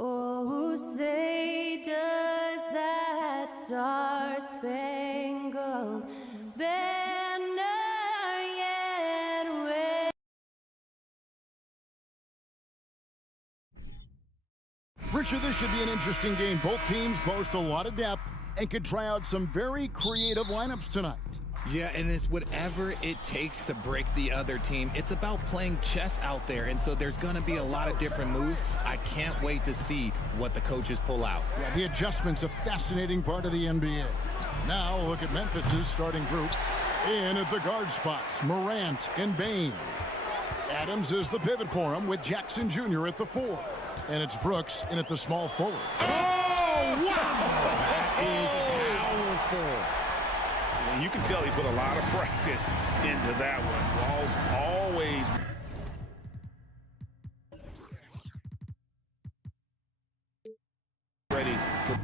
Oh, say does that star-spangled world better yet. Richard, this should be an interesting game. Both teams boast a lot of depth and could try out some very creative lineups tonight. Yeah, and it's whatever it takes to break the other team. It's about playing chess out there, and so there's going to be a lot of different moves. I can't wait to see what the coaches pull out. Yeah, the adjustment's a fascinating part of the NBA. Now look at Memphis's starting group. In at the guard spots, Morant and Bane. Adams is the pivot for him with Jackson Jr. at the 4. And it's Brooks in at the small forward. Oh, wow! That is powerful. And you can tell he put a lot of practice into that one. Wall's always ready to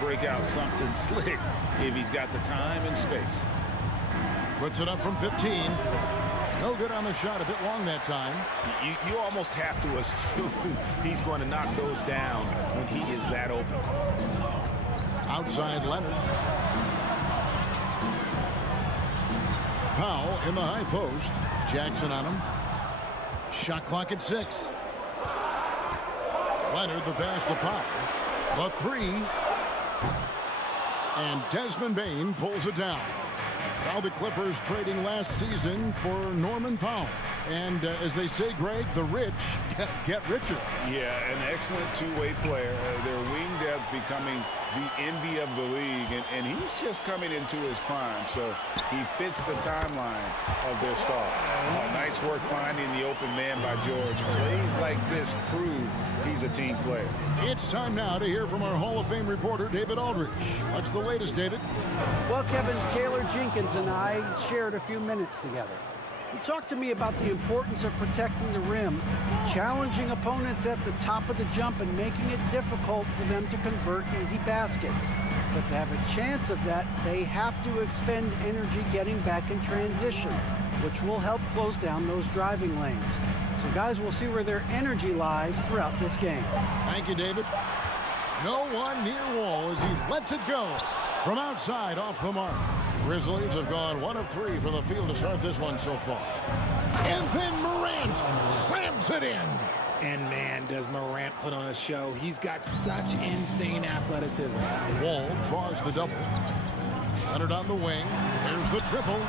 break out something slick if he's got the time and space. Puts it up from 15. No good on the shot, a bit long that time. You almost have to assume he's going to knock those down when he is that open. Outside Leonard. Powell in the high post. Jackson on him. Shot clock at 6. Leonard the pass to Powell. The 3. And Desmond Bane pulls it down. Now the Clippers trading last season for Norman Powell. And as they say, Greg, the rich get richer. Yeah, an excellent two-way player. Their wing depth becoming the envy of the league. And he's just coming into his prime. So he fits the timeline of their star. Nice work finding the open man by George. Plays like this prove he's a team player. It's time now to hear from our Hall of Fame reporter, David Aldridge. What's the latest, David? Well, Kevin, Taylor Jenkins and I shared a few minutes together. He talked to me about the importance of protecting the rim, challenging opponents at the top of the jump, and making it difficult for them to convert easy baskets. But to have a chance of that, they have to expend energy getting back in transition, which will help close down those driving lanes. So, guys, we'll see where their energy lies throughout this game. Thank you, David. No one near Wall as he lets it go from outside off the mark. Grizzlies have gone 1 of 3 from the field to start this one so far. And then Morant slams it in. And, man, does Morant put on a show. He's got such insane athleticism. Wall draws the double. Leonard on the wing. There's the triple.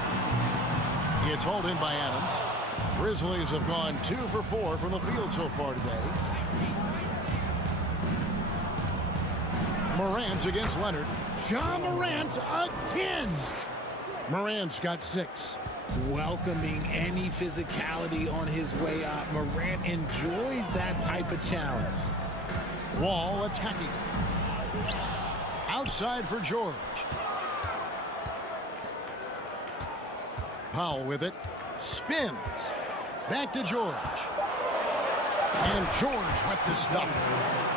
It's hauled in by Adams. Grizzlies have gone 2 for 4 from the field so far today. Morant against Leonard. Ja Morant again. Morant's got 6. Welcoming any physicality on his way up. Morant enjoys that type of challenge. Wall attacking. Outside for George. Powell with it. Spins. Back to George. And George with the stuff.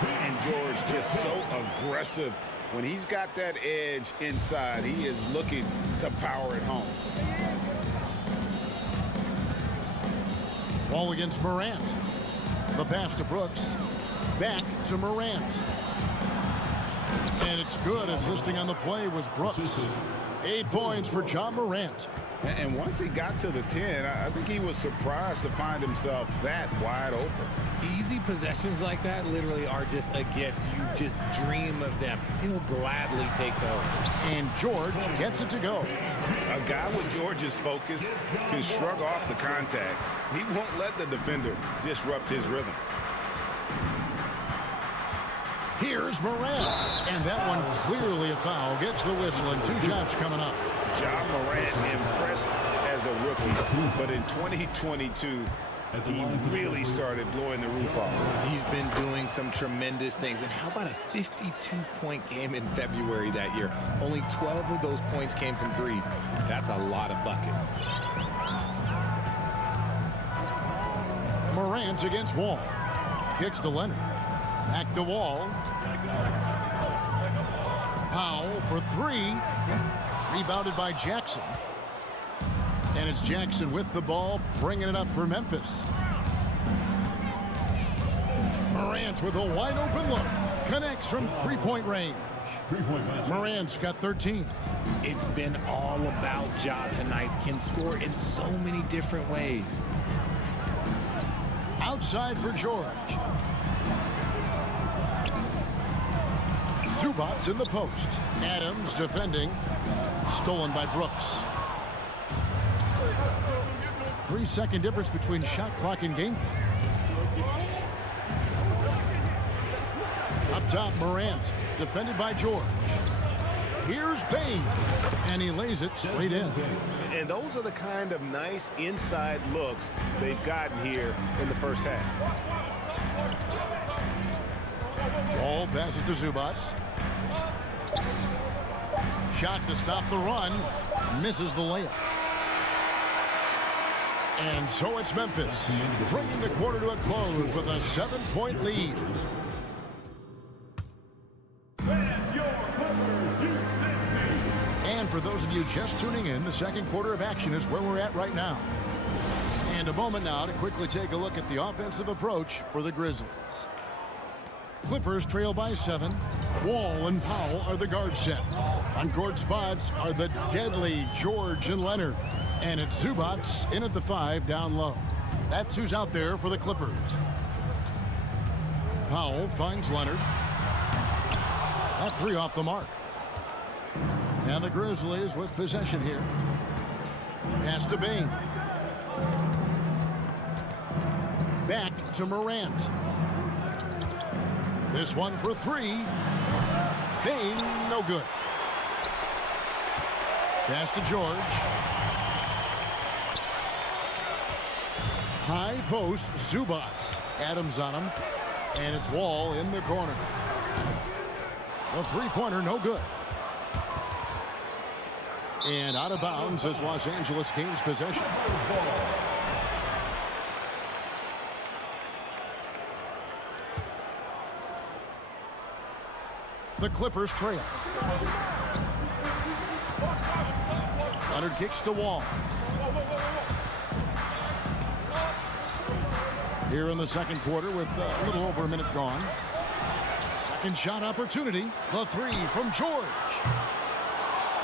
And George just so aggressive. When he's got that edge inside, he is looking to power it home. Ball against Morant. The pass to Brooks. Back to Morant. And it's good. Assisting on the play was Brooks. 8 points for Ja Morant. And once he got to the 10, I think he was surprised to find himself that wide open. Easy possessions like that literally are just a gift. You just dream of them. He'll gladly take those. And George gets it to go. A guy with George's focus can shrug off the contact. He won't let the defender disrupt his rhythm. Here's Morant. And that one clearly a foul. Gets the whistle and 2 shots coming up. Ja Morant impressed as a rookie, but in 2022, he really started blowing the roof off. He's been doing some tremendous things. And how about a 52-point game in February that year? Only 12 of those points came from threes. That's a lot of buckets. Morant against Wall. Kicks to Leonard. Back to Wall. Powell for 3. Rebounded by Jackson. And it's Jackson with the ball, bringing it up for Memphis. Morant with a wide open look. Connects from three-point range. Morant's got 13. It's been all about Ja tonight. Can score in so many different ways. Outside for George. Zubats in the post. Adams defending. Stolen by Brooks. 3-second difference between shot clock and game clock. Up top, Morant, defended by George. Here's Bain, and he lays it straight in. And those are the kind of nice inside looks they've gotten here in the first half. Ball passes to Zubats. Shot to stop the run. Misses the layup. And so it's Memphis, bringing the quarter to a close with a 7-point lead. And for those of you just tuning in, the second quarter of action is where we're at right now. And a moment now to quickly take a look at the offensive approach for the Grizzlies. Clippers trail by 7. Wall and Powell are the guard set. On court spots are the deadly George and Leonard. And it's Zubats in at the 5 down low. That's who's out there for the Clippers. Powell finds Leonard. That 3 off the mark. And the Grizzlies with possession here. Pass to Bain. Back to Morant. This one for 3. Bain, no good. Pass to George. High post, Zubats. Adams on him. And it's Wall in the corner. The three-pointer, no good. And out of bounds as Los Angeles gains possession. The Clippers trail. Leonard kicks to Wall. Here in the second quarter with a little over a minute gone. Second shot opportunity. The 3 from George.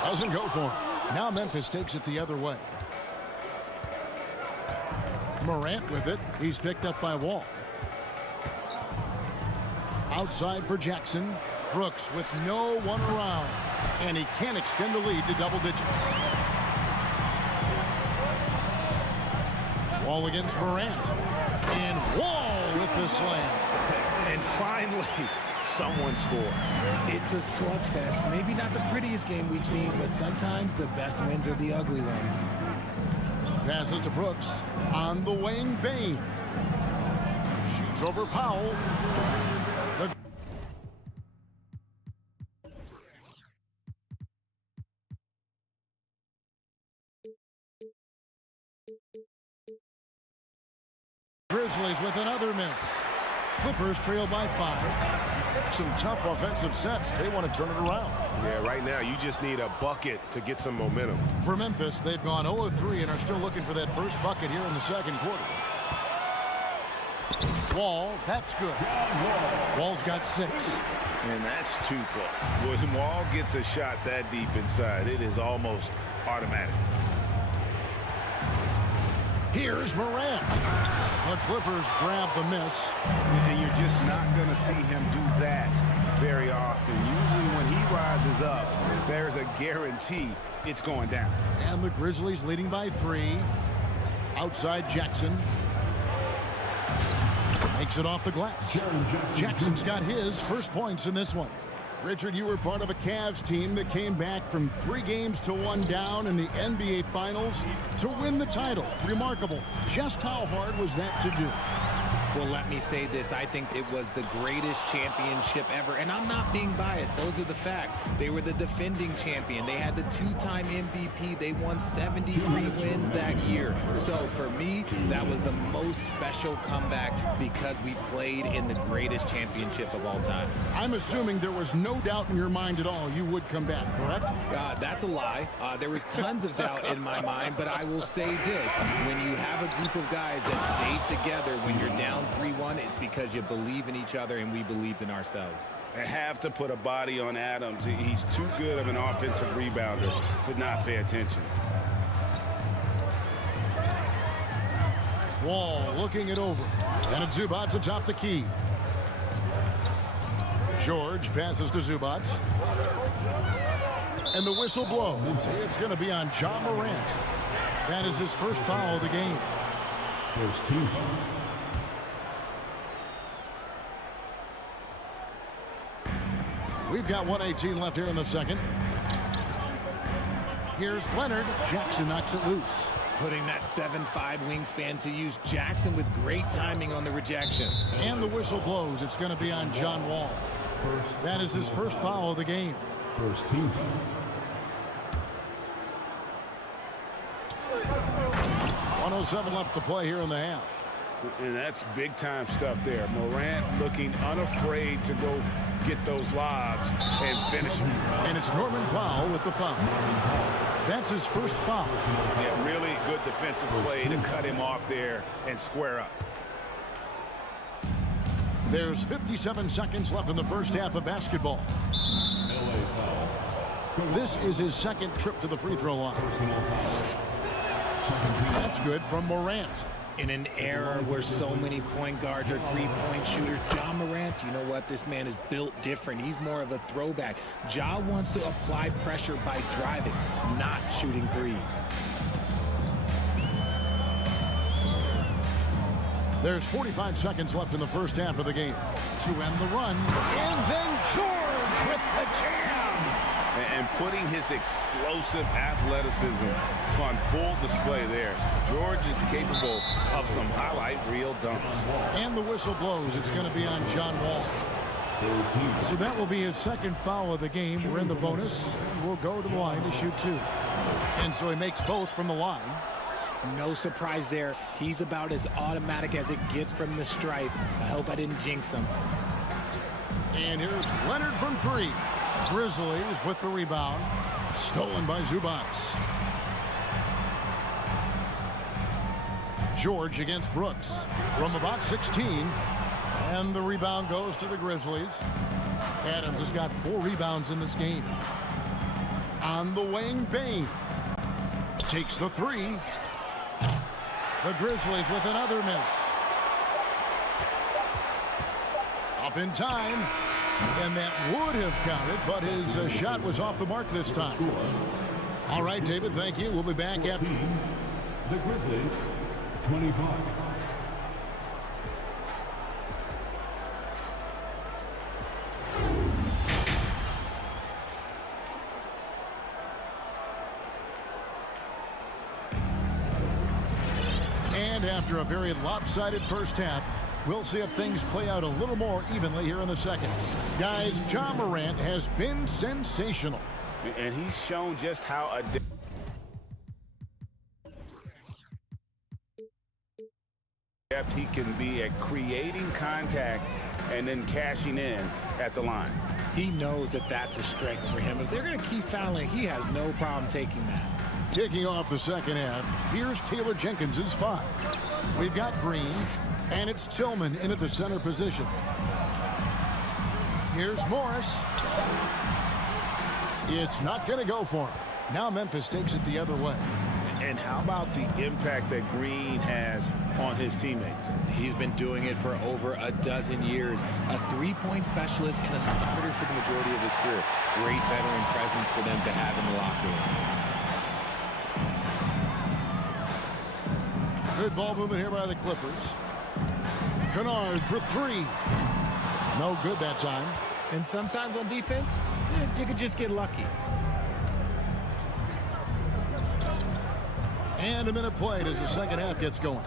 Doesn't go for him. Now Memphis takes it the other way. Morant with it. He's picked up by Wall. Outside for Jackson. Brooks with no one around. And he can't extend the lead to double digits. Wall against Morant. And Wall with the slam. And finally, someone scored. It's a slugfest. Maybe not the prettiest game we've seen, but sometimes the best wins are the ugly ones. Passes to Brooks. On the wing, Bain. Shoots over Powell. The Grizzlies with another miss. Clippers trail by 5. Some tough offensive sets. They want to turn it around. Yeah, right now you just need a bucket to get some momentum. For Memphis, they've gone 0-3 and are still looking for that first bucket here in the second quarter. Wall, that's good. Wall's got 6. And that's too close. When Wall gets a shot that deep inside, it is almost automatic. Here's Morant. The Clippers grab the miss. And you're just not going to see him do that very often. Usually when he rises up, there's a guarantee it's going down. And the Grizzlies leading by 3. Outside Jackson. Makes it off the glass. Jackson's got his first points in this one. Richard, you were part of a Cavs team that came back from 3 games to 1 down in the NBA Finals to win the title. Remarkable. Just how hard was that to do? Well, let me say this. I think it was the greatest championship ever. And I'm not being biased. Those are the facts. They were the defending champion. They had the 2-time MVP. They won 73 wins that year. So for me, that was the most special comeback because we played in the greatest championship of all time. I'm assuming there was no doubt in your mind at all you would come back, correct? That's a lie. There was tons of doubt in my mind, but I will say this. When you have a group of guys that stay together when you're down down 3-1, it's because you believe in each other and we believed in ourselves. I have to put a body on Adams. He's too good of an offensive rebounder to not pay attention. Wall looking it over. And it's Zubac atop the key. George passes to Zubac. And the whistle blows. It's going to be on Ja Morant. That is his first foul of the game. First team. We've got 1:18 left here in the second. Here's Leonard. Jackson knocks it loose. Putting that 7'5" wingspan to use. Jackson with great timing on the rejection. And the whistle blows. It's going to be on John Wall. That is his first foul of the game. First team. 1:07 left to play here in the half. And that's big-time stuff there. Morant looking unafraid to go get those lobs and finish them. And it's Norman Powell with the foul. That's his first foul. Yeah, really good defensive play to cut him off there and square up. There's 57 seconds left in the first half of basketball. This is his second trip to the free throw line. That's good from Morant. In an era where so many point guards are three-point shooters, Ja Morant, you know what? This man is built different. He's more of a throwback. Ja wants to apply pressure by driving, not shooting threes. There's 45 seconds left in the first half of the game. To end the run, and then George with the jam. And putting his explosive athleticism on full display there. George is capable of some highlight reel dunks. And the whistle blows. It's going to be on John Wall. So that will be his second foul of the game. We're in the bonus. And we'll go to the line to shoot two. And so he makes both from the line. No surprise there. He's about as automatic as it gets from the stripe. I hope I didn't jinx him. And here's Leonard from three. Grizzlies with the rebound. Stolen by Zubac. George against Brooks from about 16. And the rebound goes to the Grizzlies. Adams has got 4 rebounds in this game. On the wing, Bane takes the three. The Grizzlies with another miss. Up in time. And that would have counted, but his shot was off the mark this time. All right, David, thank you. We'll be back after. The Grizzlies, 25. And after a very lopsided first half, we'll see if things play out a little more evenly here in the second. Guys, Ja Morant has been sensational. And he's shown just how adept he can be at creating contact and then cashing in at the line. He knows that that's a strength for him. If they're going to keep fouling, he has no problem taking that. Kicking off the second half, here's Taylor Jenkins' 5. We've got Green. And it's Tillman in at the center position. Here's Morris. It's not going to go for him. Now Memphis takes it the other way. And how about the impact that Green has on his teammates? He's been doing it for over a dozen years. A three-point specialist and a starter for the majority of his career. Great veteran presence for them to have in the locker room. Good ball movement here by the Clippers. Kennard for three. No good that time. And sometimes on defense, you could just get lucky. And a minute played as the second half gets going.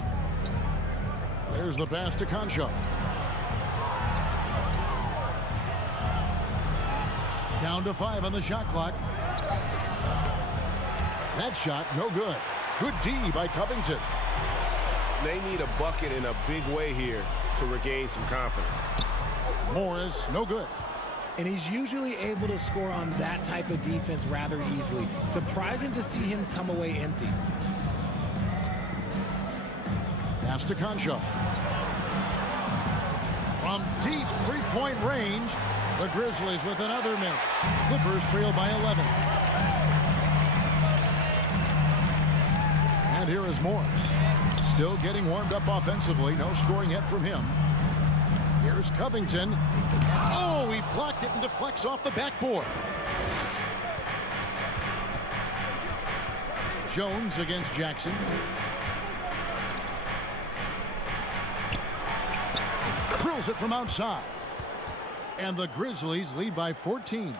There's the pass to Concho. Down to 5 on the shot clock. That shot, no good. Good D by Covington. They need a bucket in a big way here to regain some confidence. Morris, no good. And he's usually able to score on that type of defense rather easily. Surprising to see him come away empty. Pass to Concho. From deep three-point range, the Grizzlies with another miss. Clippers trail by 11. And here is Morris. Still getting warmed up offensively. No scoring yet from him. Here's Covington. Oh, he blocked it and deflects off the backboard. Jones against Jackson. Drills it from outside. And the Grizzlies lead by 14.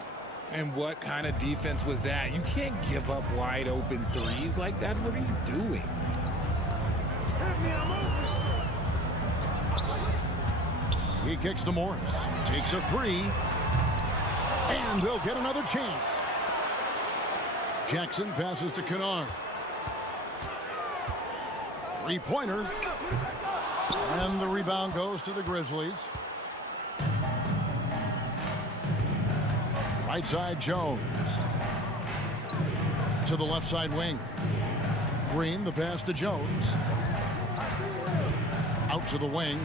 And what kind of defense was that? You can't give up wide open threes like that. What are you doing? He kicks to Morris. Takes a three. And they'll get another chance. Jackson passes to Kennard. Three-pointer. And the rebound goes to the Grizzlies. Right side, Jones. To the left side wing. Green, the pass to Jones. Out to the wing.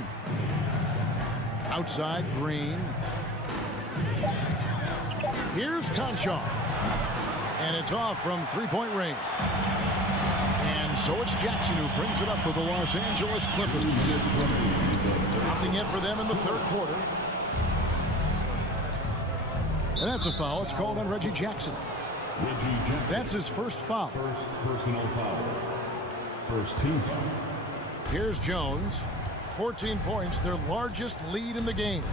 Outside, Green. Here's Conchar. And it's off from three-point range. And so it's Jackson who brings it up for the Los Angeles Clippers. Nothing in for them in the third quarter. And that's a foul. It's called on Reggie Jackson. That's his first foul. First personal foul. First team foul. Here's Jones. 14 points, their largest lead in the game.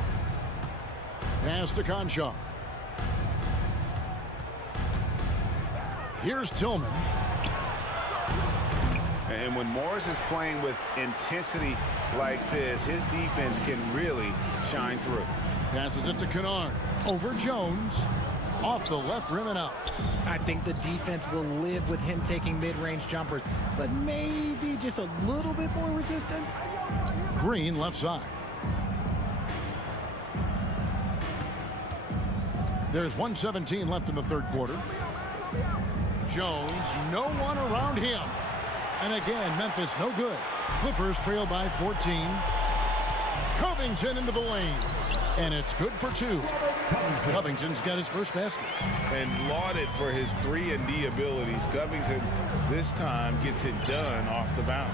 Pass to Conchar. Here's Tillman. And when Morris is playing with intensity like this, his defense can really shine through. Passes it to Kennard. Over Jones. Off the left rim and out. I think the defense will live with him taking mid-range jumpers, but maybe just a little bit more resistance. Green left side. There's 1:17 left in the third quarter. Jones, no one around him. And again, Memphis no good. Clippers trail by 14. Covington into the lane. And it's good for two. Covington's got his first basket. And lauded for his 3-and-D abilities. Covington this time gets it done off the bounce.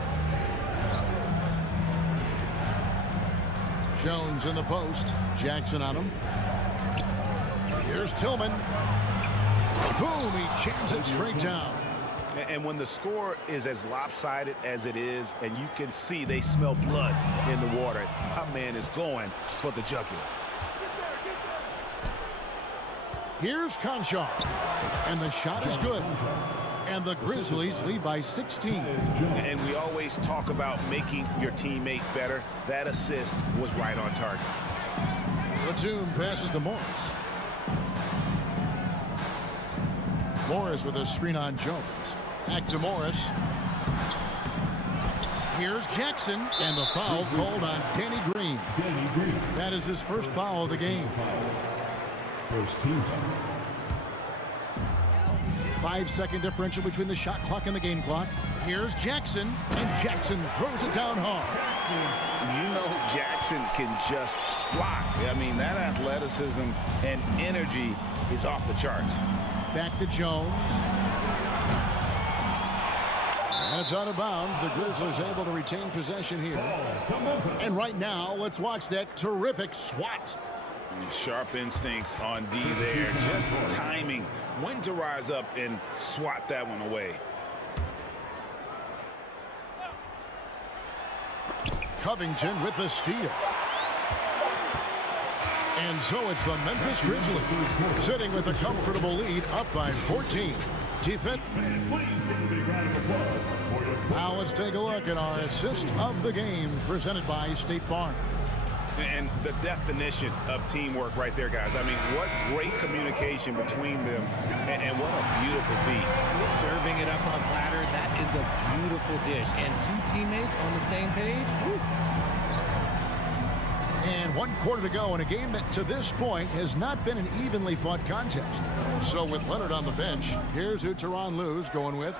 Jones in the post. Jackson on him. Here's Tillman. Boom, he jams it straight down. And when the score is as lopsided as it is, and you can see they smell blood in the water, my man is going for the jugular. Here's Conchar. And the shot is good. And the Grizzlies lead by 16. And we always talk about making your teammate better. That assist was right on target. Platoon passes to Morris. Morris with a screen on Jones. Back to Morris. Here's Jackson. And the foul called on Danny Green. That is his first foul of the game. First team foul. 5-second differential between the shot clock and the game clock. Here's Jackson. And Jackson throws it down hard. You know Jackson can just fly. I mean, that athleticism and energy is off the charts. Back to Jones. That's out of bounds. The Grizzlies able to retain possession here. And right now, let's watch that terrific swat. Sharp instincts on D there. Just timing when to rise up and swat that one away. Covington with the steal. And so it's the Memphis Grizzlies sitting with a comfortable lead up by 14. Defense. Now let's take a look at our assist of the game presented by State Farm. And the definition of teamwork right there, guys. I mean, what great communication between them, and what a beautiful feat. Serving it up on a platter, that is a beautiful dish. And two teammates on the same page. Woo. And 1 quarter to go in a game that to this point has not been an evenly fought contest. So with Leonard on the bench, here's who Tyronn Lue's going with.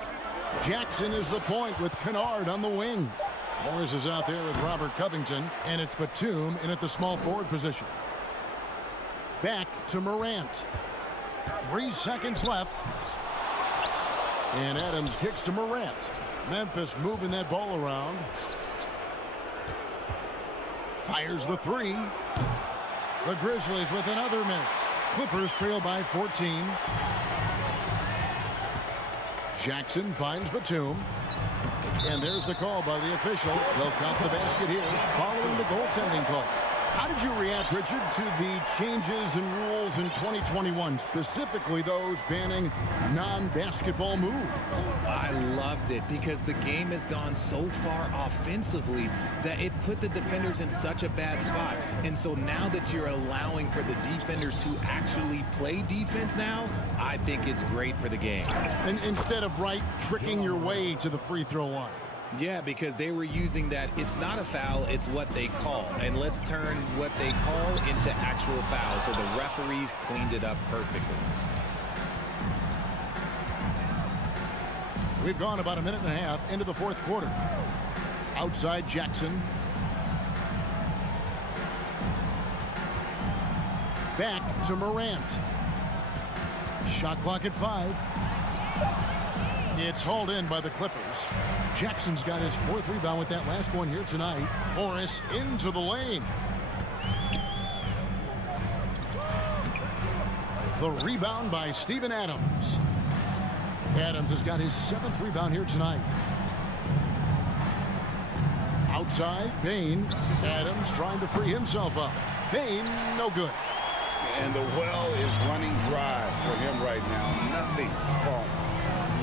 Jackson is the point with Kennard on the wing. Morris is out there with Robert Covington, and it's Batum in at the small forward position. Back to Morant. 3 seconds left. And Adams kicks to Morant. Memphis moving that ball around. Fires the three. The Grizzlies with another miss. Clippers trail by 14. Jackson finds Batum. And there's the call by the official. They'll count the basket here following the goaltending call. How did you react, Richard, to the changes and rules in 2021, specifically those banning non-basketball moves? I loved it because the game has gone so far offensively that it put the defenders in such a bad spot. And so now that you're allowing for the defenders to actually play defense now, I think it's great for the game. And instead of tricking your way to the free throw line. Yeah, because they were using that it's not a foul, it's what they call. And let's turn what they call into actual fouls. So the referees cleaned it up perfectly. We've gone about a minute and a half into the fourth quarter. Outside Jackson. Back to Morant. Shot clock at 5. It's hauled in by the Clippers. Jackson's got his 4th rebound with that last one here tonight. Morris into the lane. The rebound by Steven Adams. Adams has got his 7th rebound here tonight. Outside, Bain. Adams trying to free himself up. Bain, no good. And the well is running dry for him right now. Nothing falling.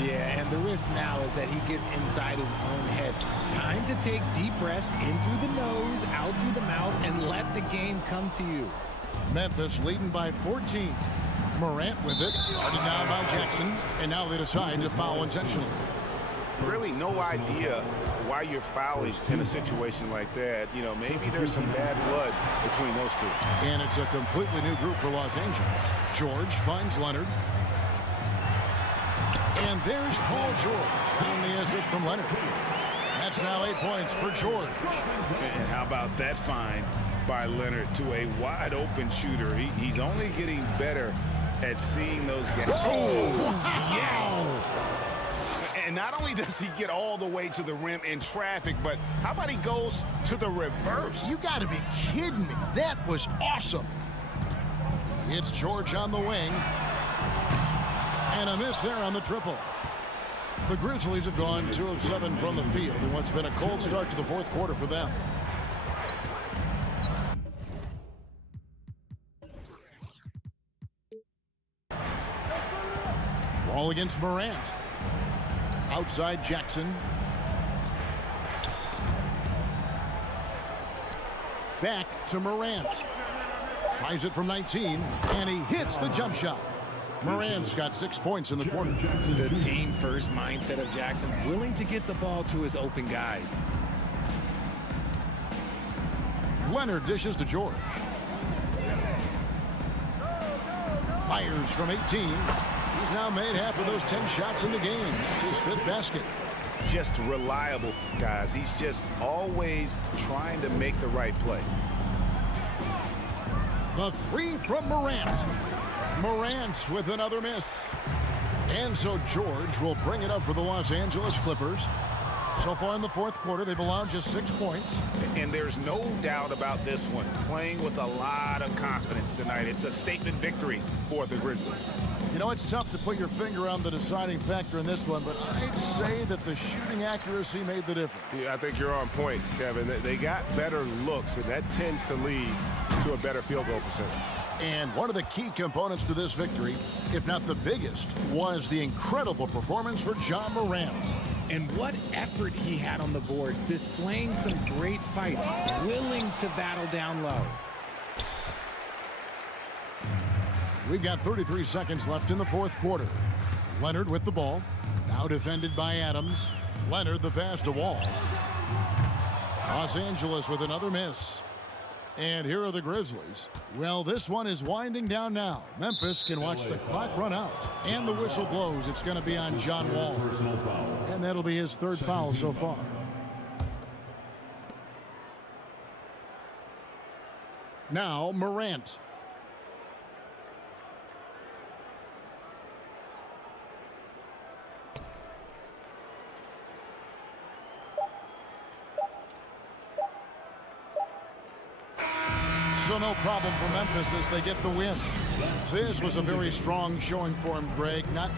Yeah, and the risk now is that he gets inside his own head. Time to take deep breaths in through the nose, out through the mouth, and let the game come to you. Memphis leading by 14. Morant with it. Guarded down by Jackson. And now they decide to foul intentionally. Really no idea why you're fouling in a situation like that. You know, maybe there's some bad blood between those two. And it's a completely new group for Los Angeles. George finds Leonard. And there's Paul George on the assist from Leonard. That's now 8 points for George. And how about that find by Leonard to a wide open shooter? He's only getting better at seeing those guys. Oh, yes! And not only does he get all the way to the rim in traffic, but how about he goes to the reverse? You got to be kidding me. That was awesome. It's George on the wing. And a miss there on the triple. The Grizzlies have gone 2 of 7 from the field in what's been a cold start to the fourth quarter for them. Ball against Morant. Outside Jackson. Back to Morant. Tries it from 19, and he hits the jump shot. Morant's got 6 points in the quarter. The team first mindset of Jackson, willing to get the ball to his open guys. Leonard dishes to George. Fires from 18. He's now made half of those 10 shots in the game. It's his 5th basket. Just reliable, guys. He's just always trying to make the right play. The 3 from Morant. Morant with another miss. And so George will bring it up for the Los Angeles Clippers. So far in the fourth quarter, they've allowed just 6 points. And there's no doubt about this one. Playing with a lot of confidence tonight. It's a statement victory for the Grizzlies. You know, it's tough to put your finger on the deciding factor in this one, but I'd say that the shooting accuracy made the difference. Yeah, I think you're on point, Kevin. They got better looks, and that tends to lead to a better field goal percentage. And one of the key components to this victory, if not the biggest, was the incredible performance for John Morant. And what effort he had on the board, displaying some great fight, willing to battle down low. We've got 33 seconds left in the fourth quarter. Leonard with the ball. Now defended by Adams. Leonard the pass to Wall. Los Angeles with another miss. And here are the Grizzlies. Well, this one is winding down now. Memphis can watch the clock run out. And the whistle blows. It's going to be on John Wall. And that'll be his 3rd foul so far. Now Morant. So no problem for Memphis as they get the win. This was a very strong showing for him, Greg. Not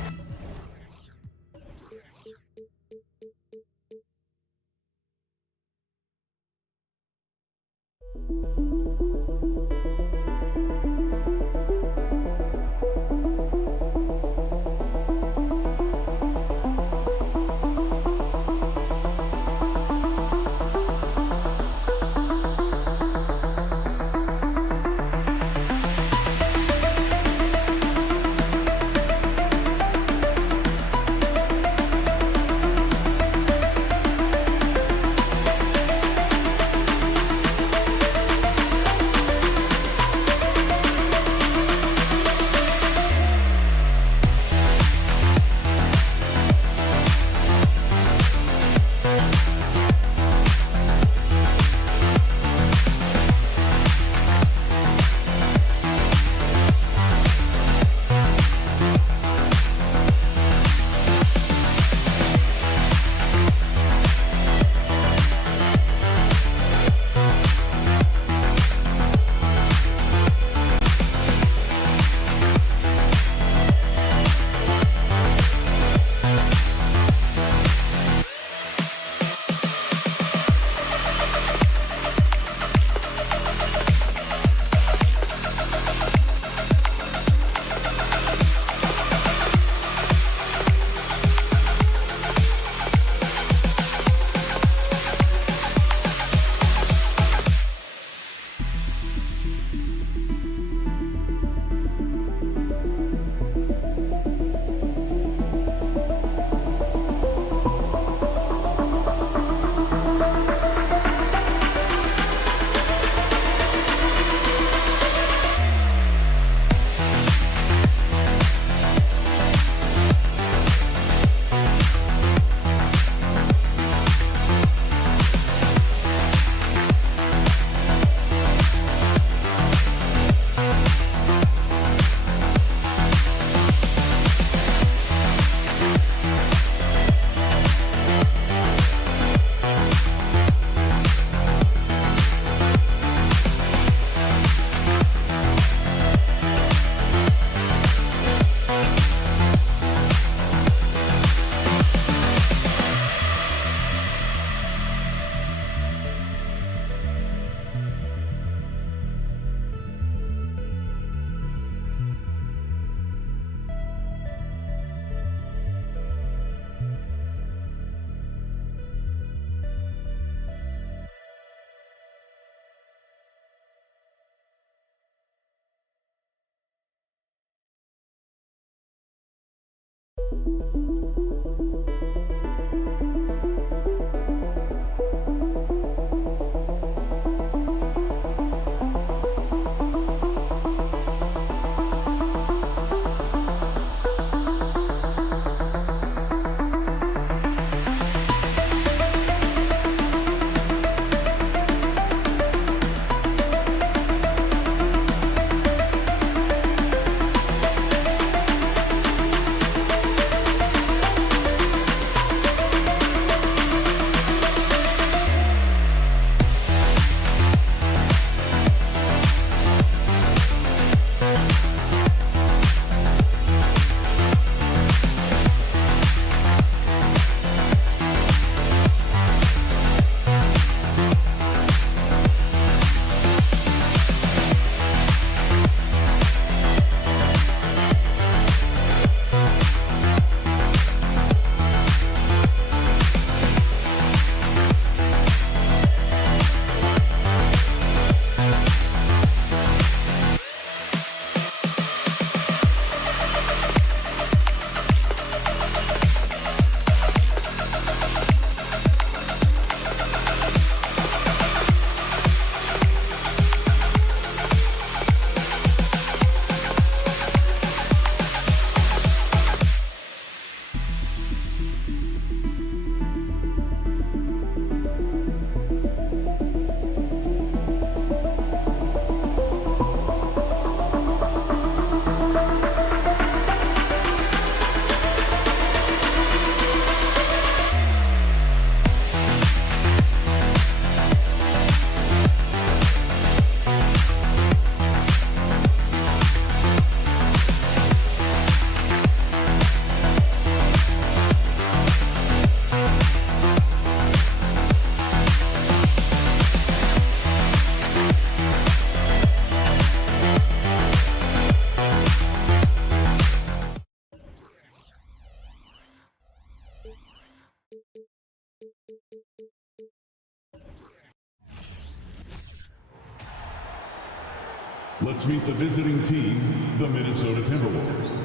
Let's meet the visiting team, the Minnesota Timberwolves.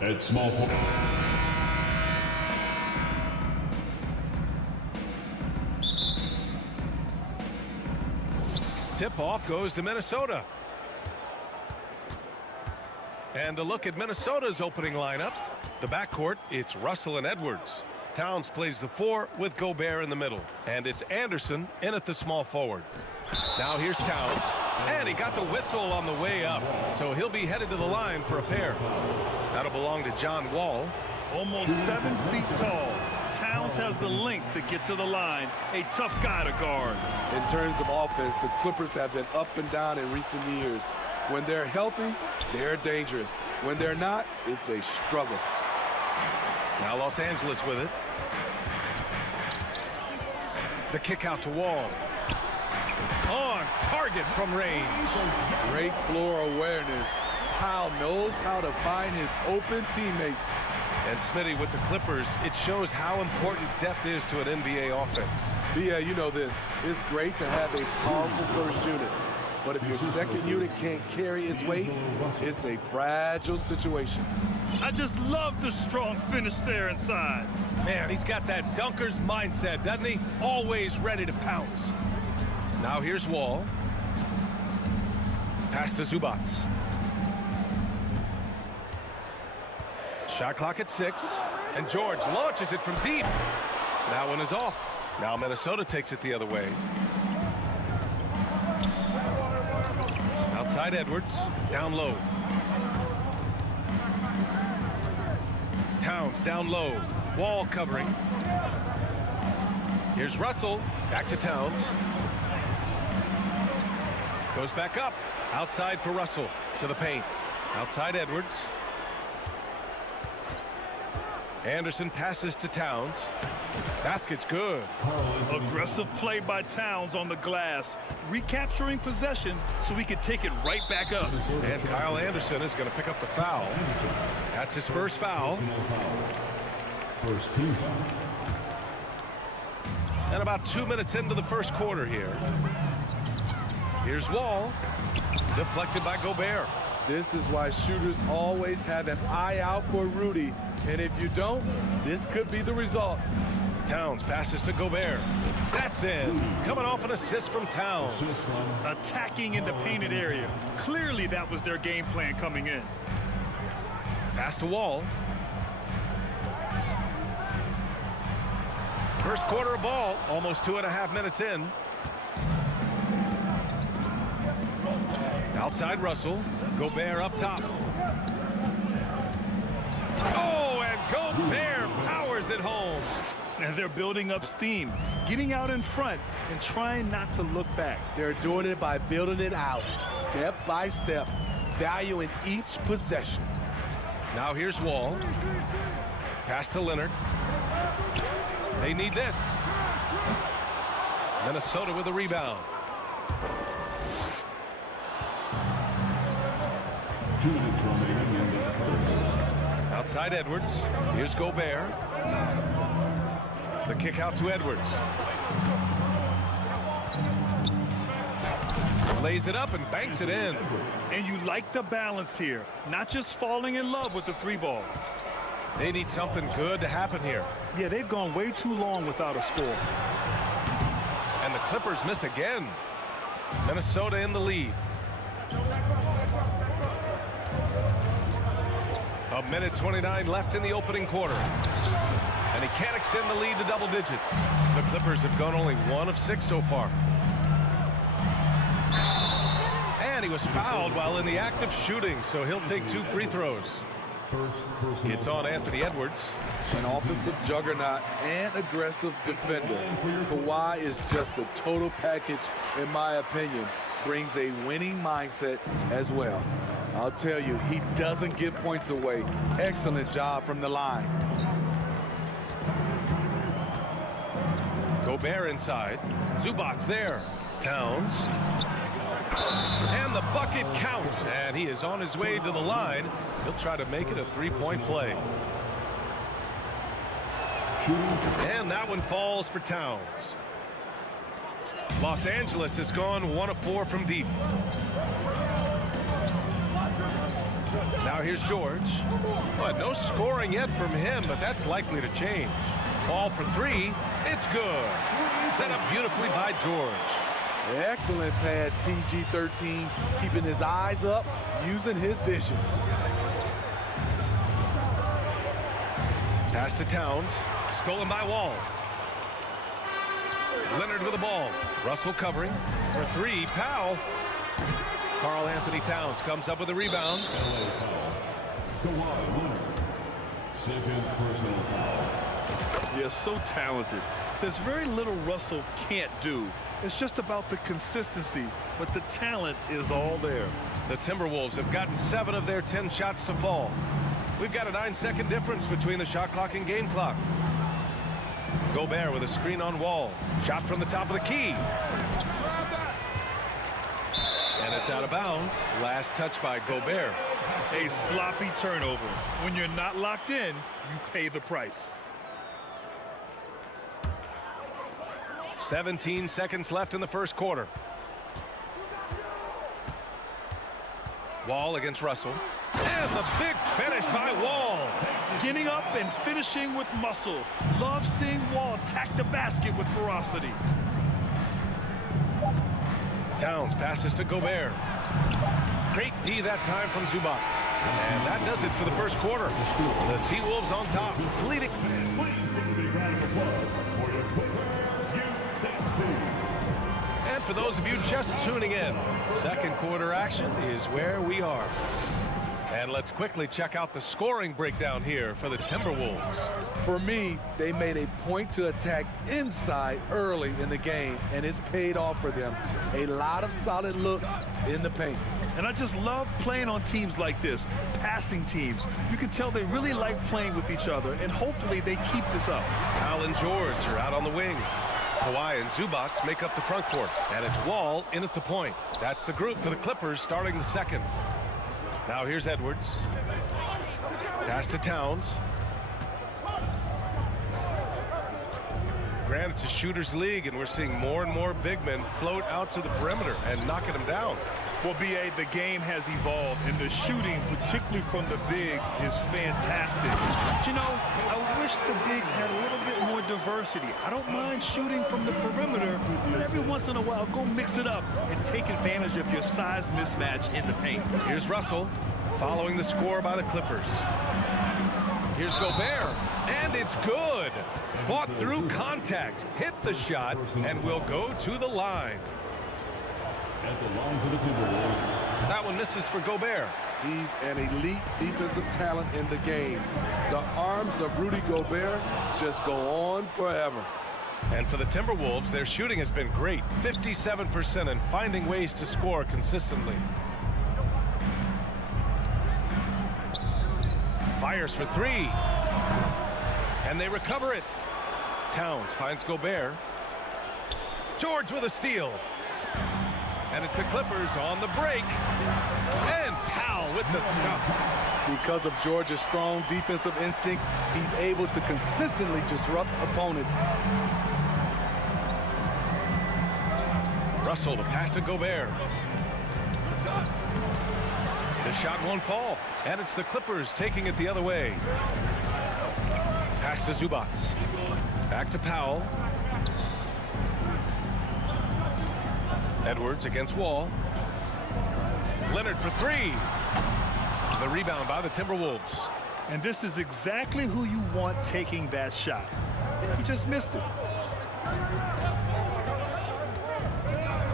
At small forward. Tip-off goes to Minnesota. And a look at Minnesota's opening lineup. The backcourt, it's Russell and Edwards. Towns plays the 4 with Gobert in the middle. And it's Anderson in at the small forward. Now here's Towns. And he got the whistle on the way up. So he'll be headed to the line for a pair. That'll belong to John Wall. Almost 7 feet tall. Towns has the length to get to the line. A tough guy to guard. In terms of offense, the Clippers have been up and down in recent years. When they're healthy, they're dangerous. When they're not, it's a struggle. Now Los Angeles with it. The kick out to Wall. On target from range. Great floor awareness. Powell knows how to find his open teammates. And Smitty with the Clippers, it shows how important depth is to an NBA offense. Yeah, you know this. It's great to have a powerful first unit. But if your second unit can't carry its weight, it's a fragile situation. I just love the strong finish there inside. Man, he's got that dunker's mindset, doesn't he? Always ready to pounce. Now here's Wall. Pass to Zubac. Shot clock at 6. And George launches it from deep. That one is off. Now Minnesota takes it the other way. Outside Edwards. Down low. Towns down low. Wall covering. Here's Russell. Back to Towns. Goes back up. Outside for Russell. To the paint. Outside Edwards. Anderson passes to Towns. Basket's good. Aggressive play by Towns on the glass. Recapturing possession so he can take it right back up. And Kyle Anderson is going to pick up the foul. That's his first foul. First team foul. And about 2 minutes into the first quarter here. Here's Wall. Deflected by Gobert. This is why shooters always have an eye out for Rudy. And if you don't, this could be the result. Towns passes to Gobert. That's in. Coming off an assist from Towns. Attacking in the painted area. Clearly that was their game plan coming in. Pass to Wall. First quarter of ball. Almost 2.5 minutes in. Outside Russell. Gobert up top. Oh, and Gobert powers it home. And they're building up steam, getting out in front and trying not to look back. They're doing it by building it out, step by step, valuing each possession. Now here's Wall. Pass to Leonard. They need this. Minnesota with a rebound. 2 minutes remaining in the first. Outside Edwards. Here's Gobert. The kick out to Edwards. Lays it up and banks it in. And you like the balance here, not just falling in love with the 3-ball. They need something good to happen here. Yeah, they've gone way too long without a score. And the Clippers miss again. Minnesota in the lead. A minute 29 left in the opening quarter. And he can't extend the lead to double digits. The Clippers have gone only 1 of 6 so far. And he was fouled while in the act of shooting, so he'll take 2 free throws. It's on Anthony Edwards. An offensive juggernaut and aggressive defender. Kawhi is just a total package, in my opinion. Brings a winning mindset as well. I'll tell you, he doesn't give points away. Excellent job from the line. Gobert inside. Zubac's there. Towns. And the bucket counts. And he is on his way to the line. He'll try to make it a 3-point play. And that one falls for Towns. Los Angeles has gone 1 of 4 from deep. Now here's George. Well, no scoring yet from him, but that's likely to change. Ball for 3. It's good. Set up beautifully by George. Excellent pass, PG-13, keeping his eyes up, using his vision. Pass to Towns. Stolen by Wall. Leonard with the ball. Russell covering. For 3, Powell. Karl Anthony Towns comes up with a rebound. LA foul. Kawhi Leonard. Second personal foul. Yeah, so talented. There's very little Russell can't do. It's just about the consistency, but the talent is all there. The Timberwolves have gotten 7 of their 10 shots to fall. We've got a 9-second difference between the shot clock and game clock. Gobert with a screen on Wall. Shot from the top of the key. And it's out of bounds. Last touch by Gobert. A sloppy turnover. When you're not locked in, you pay the price. 17 seconds left in the first quarter. Wall against Russell. And the big finish by Wall. Getting up and finishing with muscle. Love seeing Wall attack the basket with ferocity. Towns passes to Gobert. Great D that time from Zubac. And that does it for the first quarter. The T-Wolves on top, leading. And for those of you just tuning in, second quarter action is where we are. And let's quickly check out the scoring breakdown here for the Timberwolves. For me, they made a point to attack inside early in the game, and it's paid off for them. A lot of solid looks in the paint. And I just love playing on teams like this, passing teams. You can tell they really like playing with each other, and hopefully they keep this up. Powell and George are out on the wings. Kawhi and Zubac make up the front court, and it's Wall in at the point. That's the group for the Clippers starting the second. Now here's Edwards. Pass to Towns. Granted, it's a shooter's league, and we're seeing more and more big men float out to the perimeter and knocking them down. Well, B.A., the game has evolved, and the shooting, particularly from the bigs, is fantastic. But, you know, I wish the bigs had a little bit more diversity. I don't mind shooting from the perimeter, but every once in a while, go mix it up and take advantage of your size mismatch in the paint. Here's Russell following the score by the Clippers. Here's Gobert, and it's good. Fought through contact, hit the shot, and will go to the line. At the line for the Timberwolves. That one misses for Gobert. He's an elite defensive talent in the game. The arms of Rudy Gobert just go on forever. And for the Timberwolves, their shooting has been great. 57% and finding ways to score consistently. Fires for 3. And they recover it. Towns finds Gobert. George with a steal. And it's the Clippers on the break. And Powell with the stuff. Because of George's strong defensive instincts, he's able to consistently disrupt opponents. Russell to pass to Gobert. The shot won't fall. And it's the Clippers taking it the other way. Pass to Zubac. Back to Powell. Edwards against Wall. Leonard for 3. The rebound by the Timberwolves. And this is exactly who you want taking that shot. He just missed it.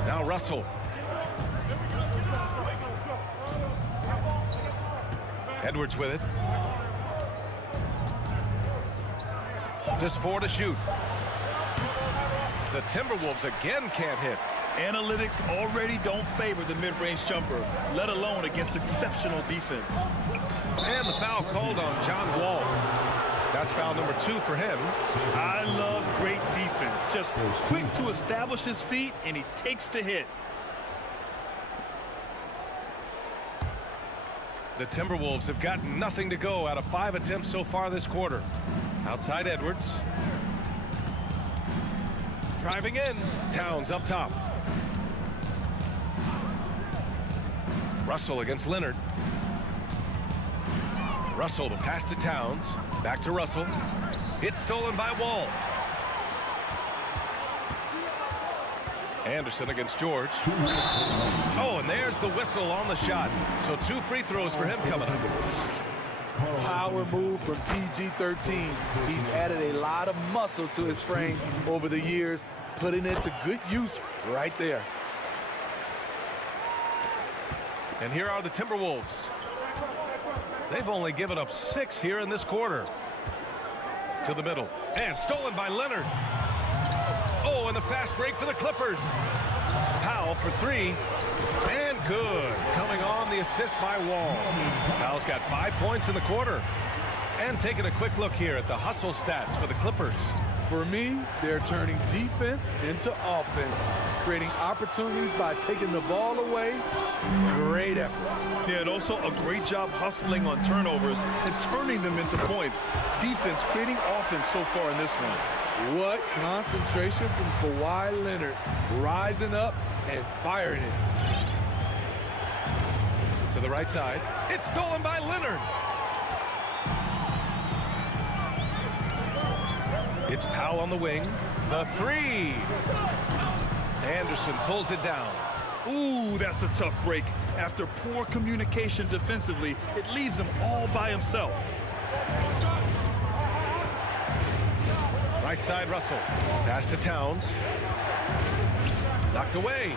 Now Russell. Edwards with it. Just 4 to shoot. The Timberwolves again can't hit. Analytics already don't favor the mid-range jumper, let alone against exceptional defense. And the foul called on John Wall. That's foul number 2 for him. I love great defense. Just quick to establish his feet, and he takes the hit. The Timberwolves have got nothing to go out of 5 attempts so far this quarter. Outside Edwards. driving in. Towns up top. Russell against Leonard. Russell, the pass to Towns. Back to Russell. It's stolen by Wall. Anderson against George. Oh, and there's the whistle on the shot. So 2 free throws for him coming up. Power move from PG-13. He's added a lot of muscle to his frame over the years, putting it to good use right there. And here are the Timberwolves. They've only given up 6 here in this quarter. To the middle. And stolen by Leonard. Oh, and the fast break for the Clippers. Powell for 3. And good. Coming on the assist by Wall. Powell's got 5 points in the quarter. And taking a quick look here at the hustle stats for the Clippers. For me, they're turning defense into offense, creating opportunities by taking the ball away. Great effort. Yeah, and also a great job hustling on turnovers and turning them into points. Defense creating offense so far in this one. What concentration from Kawhi Leonard, rising up and firing it. To the right side. It's stolen by Leonard. It's Powell on the wing. The 3. Anderson pulls it down. Ooh, that's a tough break. After poor communication defensively, it leaves him all by himself. Right side, Russell. Pass to Towns. Knocked away.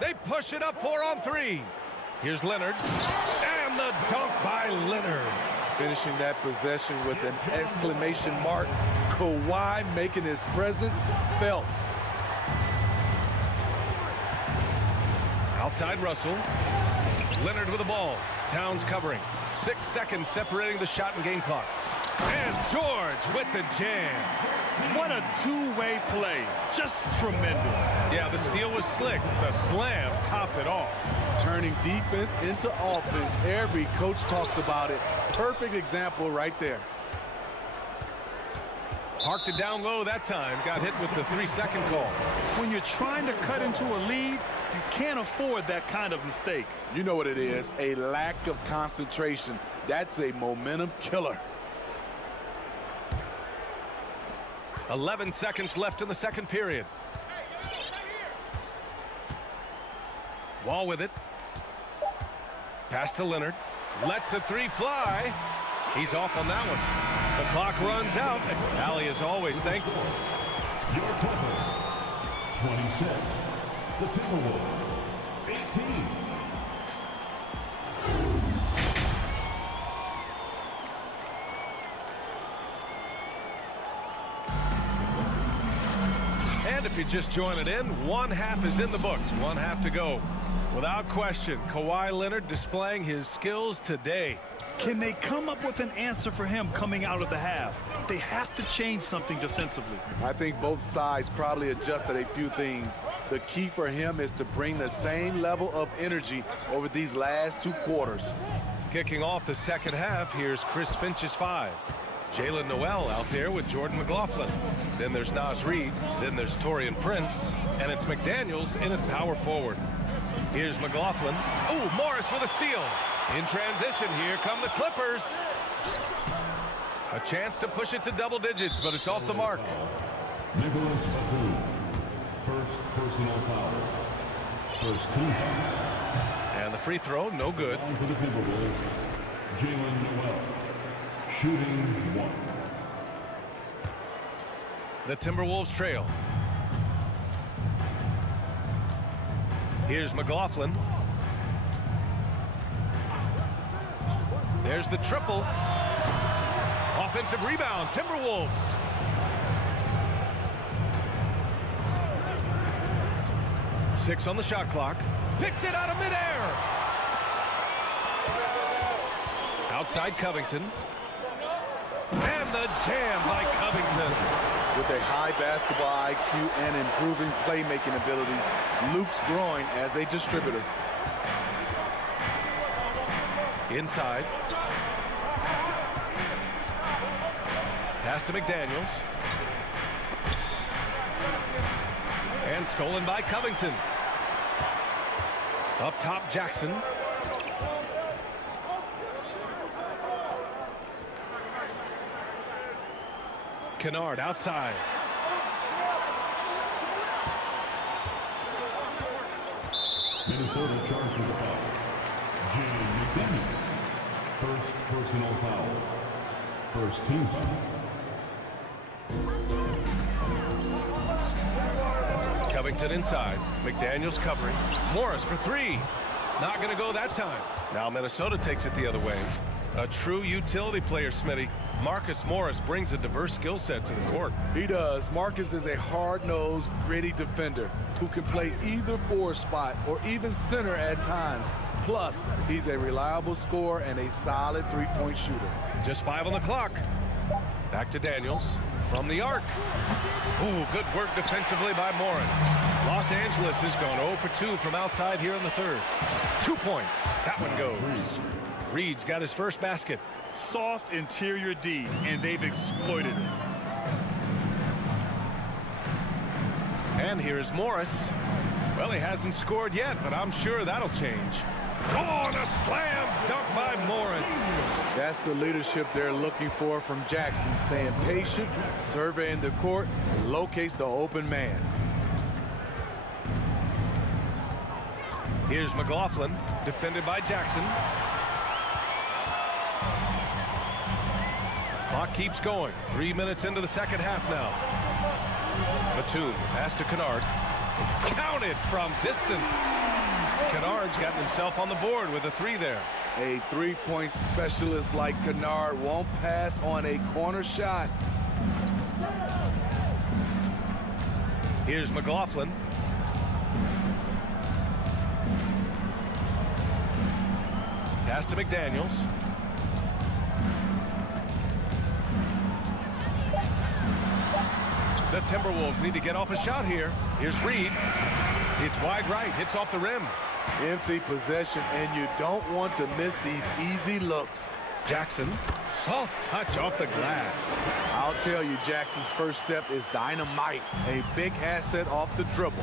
They push it up 4 on 3. Here's Leonard. And the dunk by Leonard. Finishing that possession with an exclamation mark. Kawhi making his presence felt. Outside Russell. Leonard with the ball. Towns covering. 6 seconds separating the shot and game clocks. And George with the jam. What a two-way play. Just tremendous. Yeah, the steal was slick. The slam topped it off. Turning defense into offense. Every coach talks about it. Perfect example right there. Parked it down low that time. Got hit with the 3-second call. When you're trying to cut into a lead, you can't afford that kind of mistake. You know what it is, a lack of concentration. That's a momentum killer. 11 seconds left in the second period. Wall with it. Pass to Leonard. Lets the 3 fly. He's off on that one. The clock runs out. Allie is always thankful. Your Clippers, 26. The Timberwolves, 18. And if you're just joining in, 1 half is in the books. 1 half to go. Without question, Kawhi Leonard displaying his skills today. Can they come up with an answer for him coming out of the half? They have to change something defensively. I think both sides probably adjusted a few things. The key for him is to bring the same level of energy over these last 2 quarters. Kicking off the second half, here's Chris Finch's 5. Jalen Noel out there with Jordan McLaughlin. Then there's Naz Reid. Then there's Taurean Prince. And it's McDaniels in at power forward. Here's McLaughlin. Oh, Morris with a steal. In transition, here come the Clippers. A chance to push it to double digits, but it's off the mark. Nicholas Batum, first personal foul. First 2. And the free throw, no good. For the Timberwolves, Jalen Noel, shooting 1. The Timberwolves trail. Here's McLaughlin. There's the triple. Offensive rebound, Timberwolves. Six on the shot clock. Picked it out of midair. Outside Covington. And the jam by Covington. With a high basketball IQ and improving playmaking abilities, Luke's growing as a distributor. Inside. Pass to McDaniels. And stolen by Covington. Up top, Jackson. Kennard outside. Minnesota charged with a foul. Jaden McDaniel. First personal foul. First team foul. Covington inside. McDaniel's covering. Morris for three. Not going to go that time. Now Minnesota takes it the other way. A true utility player, Smitty. Marcus Morris brings a diverse skill set to the court. He does. Marcus is a hard-nosed, gritty defender who can play either forward spot or even center at times. Plus, he's a reliable scorer and a solid three-point shooter. Just 5 on the clock. Back to Daniels from the arc. Ooh, good work defensively by Morris. Los Angeles has gone 0 for 2 from outside here in the third. 2 points. That one goes. Reed's got his first basket. Soft interior D, and they've exploited it. And here's Morris. Well, he hasn't scored yet, but I'm sure that'll change. Oh, and a slam dunk by Morris. That's the leadership they're looking for from Jackson. Staying patient, surveying the court, locates the open man. Here's McLaughlin, defended by Jackson. Clock keeps going. 3 minutes into the second half now. Batum, pass to Kennard. Counted from distance. Kennard's gotten himself on the board with a three there. A three-point specialist like Kennard won't pass on a corner shot. Here's McLaughlin. Pass to McDaniels. The Timberwolves need to get off a shot here. Here's Reed. It's wide right, hits off the rim. Empty possession, and you don't want to miss these easy looks. Jackson, soft touch off the glass. I'll tell you, Jackson's first step is dynamite. A big asset off the dribble.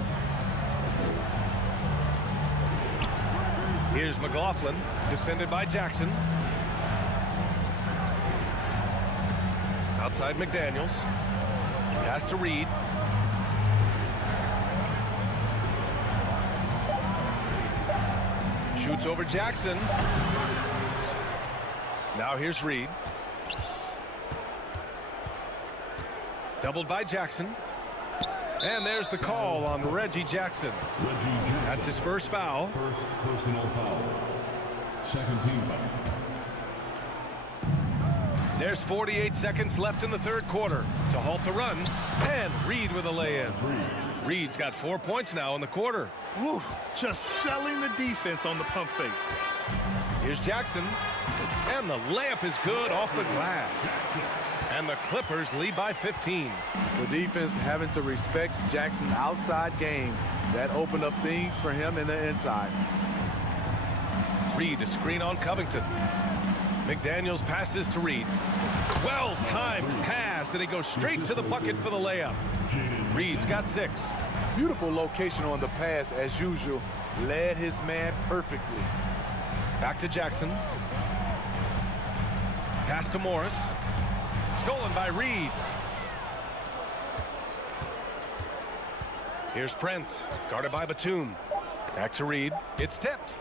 Here's McLaughlin, defended by Jackson. Outside McDaniels. Pass to Reed. Shoots over Jackson. Now here's Reed. Doubled by Jackson. And there's the call on Reggie Jackson. That's his first foul. First personal foul. Second team foul. There's 48 seconds left in the third quarter to halt the run. And Reed with a lay-in. Reed's got 4 points now in the quarter. Woo, just selling the defense on the pump fake. Here's Jackson. And the layup is good off the glass. And the Clippers lead by 15. The defense having to respect Jackson's outside game. That opened up things for him in the inside. Reed, a screen on Covington. McDaniels passes to Reed. Well-timed pass, and he goes straight to the bucket for the layup. Reed's got 6. Beautiful location on the pass, as usual. Led his man perfectly. Back to Jackson. Pass to Morris. Stolen by Reed. Here's Prince, guarded by Batum. Back to Reed. It's tipped.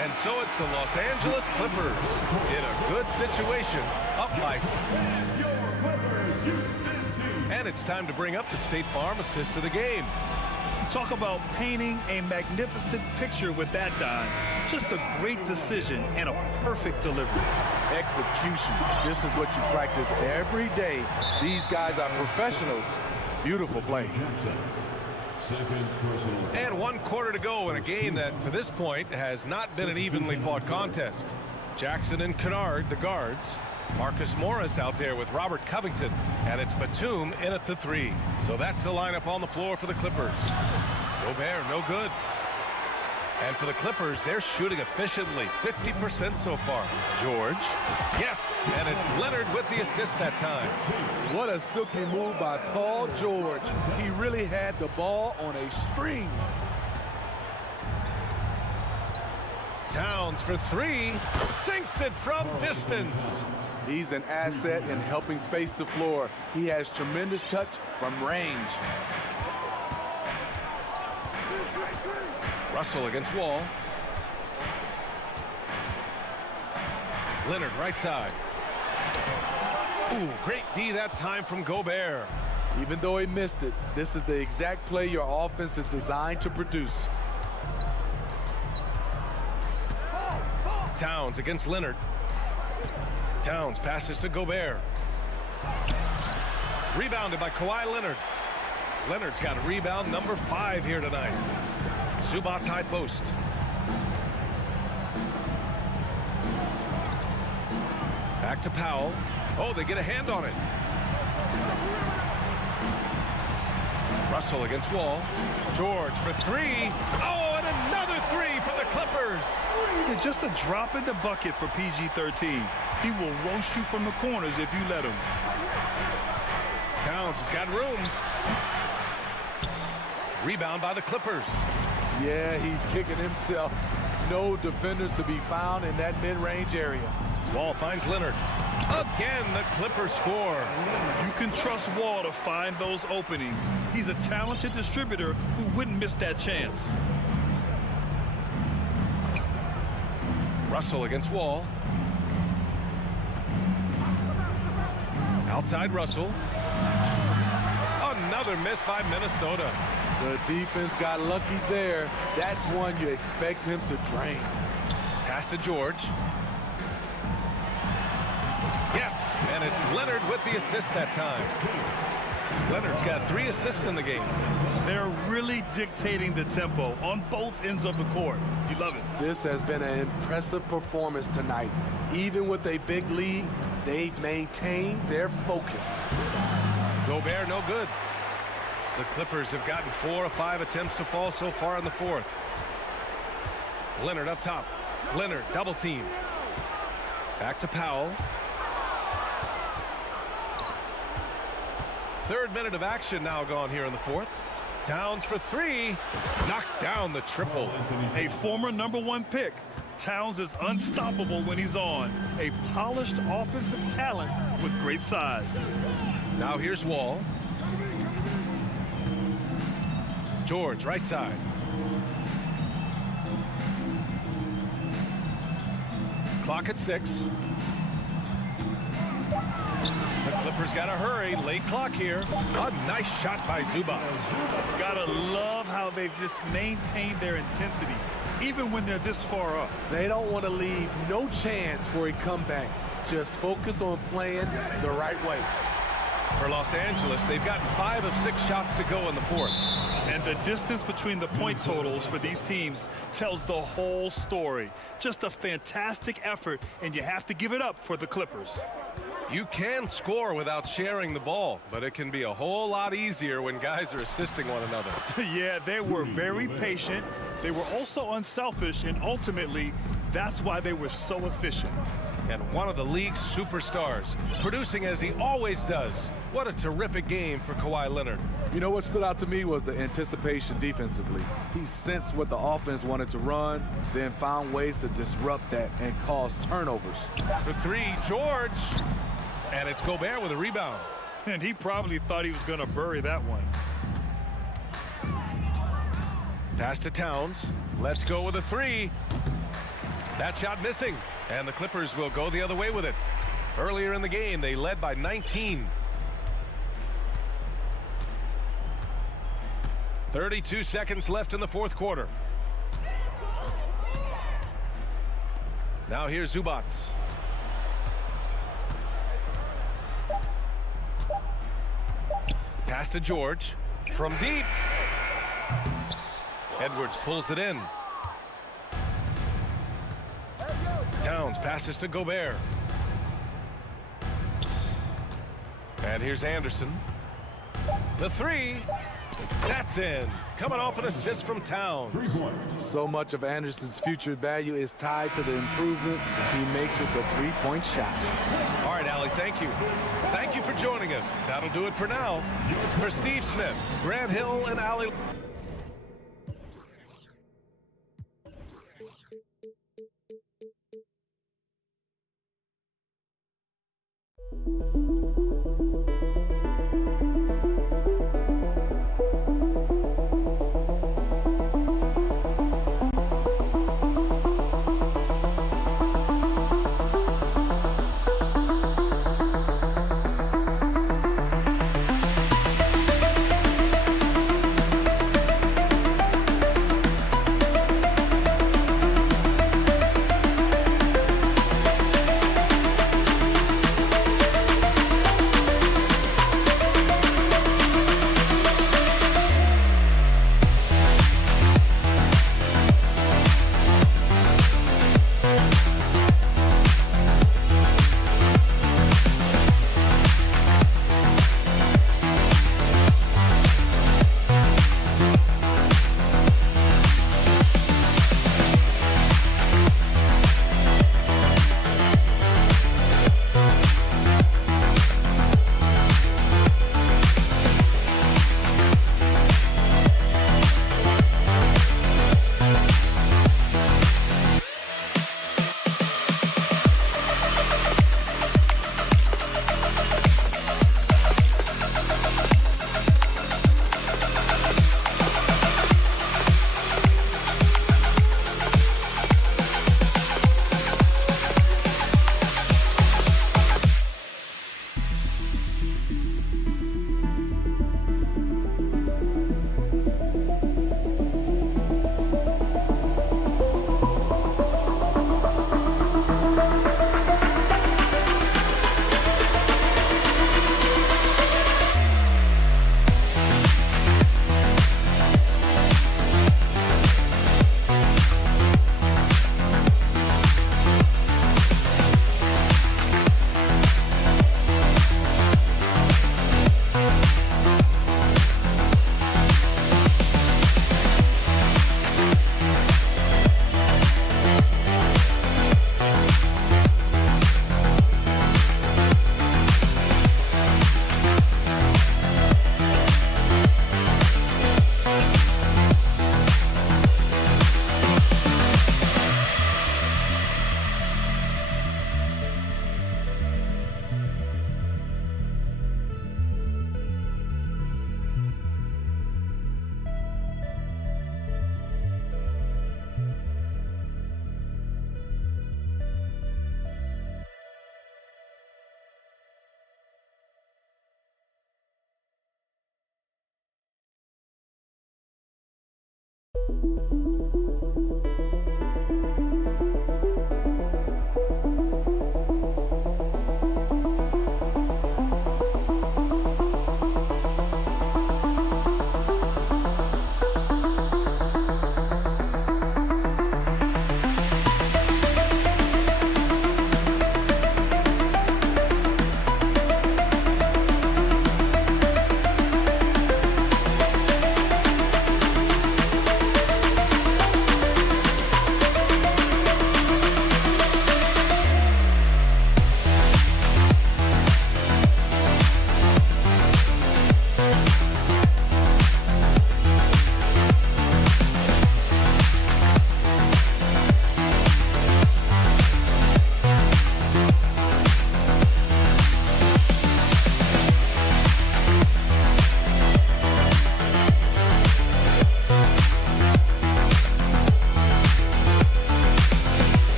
And so it's the Los Angeles Clippers in a good situation, up by. And it's time to bring up the State Farm assist of the game. Talk about painting a magnificent picture with that, Don. Just a great decision and a perfect delivery. Execution. This is what you practice every day. These guys are professionals. Beautiful play. And 1 quarter to go in a game that, to this point, has not been an evenly fought contest. Jackson and Kennard, the guards. Marcus Morris out there with Robert Covington. And it's Batum in at the 3. So that's the lineup on the floor for the Clippers. Gobert, no good. And for the Clippers, they're shooting efficiently, 50% so far. George, yes, and it's Leonard with the assist that time. What a silky move by Paul George. He really had the ball on a string. Towns for three, sinks it from distance. He's an asset in helping space the floor. He has tremendous touch from range. Russell against Wall. Leonard right side. Ooh, great D that time from Gobert. Even though he missed it, this is the exact play your offense is designed to produce. Towns against Leonard. Towns passes to Gobert. Rebounded by Kawhi Leonard. Leonard's got a rebound number 5 here tonight. Zubac's high post. Back to Powell. Oh, they get a hand on it. Russell against Wall. George for 3. Oh, and another 3 for the Clippers. Yeah, just a drop in the bucket for PG-13. He will roast you from the corners if you let him. Towns has got room. Rebound by the Clippers. Yeah, he's kicking himself. No defenders to be found in that mid-range area. Wall finds Leonard. Again, the Clippers score. You can trust Wall to find those openings. He's a talented distributor who wouldn't miss that chance. Russell against Wall. Outside Russell. Another miss by Minnesota. The defense got lucky there. That's one you expect him to drain. Pass to George. Yes, and it's Leonard with the assist that time. Leonard's got 3 assists in the game. They're really dictating the tempo on both ends of the court. You love it. This has been an impressive performance tonight. Even with a big lead, they've maintained their focus. Gobert no good. The Clippers have gotten 4 of 5 attempts to fall so far in the 4th. Leonard up top. Leonard double team. Back to Powell. 3rd minute of action now gone here in the 4th. Towns for 3. Knocks down the triple. A former #1 pick. Towns is unstoppable when he's on. A polished offensive talent with great size. Now here's Wall. George, right side. Clock at 6. The Clippers got to hurry. Late clock here. A nice shot by Zubac. Gotta love how they've just maintained their intensity, even when they're this far up. They don't want to leave no chance for a comeback. Just focus on playing the right way. For Los Angeles, they've gotten 5 of 6 shots to go in the 4th. And the distance between the point totals for these teams tells the whole story. Just a fantastic effort, and you have to give it up for the Clippers. You can score without sharing the ball, but it can be a whole lot easier when guys are assisting one another. Yeah, they were very patient. They were also unselfish, and ultimately, that's why they were so efficient. And one of the league's superstars, producing as he always does. What a terrific game for Kawhi Leonard. You know what stood out to me was the anticipation defensively. He sensed what the offense wanted to run, then found ways to disrupt that and cause turnovers. For 3, George. And it's Gobert with a rebound. And he probably thought he was going to bury that one. Pass to Towns. Let's go with a 3. That shot missing. And the Clippers will go the other way with it. Earlier in the game, they led by 19. 32 seconds left in the 4th quarter. Now here's Zubac. Pass to George. From deep. Edwards pulls it in. Towns passes to Gobert. And here's Anderson. The 3. That's in. Coming off an assist from Towns. 3 points. So much of Anderson's future value is tied to the improvement he makes with the three-point shot. All right, Allie, thank you. Thank you for joining us. That'll do it for now. For Steve Smith, Grant Hill, and Allie.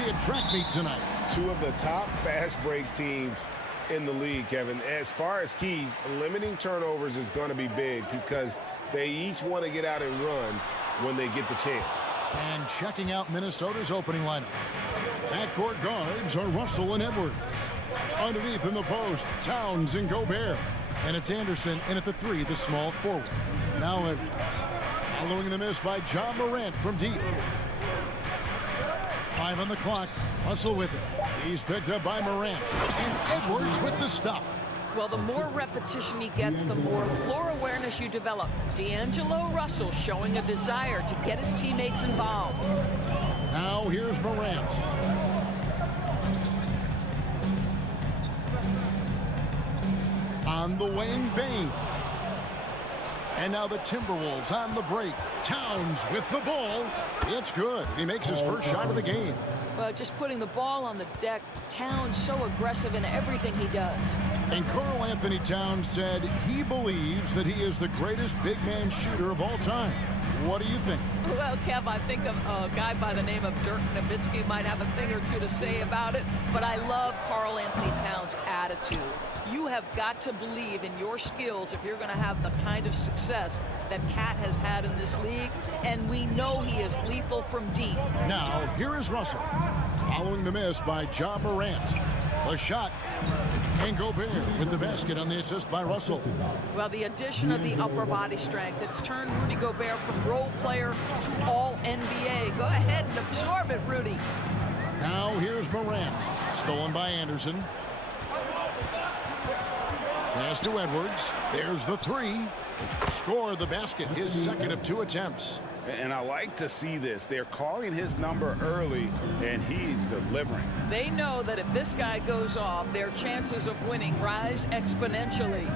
see a track meet tonight. Two of the top fast break teams in the league, Kevin. As far as keys, limiting turnovers is going to be big because they each want to get out and run when they get the chance. And checking out Minnesota's opening lineup. Backcourt guards are Russell and Edwards. Underneath in the post, Towns and Gobert. And it's Anderson in at the 3, the small forward. Now Edwards. Following the miss by John Morant from deep. 5 on the clock. Russell with it. He's picked up by Morant. And Edwards with the stuff. Well, the more repetition he gets, the more floor awareness you develop. D'Angelo Russell showing a desire to get his teammates involved. Now here's Morant. On the wing, Bane. And now the Timberwolves on the break. Towns with the ball. It's good. He makes his first shot of the game. Well, just putting the ball on the deck. Towns so aggressive in everything he does. And Karl Anthony Towns said he believes that he is the greatest big man shooter of all time. What do you think? Well, Kev, I think a guy by the name of Dirk Nowitzki might have a thing or two to say about it, but I love Karl Anthony Towns' attitude. You have got to believe in your skills if you're going to have the kind of success that Cat has had in this league, and we know he is lethal from deep. Now, here is Russell. Following the miss by John Morant. The shot. And Gobert with the basket on the assist by Russell. Well, the addition of the upper body strength, it's turned Rudy Gobert from role player to all NBA. Go ahead and absorb it, Rudy. Now here's Morant. Stolen by Anderson. Pass to Edwards. There's the 3. Score the basket, his second of 2 attempts. And I like to see this. They're calling his number early, and he's delivering. They know that if this guy goes off, their chances of winning rise exponentially.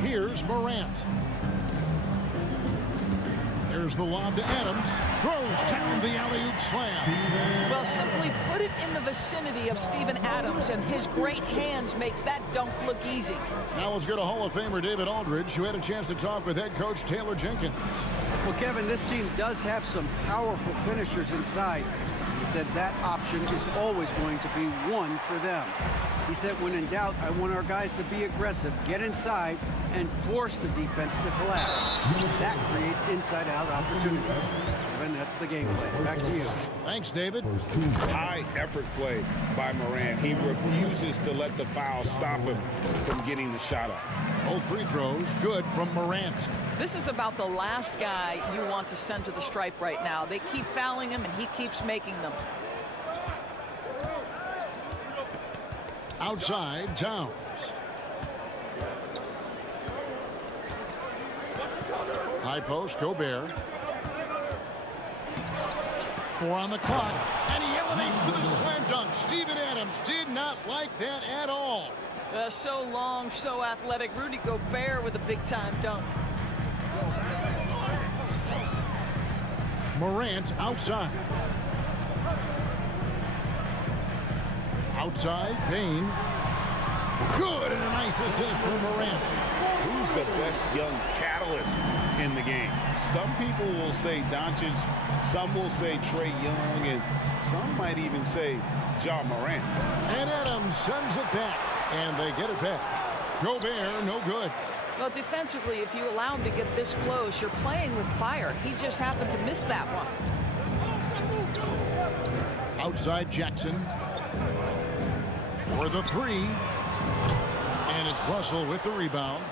Here's Morant. There's the lob to Adams. Throws down the alley-oop slam. Well, simply put it in the vicinity of Steven Adams, and his great hands makes that dunk look easy. Now let's go to Hall of Famer David Aldridge, who had a chance to talk with head coach Taylor Jenkins. Well, Kevin, this team does have some powerful finishers inside. He said that option is always going to be one for them. He said, when in doubt, I want our guys to be aggressive, get inside, and force the defense to collapse. That creates inside-out opportunities. And that's the game plan. Back to you. Thanks, David. High effort play by Morant. He refuses to let the foul stop him from getting the shot up. Both free throws good from Morant. This is about the last guy you want to send to the stripe right now. They keep fouling him, and he keeps making them. Outside, Towns. High post, Gobert. 4 on the clock, and he elevates to the slam dunk. Steven Adams did not like that at all. So long, so athletic. Rudy Gobert with a big-time dunk. Morant outside. Outside, Bane. Good, and a nice assist from Morant. Who's the best young catalyst in the game? Some people will say Doncic, some will say Trae Young, and some might even say Ja Morant. And Adams sends it back, and they get it back. Gobert, no good. Well, defensively, if you allow him to get this close, you're playing with fire. He just happened to miss that one. Outside, Jackson. For the 3. And it's Russell with the rebound.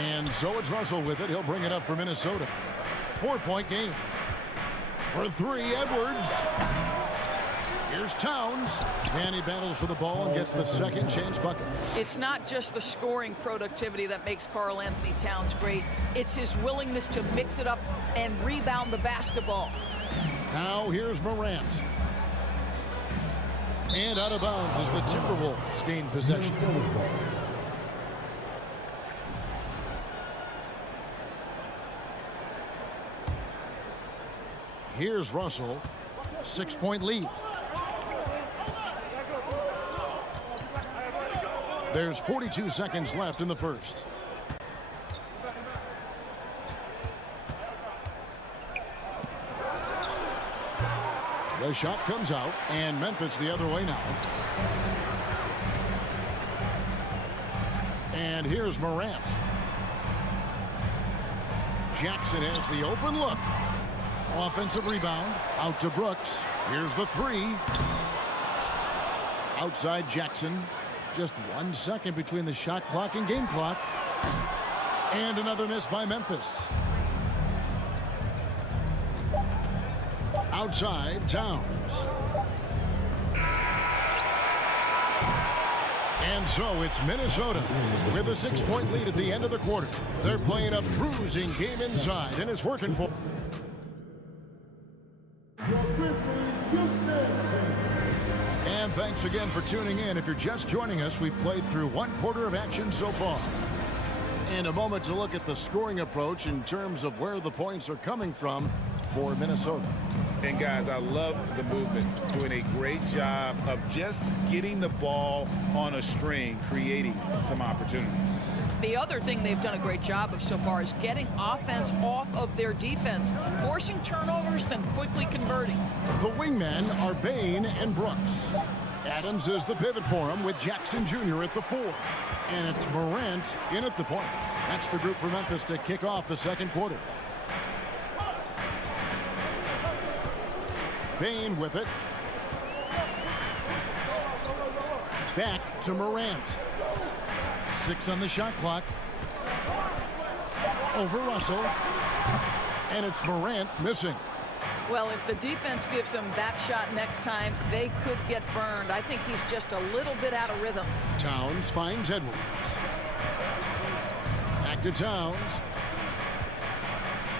And so it's Russell with it. He'll bring it up for Minnesota. 4-point game. For 3, Edwards. Here's Towns. And he battles for the ball and gets the second chance bucket. It's not just the scoring productivity that makes Karl Anthony Towns great. It's his willingness to mix it up and rebound the basketball. Now here's Morant. And out of bounds as the Timberwolves gain possession. Here's Russell. 6-point lead. There's 42 seconds left in the first. The The shot comes out, and Memphis the other way now. And here's Morant. Jackson has the open look. Offensive rebound. Out to Brooks. Here's the three. Outside Jackson. Just 1 second between the shot clock and game clock. And another miss by Memphis. Outside Towns. And so it's Minnesota with a 6-point lead at the end of the quarter. They're playing a bruising game inside, and it's working for. And thanks again for tuning in. If you're just joining us, we've played through 1 quarter of action so far. In a moment to look at the scoring approach in terms of where the points are coming from for Minnesota. And guys, I love the movement, doing a great job of just getting the ball on a string, creating some opportunities. The other thing they've done a great job of so far is getting offense off of their defense, forcing turnovers, then quickly converting. The wingmen are Bain and Brooks. Adams is the pivot for him with Jackson Jr. at the 4. And it's Morant in at the point. That's the group for Memphis to kick off the second quarter. Bain with it. Back to Morant. 6 on the shot clock. Over Russell. And it's Morant missing. Well, if the defense gives him that shot next time, they could get burned. I think he's just a little bit out of rhythm. Towns finds Edwards. Back to Towns.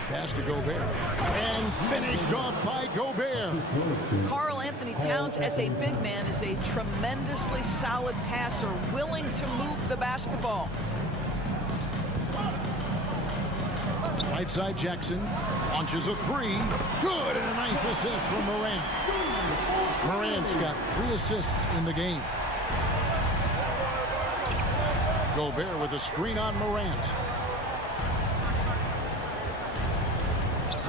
Pass to Gobert. And finished off by Gobert. Karl Anthony Towns, as a big man, is a tremendously solid passer, willing to move the basketball. Right side Jackson launches a 3. Good, and a nice assist from Morant. Morant's got 3 assists in the game. Gobert with a screen on Morant.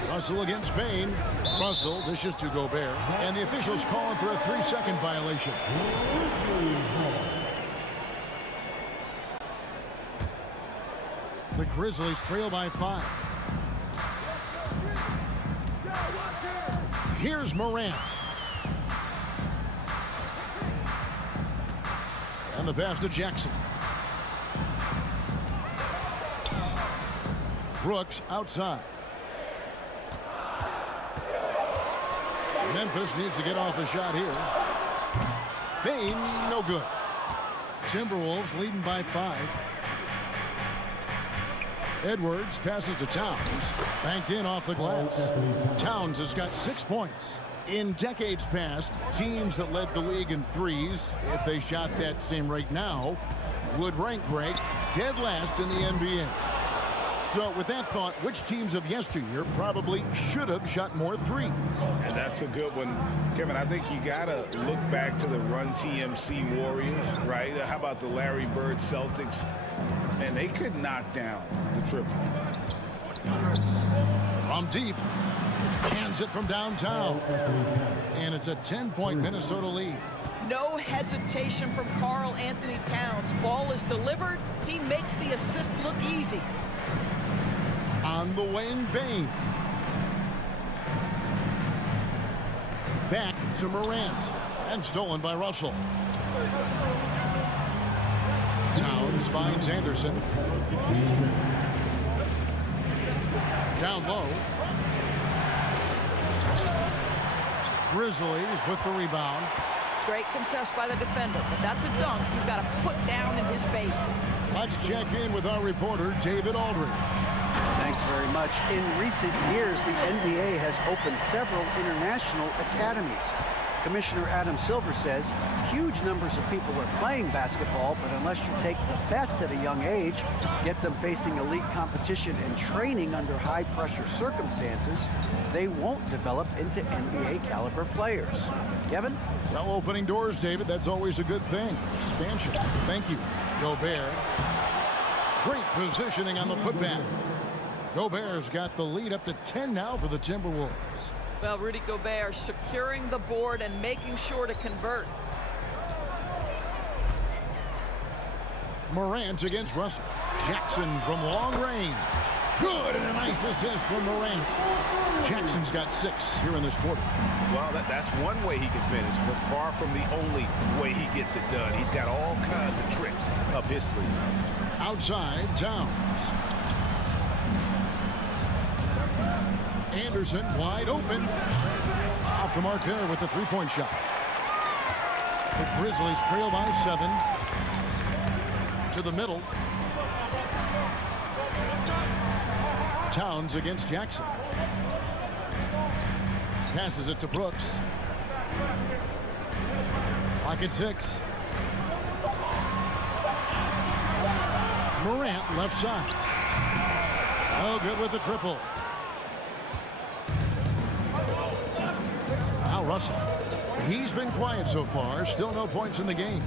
Russell against Bain. Russell dishes to Gobert. And the officials calling for a 3-second violation. The Grizzlies trail by 5. Here's Morant. And the pass to Jackson. Brooks outside. Memphis needs to get off a shot here. Bain, no good. Timberwolves leading by 5. Edwards passes to Towns. Banked in off the glass. Towns has got 6 points. In decades past, teams that led the league in threes, if they shot that same rate now, would rank Greg dead last in the NBA. So with that thought, which teams of yesteryear probably should have shot more threes? And that's a good one. Kevin, I think you got to look back to the Run TMC Warriors, right? How about the Larry Bird Celtics? And they could knock down the triple. From deep, cans it from downtown. And it's a 10-point Minnesota lead. No hesitation from Karl Anthony Towns. Ball is delivered. He makes the assist look easy. On the wing, Bain. Back to Morant. And stolen by Russell. Towns finds Anderson. Down low. Grizzlies with the rebound. Great contest by the defender, but that's a dunk you've got to put down in his face. Let's check in with our reporter, David Aldridge. Thanks very much. In recent years, the NBA has opened several international academies. Commissioner Adam Silver says huge numbers of people are playing basketball, but unless you take the best at a young age, get them facing elite competition and training under high-pressure circumstances, they won't develop into NBA-caliber players. Kevin? Well, opening doors, David, that's always a good thing. Expansion. Thank you. Gobert. Great positioning on the putback. Gobert's got the lead up to 10 now for the Timberwolves. Well, Rudy Gobert securing the board and making sure to convert. Morant against Russell. Jackson from long range. Good, and a nice assist from Morant. Jackson's got 6 here in this quarter. Well, that's one way he can finish, but far from the only way he gets it done. He's got all kinds of tricks up his sleeve. Outside, Towns. Anderson wide open. Off the mark there with the three-point shot. The Grizzlies trail by 7. To the middle. Towns against Jackson. Passes it to Brooks. Pocket 6. Morant left side. Oh, good with the triple. Now Russell. He's been quiet so far. Still no points in the game.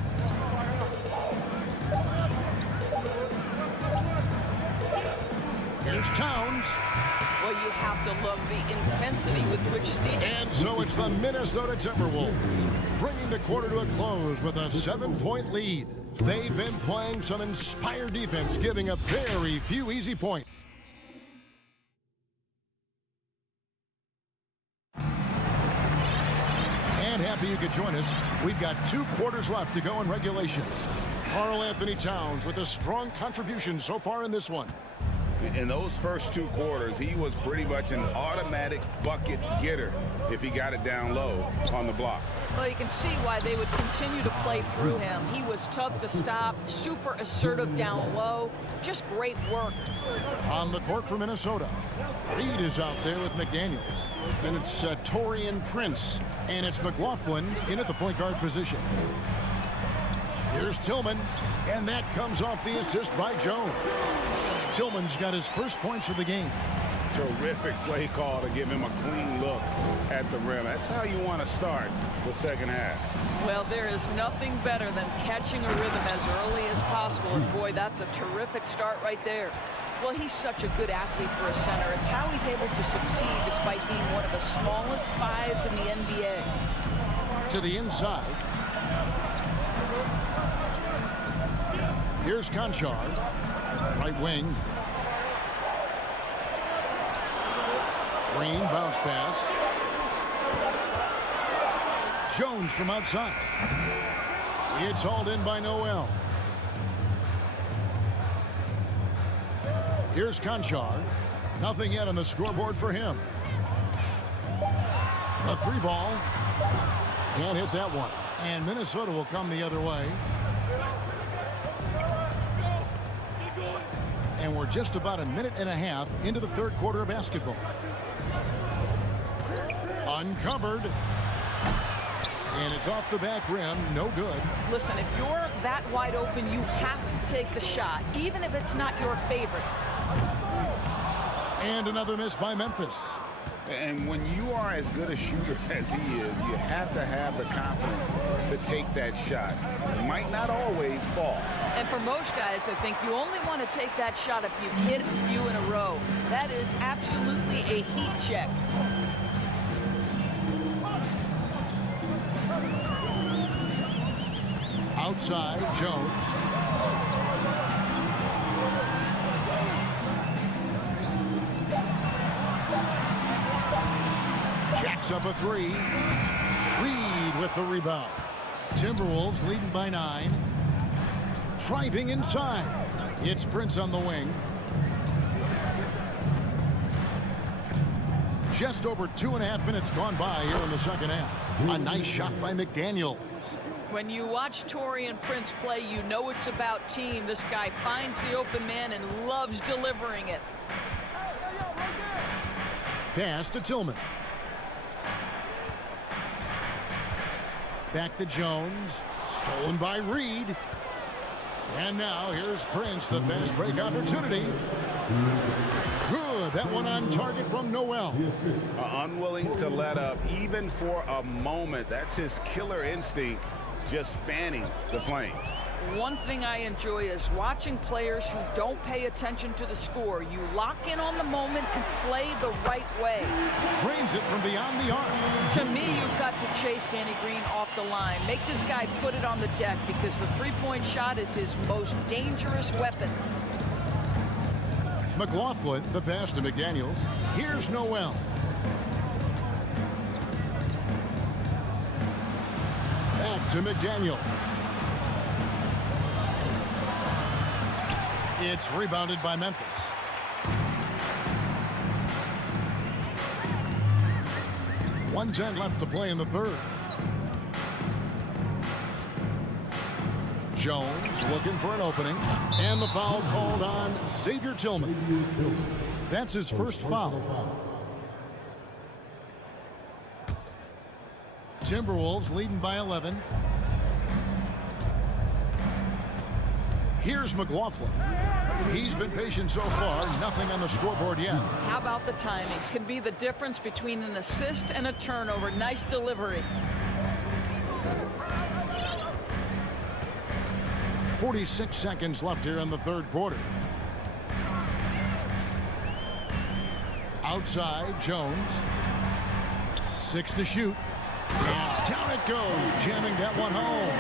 Here's Towns. Well, you have to love the intensity with which Steve... And so it's the Minnesota Timberwolves bringing the quarter to a close with a 7-point lead. They've been playing some inspired defense, giving up very few easy points. And happy you could join us. We've got 2 quarters left to go in regulation. Karl Anthony Towns with a strong contribution so far in this one. In those first 2 quarters, he was pretty much an automatic bucket getter if he got it down low on the block. Well, you can see why they would continue to play through him. He was tough to stop, super assertive down low. Just great work. On the court for Minnesota, Reed is out there with McDaniels. Then it's Taurean Prince, and it's McLaughlin in at the point guard position. Here's Tillman, and that comes off the assist by Jones. Tillman's got his first points of the game. Terrific play call to give him a clean look at the rim. That's how you want to start the second half. Well, there is nothing better than catching a rhythm as early as possible. And boy, that's a terrific start right there. Well, he's such a good athlete for a center. It's how he's able to succeed despite being one of the smallest 5s in the NBA. To the inside. Here's Conchar, right wing. Green bounce pass. Jones from outside. It's hauled in by Noel. Here's Conchar. Nothing yet on the scoreboard for him. A 3 ball. Can't hit that one. And Minnesota will come the other way. And we're just about a minute and a half into the third quarter of basketball. Uncovered. And it's off the back rim. No good. Listen, if you're that wide open, you have to take the shot, even if it's not your favorite. And another miss by Memphis. And when you are as good a shooter as he is, you have to have the confidence to take that shot. It might not always fall. And for most guys, I think you only want to take that shot if you've hit a few in a row. That is absolutely a heat check. Outside, Jones. Jacks up a 3. Reed with the rebound. Timberwolves leading by 9. Driving inside. It's Prince on the wing. Just over 2.5 minutes gone by here in the second half. A nice shot by McDaniels. When you watch Taurean Prince play, you know it's about team. This guy finds the open man and loves delivering it. Pass to Tillman. Back to Jones. Stolen by Reed. And now here's Prince, the fast break opportunity. Good. That one on target from Noel. Unwilling to let up even for a moment. That's his killer instinct, just fanning the flame. One thing I enjoy is watching players who don't pay attention to the score. You lock in on the moment and play the right way. Drains it from beyond the arc. To me, you've got to chase Danny Green off the line. Make this guy put it on the deck because the three-point shot is his most dangerous weapon. McLaughlin, the pass to McDaniels. Here's Noel. Back to McDaniel. It's rebounded by Memphis. .110 left to play in the third. Jones looking for an opening. And the foul called on Xavier Tillman. That's his first foul. Timberwolves leading by 11. Here's McLaughlin. He's been patient so far. Nothing on the scoreboard yet. How about the timing? Can be the difference between an assist and a turnover. Nice delivery. 46 seconds left here in the third quarter. Outside, Jones. 6 to shoot. And down it goes, jamming that one home.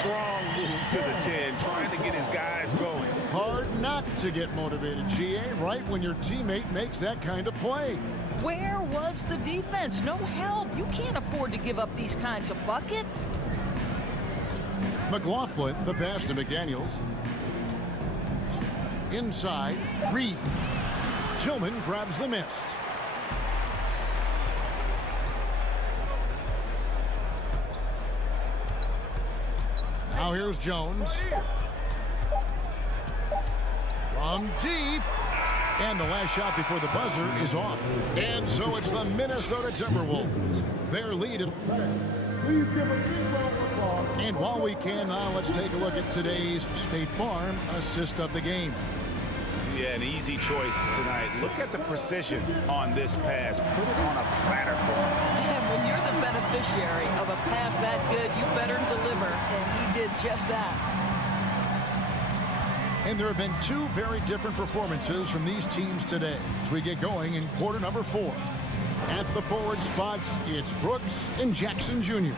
Strong move to the 10, trying to get his guys going. Hard not to get motivated, GA, right when your teammate makes that kind of play. Where was the defense? No help. You can't afford to give up these kinds of buckets. McLaughlin, the pass to McDaniels. Inside, Reed. Tillman grabs the miss. Now here's Jones. From deep. And the last shot before the buzzer is off. And so it's the Minnesota Timberwolves. Their lead. Please give a big round of applause. And while we can, now let's take a look at today's State Farm assist of the game. Yeah, an easy choice tonight. Look at the precision on this pass. Put it on a platter for him. And when you're the beneficiary of a pass that good, you better deliver. And he did just that. And there have been two very different performances from these teams today as we get going in quarter number 4. At the forward spots, it's Brooks and Jackson Jr.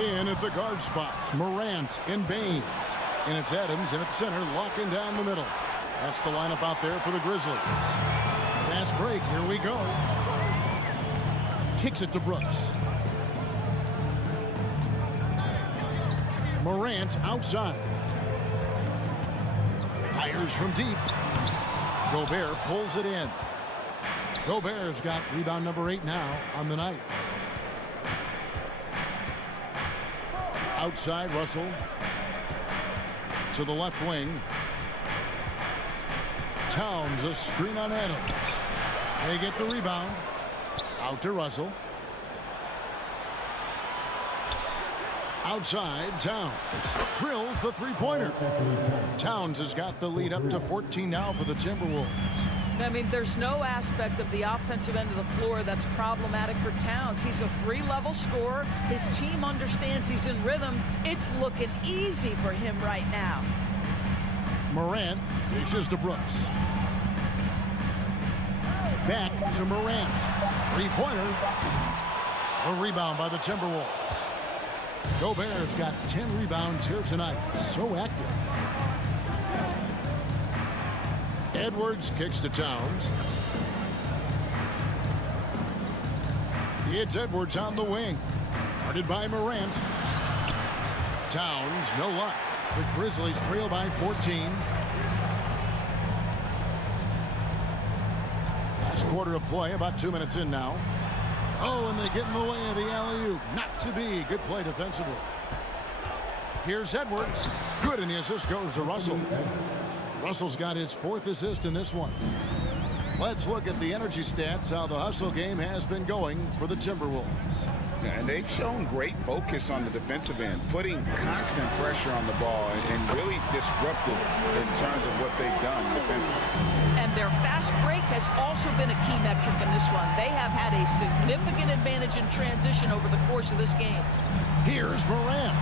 In at the guard spots, Morant and Bain. And it's Adams in at center, locking down the middle. That's the lineup out there for the Grizzlies. Fast break, here we go. Kicks it to Brooks. Morant outside. Fires from deep. Gobert pulls it in. Gobert's got rebound number 8 now on the night. Outside, Russell. To the left wing. Towns, a screen on Adams. They get the rebound. Out to Russell. Outside, Towns. Drills the three-pointer. Towns has got the lead up to 14 now for the Timberwolves. I mean, there's no aspect of the offensive end of the floor that's problematic for Towns. He's a 3-level scorer. His team understands he's in rhythm. It's looking easy for him right now. Morant dishes to Brooks. Back to Morant. Three-pointer. A rebound by the Timberwolves. Gobert's got 10 rebounds here tonight. So active. Edwards kicks to Towns. It's Edwards on the wing. Guarded by Morant. Towns, no luck. The Grizzlies trail by 14. Last quarter of play, about 2 minutes in now. Oh, and they get in the way of the alley-oop. Not to be. Good play defensively. Here's Edwards. Good, and the assist goes to Russell. Russell's got his 4th assist in this one. Let's look at the energy stats, how the hustle game has been going for the Timberwolves. And they've shown great focus on the defensive end, putting constant pressure on the ball and really disruptive in terms of what they've done defensively. And their fast break has also been a key metric in this one. They have had a significant advantage in transition over the course of this game. Here's Morant.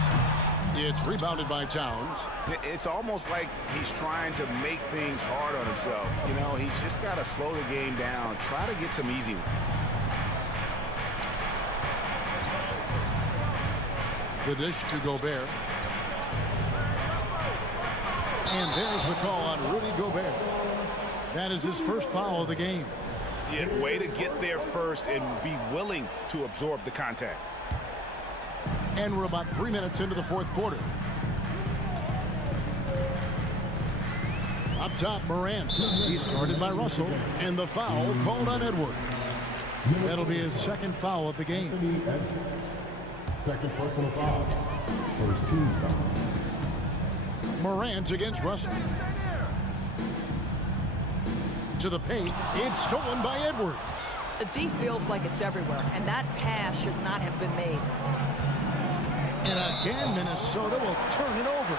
It's rebounded by Towns. It's almost like he's trying to make things hard on himself. You know, he's just got to slow the game down, try to get some easy ones. The dish to Gobert. And there's the call on Rudy Gobert. That is his first foul of the game. Yeah, way to get there first and be willing to absorb the contact. And we're about 3 minutes into the fourth quarter. Up top, Morant. He's guarded by Russell. And the foul called on Edwards. That'll be his second foul of the game. Second personal foul. First team foul. Morant against Russell. To the paint. It's stolen by Edwards. The D feels like it's everywhere, and that pass should not have been made. And again, Minnesota will turn it over.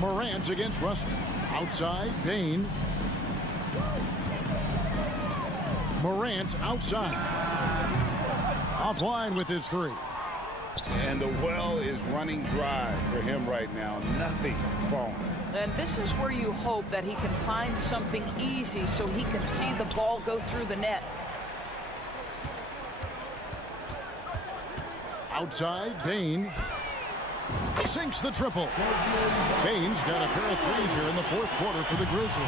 Morant against Russell. Outside, Bain. Morant outside. Offline with his three. And the well is running dry for him right now. Nothing falling. And this is where you hope that he can find something easy so he can see the ball go through the net. Outside, Bain sinks the triple. Bain's got a pair of threes here in the fourth quarter for the Grizzlies.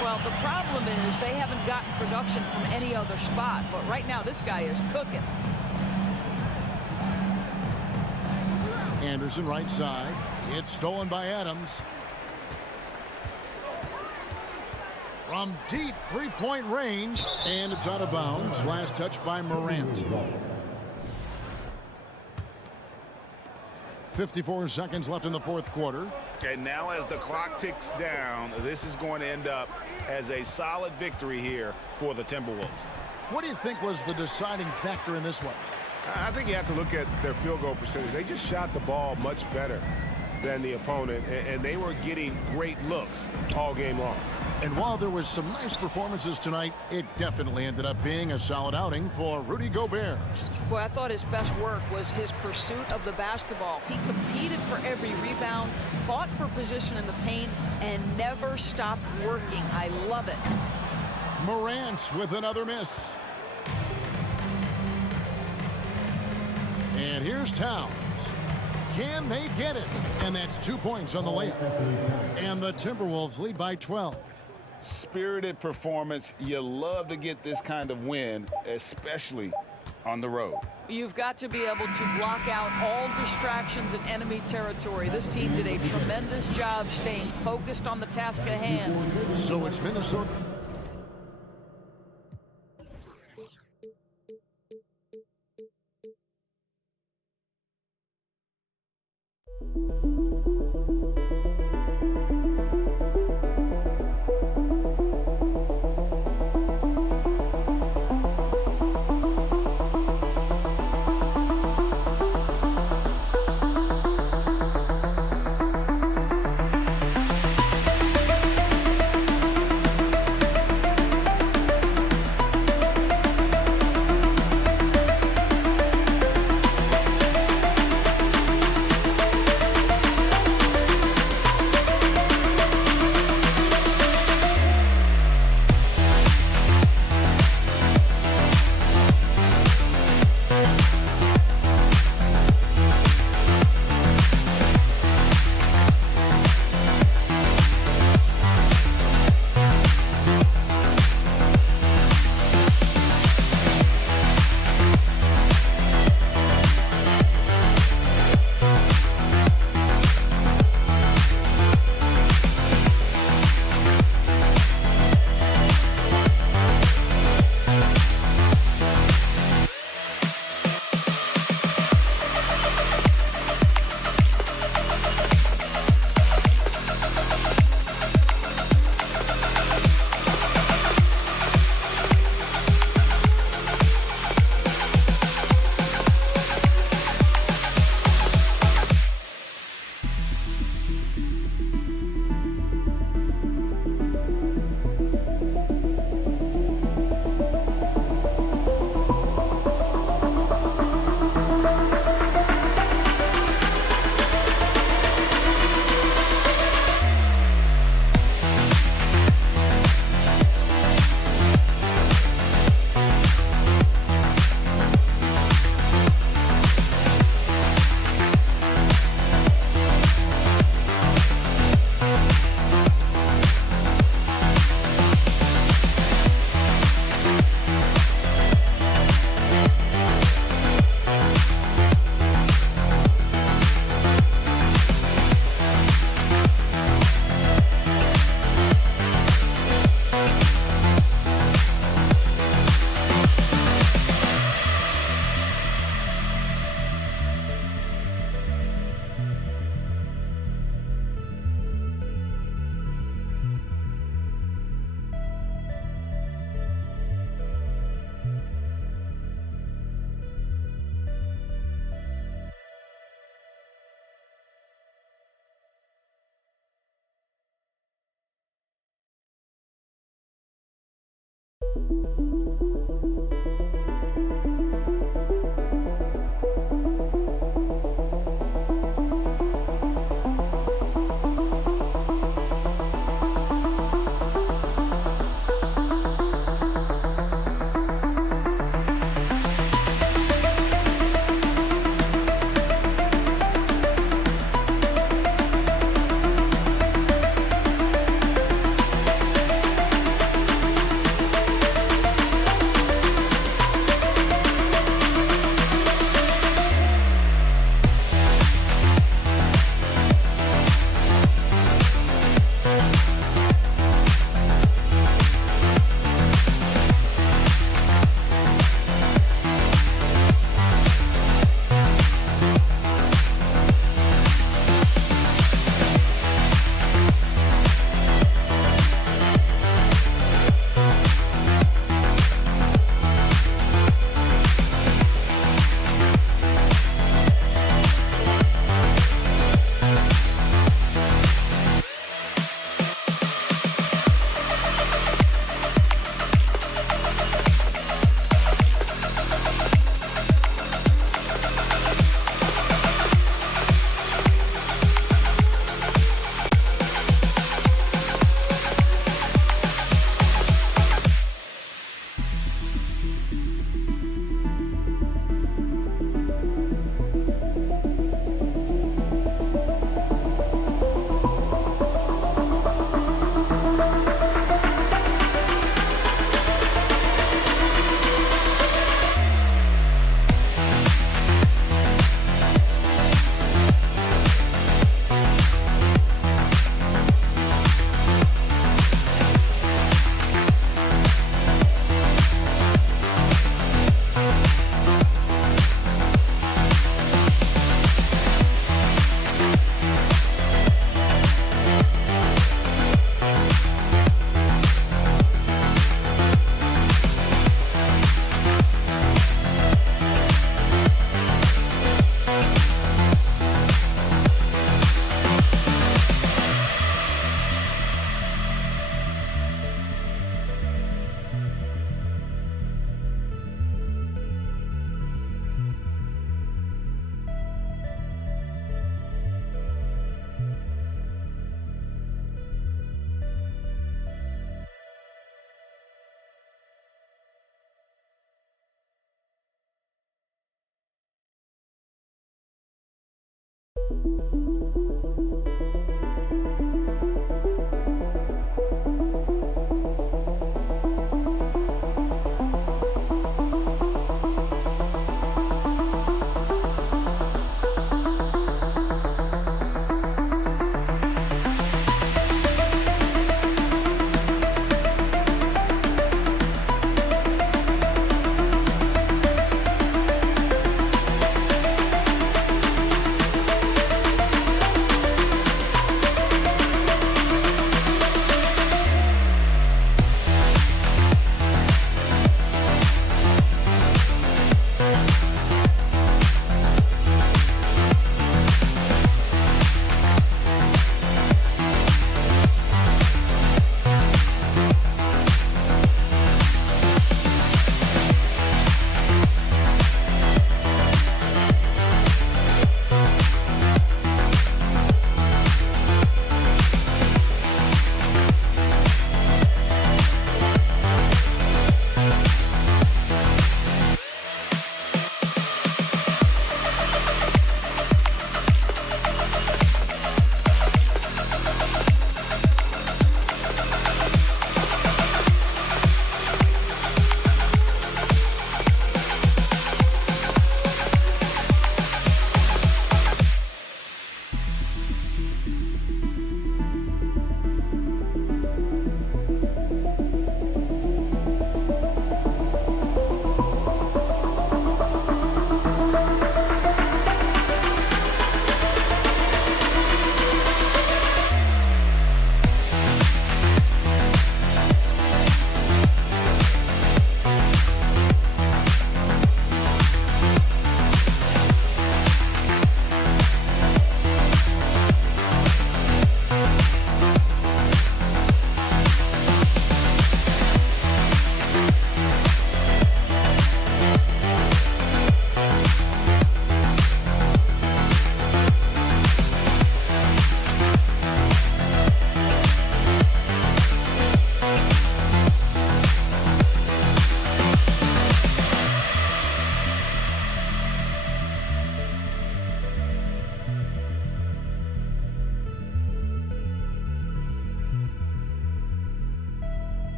Well, the problem is they haven't gotten production from any other spot, but right now this guy is cooking. Anderson right side. It's stolen by Adams. From deep three-point range, and it's out of bounds. Last touch by Morant. 54 seconds left in the fourth quarter. And now as the clock ticks down, this is going to end up as a solid victory here for the Timberwolves. What do you think was the deciding factor in this one? I think you have to look at their field goal percentage. They just shot the ball much better than the opponent, and they were getting great looks all game long. And while there was some nice performances tonight, it definitely ended up being a solid outing for Rudy Gobert. Boy, I thought his best work was his pursuit of the basketball. He competed for every rebound, fought for position in the paint, and never stopped working. I love it. Morant with another miss. And here's Towns. Can they get it? And that's 2 points on the layup. And the Timberwolves lead by 12. Spirited performance. You love to get this kind of win, especially on the road. You've got to be able to block out all distractions in enemy territory. This team did a tremendous job staying focused on the task at hand. So it's Minnesota.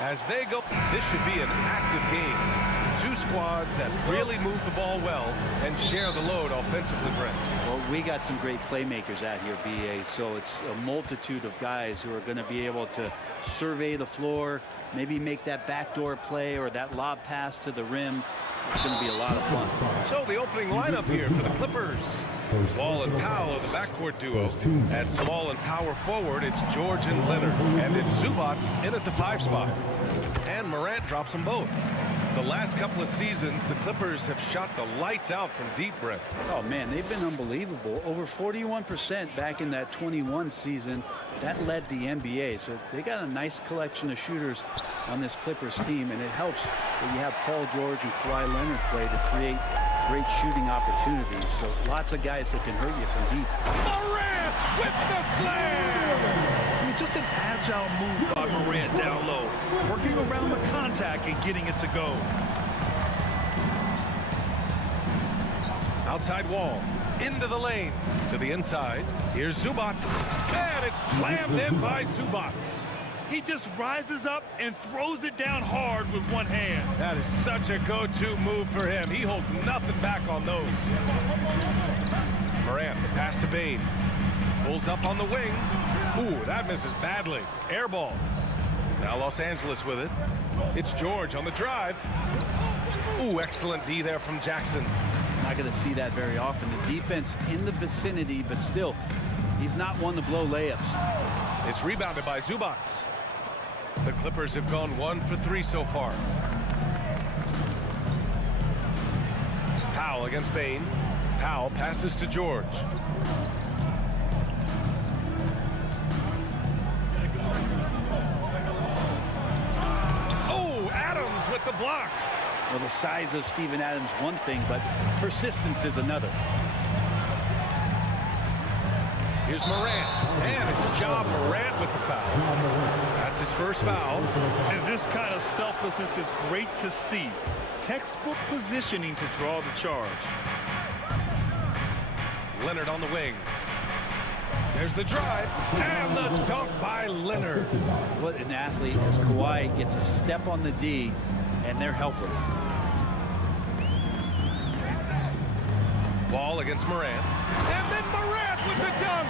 As they go, this should be an active game. Two squads that really move the ball well and share the load offensively, Brent. Well, we got some great playmakers out here, BA, so it's a multitude of guys who are going to be able to survey the floor, maybe make that backdoor play or that lob pass to the rim. It's going to be a lot of fun. So the opening lineup here for the Clippers. Wall and Powell are the backcourt duo. At small and power forward, it's George and Leonard. And it's Zubac in at the 5 spot. And Morant drops them both. The last couple of seasons, the Clippers have shot the lights out from deep, Brent. Oh, man, they've been unbelievable. Over 41% back in that 21 season. That led the NBA. So they got a nice collection of shooters on this Clippers team. And it helps that you have Paul George and Kawhi Leonard play to create great shooting opportunities. So lots of guys that can hurt you from deep. Morant with the slam! I mean, just an agile move by Morant down low, working around the contact and getting it to go. Outside Wall, into the lane, to the inside. Here's Zubac, and it's slammed in by Zubac. He just rises up and throws it down hard with one hand. That is such a go-to move for him. He holds nothing back on those. Morant, the pass to Bane. Pulls up on the wing. Ooh, that misses badly. Air ball. Now Los Angeles with it. It's George on the drive. Ooh, excellent D there from Jackson. Not going to see that very often. The defense in the vicinity, but still, he's not one to blow layups. It's rebounded by Zubac. The Clippers have gone 1 for 3 so far. Powell against Bane. Powell passes to George. Oh, Adams with the block. Well, the size of Steven Adams one thing, but persistence is another. Here's Morant, and it's Ja Morant with the foul. That's his first foul. And this kind of selflessness is great to see. Textbook positioning to draw the charge. Leonard on the wing. There's the drive, and the dunk by Leonard. What an athlete as Kawhi gets a step on the D, and they're helpless. Ball against Morant. And then Morant with the dunk.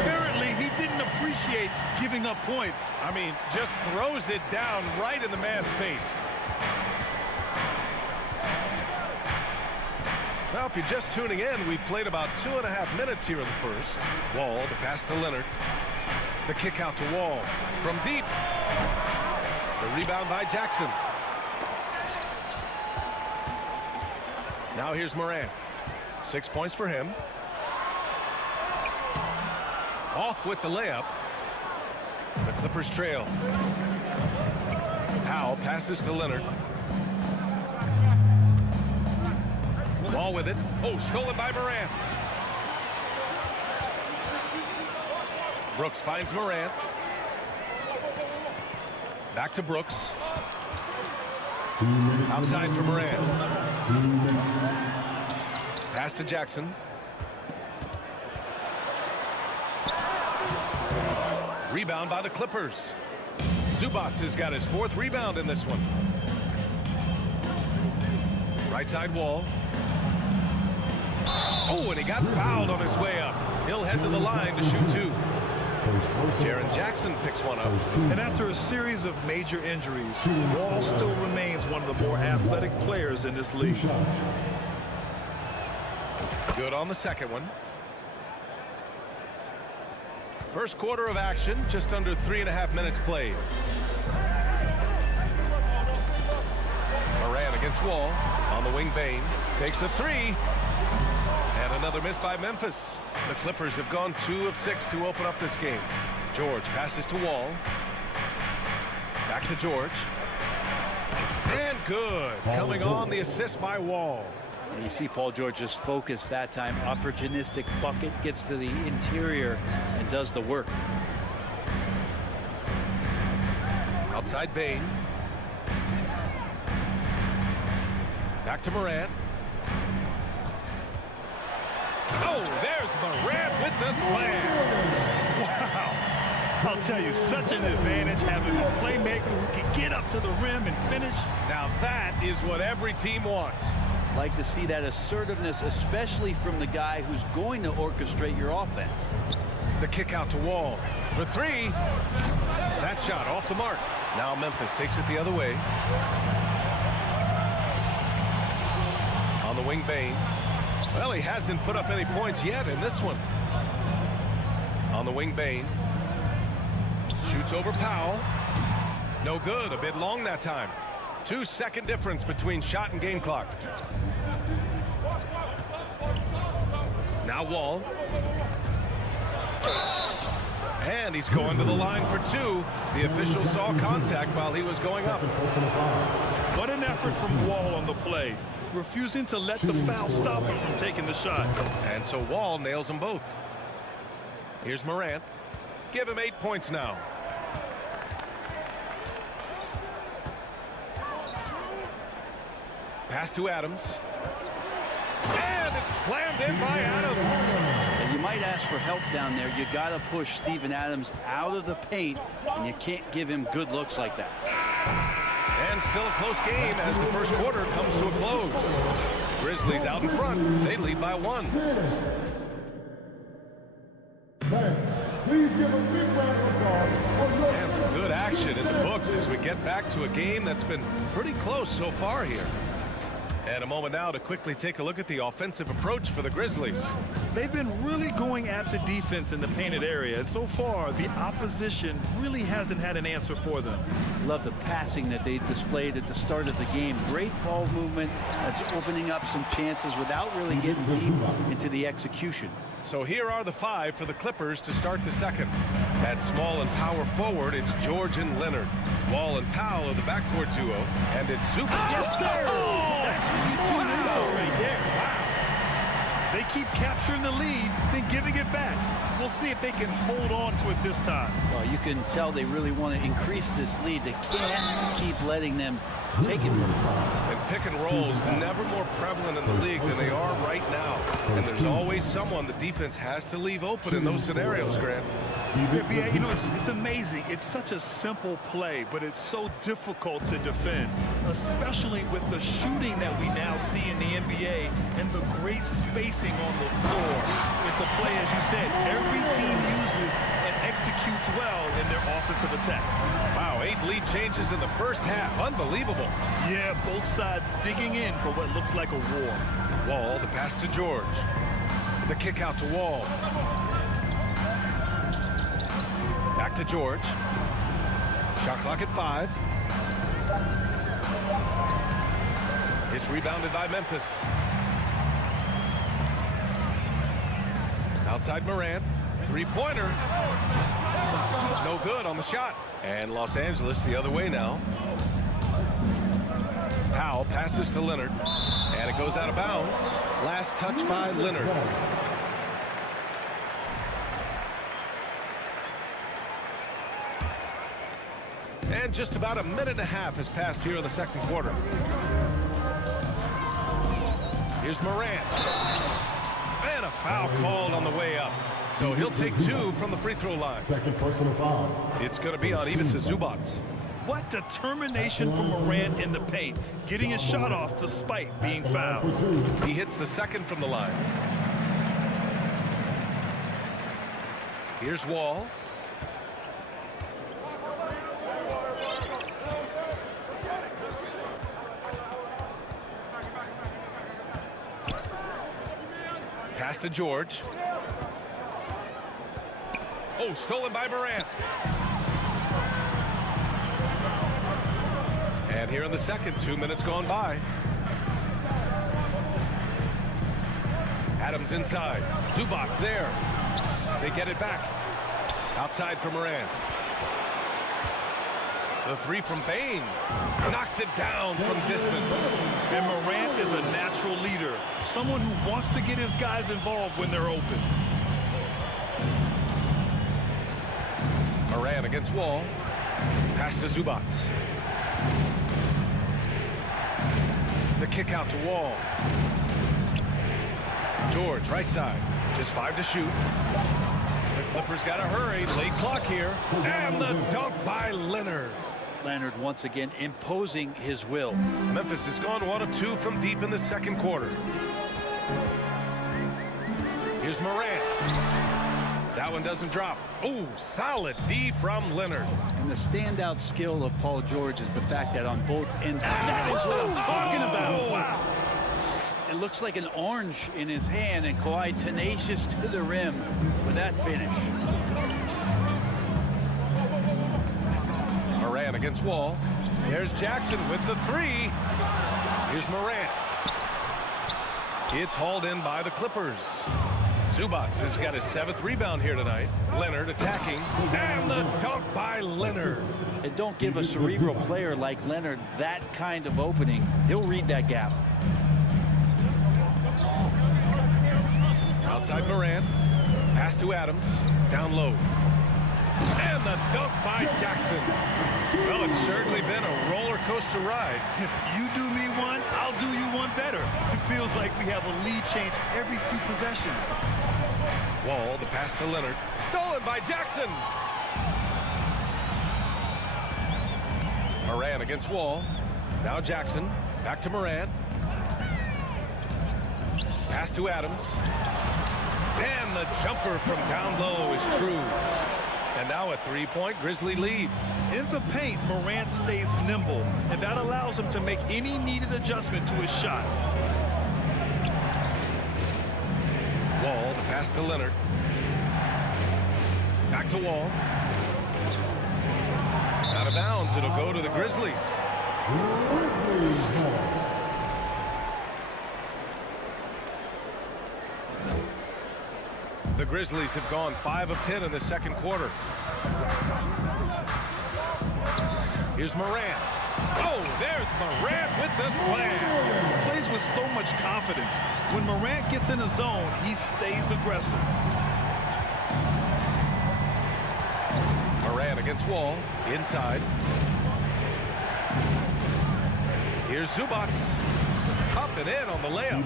Apparently, he didn't appreciate giving up points. I mean, just throws it down right in the man's face. Now, if you're just tuning in, we've played about 2.5 minutes here in the first. Wall, the pass to Leonard. The kick out to Wall. From deep. The rebound by Jackson. Now here's Morant. 6 points for him. Off with the layup. The Clippers trail. Powell passes to Leonard. Wall with it. Oh, stolen by Morant. Brooks finds Morant. Back to Brooks. Outside for Morant. Pass to Jackson. Rebound by the Clippers. Zubac has got his 4th rebound in this one. Right side Wall. Oh, and he got fouled on his way up. He'll head to the line to shoot 2. Jaren Jackson picks one up. And after a series of major injuries, Wall still remains one of the more athletic players in this league. Good on the second one. First quarter of action, just under 3.5 minutes played. Moran against Wall. On the wing, Bane takes a 3. And another miss by Memphis. The Clippers have gone 2 of 6 to open up this game. George passes to Wall. Back to George. And good. Coming on, the assist by Wall. And you see Paul George just focused that time. Opportunistic bucket, gets to the interior and does the work. Outside Bane. Back to Morant. Oh, there's Morant with the slam. Wow. I'll tell you, such an advantage having a playmaker who can get up to the rim and finish. Now that is what every team wants. Like to see that assertiveness, especially from the guy who's going to orchestrate your offense. The kick out to Wall for 3. That shot off the mark. Now Memphis takes it the other way. On the wing, Bane. Well, he hasn't put up any points yet in this one. On the wing, Bane. Shoots over Powell. No good. A bit long that time. 2-second difference between shot and game clock. Now Wall. And he's going to the line for 2. The official saw contact while he was going up. What an effort from Wall on the play. Refusing to let the foul stop him from taking the shot. And so Wall nails them both. Here's Morant. Give him 8 points now. Pass to Adams. And it's slammed in by Adams. And you might ask for help down there. You got to push Steven Adams out of the paint, and you can't give him good looks like that. And still a close game as the first quarter comes to a close. Grizzlies out in front. They lead by 1. Please give a big round of applause. And some good action in the books as we get back to a game that's been pretty close so far here. And a moment now to quickly take a look at the offensive approach for the Grizzlies. They've been really going at the defense in the painted area, and so far the opposition really hasn't had an answer for them. Love the passing that they displayed at the start of the game. Great ball movement that's opening up some chances without really getting deep into the execution. So here are the 5 for the Clippers to start the second. At small and power forward, it's George and Leonard. Wall and Powell are the backcourt duo, and it's Zubac. Yes, sir! That's what you tune in for right there. Wow. They keep capturing the lead, then giving it back. We'll see if they can hold on to it this time. Well, you can tell they really want to increase this lead. They can't keep letting them take it from them. And pick and rolls never more prevalent in the league than they are right now. And there's always someone the defense has to leave open in those scenarios, Grant. Yeah, you know, it's amazing. It's such a simple play, but it's so difficult to defend, especially with the shooting that we now see in the NBA and the great spacing on the floor. It's a play, as you said, every team uses and executes well in their offensive attack. Wow, 8 lead changes in the first half. Unbelievable. Yeah, both sides digging in for what looks like a war. Wall, the pass to George. The kick out to Wall. Back to George. Shot clock at 5. It's rebounded by Memphis. Outside Morant. 3-pointer. No good on the shot. And Los Angeles the other way now. Powell passes to Leonard. And it goes out of bounds. Last touch by Leonard. And just about a minute and a half has passed here in the second quarter. Here's Morant. And a foul called on the way up. So he'll take 2 from the free throw line. Second personal foul. It's going to be on even to Zubats. What determination from Morant in the paint, getting his shot off despite being fouled. He hits the second from the line. Here's Wall. Pass to George. Oh, stolen by Morant. And here in the second, 2 minutes gone by. Adams inside. Zubats there. They get it back. Outside for Morant. The 3 from Bain. Knocks it down from distance. And Morant is a natural leader. Someone who wants to get his guys involved when they're open. Morant against Wall. Pass to Zubats. The kick out to Wall. George, right side. Just 5 to shoot. The Clippers got to hurry. Late clock here. And the dunk by Leonard. Leonard once again imposing his will. Memphis has gone 1 of 2 from deep in the second quarter. Here's Morant. That one doesn't drop. Oh, solid D from Leonard. And the standout skill of Paul George is the fact that on both ends, that is what I'm talking about. Wow. It looks like an orange in his hand, and Kawhi tenacious to the rim with that finish. Morant against Wall. There's Jackson with the 3. Here's Morant. It's hauled in by the Clippers. Zubats has got his 7th rebound here tonight. Leonard attacking. And the dunk by Leonard. And don't give a cerebral player like Leonard that kind of opening. He'll read that gap. Outside Morant. Pass to Adams. Down low. And the dunk by Jackson. Well, it's certainly been a roller coaster ride. You do me one, I'll do you one better. It feels like we have a lead change every few possessions. Wall, the pass to Leonard. Stolen by Jackson. Morant against Wall. Now Jackson. Back to Morant. Pass to Adams. And the jumper from down low is true. And now a 3-point Grizzly lead. In the paint, Morant stays nimble, and that allows him to make any needed adjustment to his shot. Wall, the pass to Leonard. Back to Wall. Out of bounds, it'll go to the Grizzlies. The Grizzlies have gone 5 of 10 in the second quarter. Here's Morant. Oh, there's Morant with the slam. Plays with so much confidence. When Morant gets in a zone, he stays aggressive. Morant against Wall. Inside. Here's Zubats. Up and in on the layup.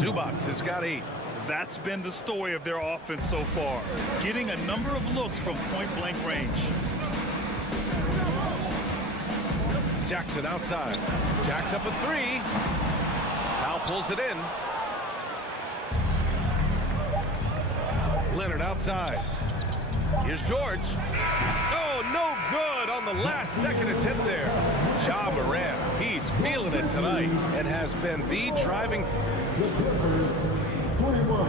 Zubats has got 8. That's been the story of their offense so far, getting a number of looks from point-blank range. Jackson outside. Jacks up a 3. Now pulls it in. Leonard outside. Here's George. Oh, no good on the last second attempt there. Ja Morant, he's feeling it tonight and has been the driving. 21.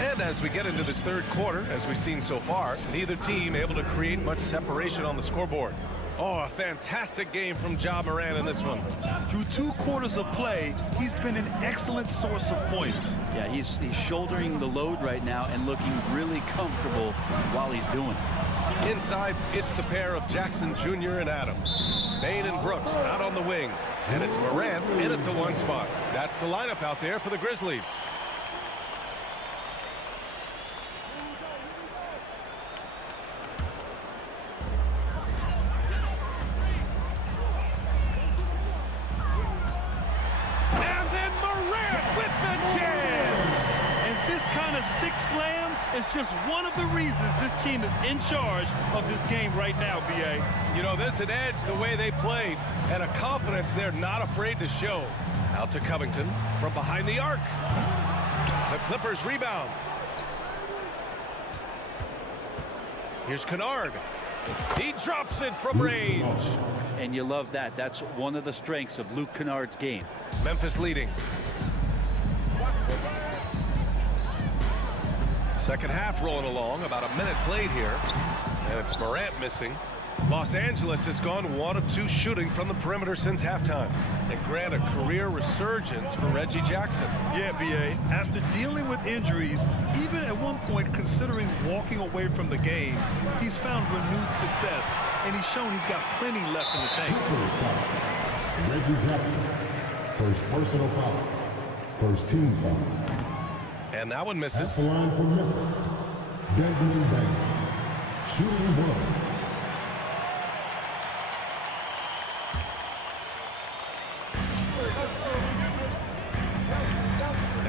And as we get into this third quarter, as we've seen so far, neither team able to create much separation on the scoreboard. Oh, a fantastic game from Ja Morant in this one. Through 2 quarters of play, he's been an excellent source of points. Yeah, he's shouldering the load right now and looking really comfortable while he's doing it. Inside, it's the pair of Jackson Jr. and Adams. Bain and Brooks out on the wing. And it's Morant in at the 1 spot. That's the lineup out there for the Grizzlies. sixth slam is just one of the reasons this team is in charge of this game right now, B.A. You know, there's an edge the way they played and a confidence they're not afraid to show. Out to Covington from behind the arc. The Clippers rebound. Here's Kennard. He drops it from range. And you love that. That's one of the strengths of Luke Kennard's game. Memphis leading. Second half rolling along. About a minute played here. And it's Morant missing. Los Angeles has gone 1 of 2 shooting from the perimeter since halftime. And grant a career resurgence for Reggie Jackson. Yeah, B.A. After dealing with injuries, even at one point considering walking away from the game, he's found renewed success. And he's shown he's got plenty left in the tank. Reggie Jackson. First personal foul. First team foul. And that one misses. That's the line for Memphis. Desmond Bain. Shooting well.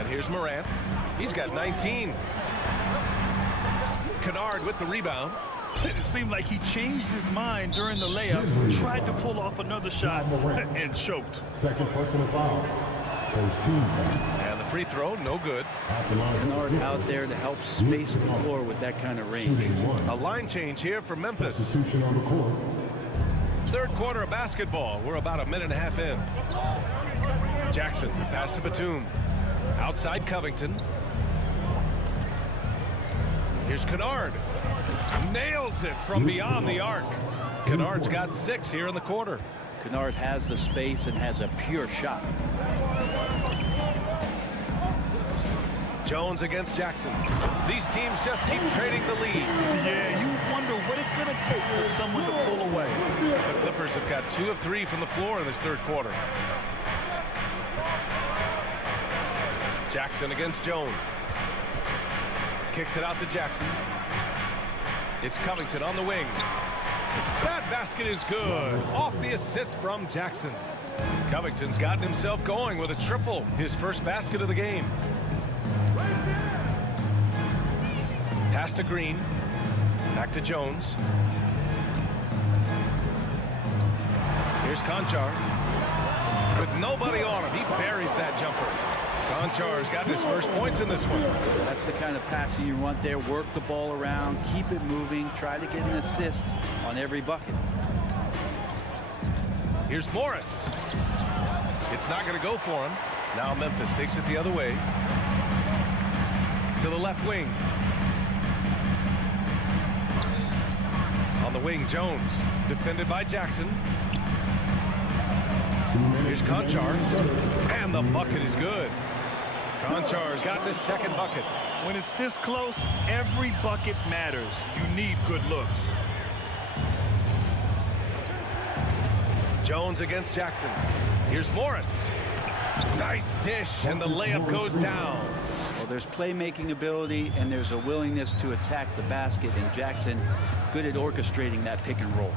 Here's Morant. He's got 19. Kennard with the rebound. It seemed like he changed his mind during the layup, tried to pull off another shot, and choked. Second personal foul. First team foul. And the free throw, no good. Kennard out there to help space the floor with that kind of range. A line change here for Memphis. Substitution on the court. Third quarter of basketball. We're about a minute and a half in. Jackson, pass to Batum. Outside Covington. Here's Kennard. Nails it from beyond the arc. Kennard's got 6 here in the quarter. Kennard has the space and has a pure shot. Jones against Jackson. These teams just keep trading the lead. Yeah, you wonder what it's going to take for someone to pull away. The Clippers have got 2 of 3 from the floor in this third quarter. Jackson against Jones. Kicks it out to Jackson. It's Covington on the wing. That basket is good. Off the assist from Jackson. Covington's gotten himself going with a triple. His first basket of the game. Pass to Green. Back to Jones. Here's Conchar. With nobody on him, he buries that jumper. Conchar's got his first points in this one. That's the kind of passing you want there. Work the ball around, keep it moving, try to get an assist on every bucket. Here's Morris. It's not going to go for him. Now Memphis takes it the other way. To the left wing. On the wing, Jones. Defended by Jackson. Here's Conchar. And the bucket is good. Conchar's gotten his second bucket. When it's this close, every bucket matters. You need good looks. Jones against Jackson. Here's Morris. Nice dish, and the layup goes down. Well, there's playmaking ability, and there's a willingness to attack the basket, and Jackson good at orchestrating that pick and roll.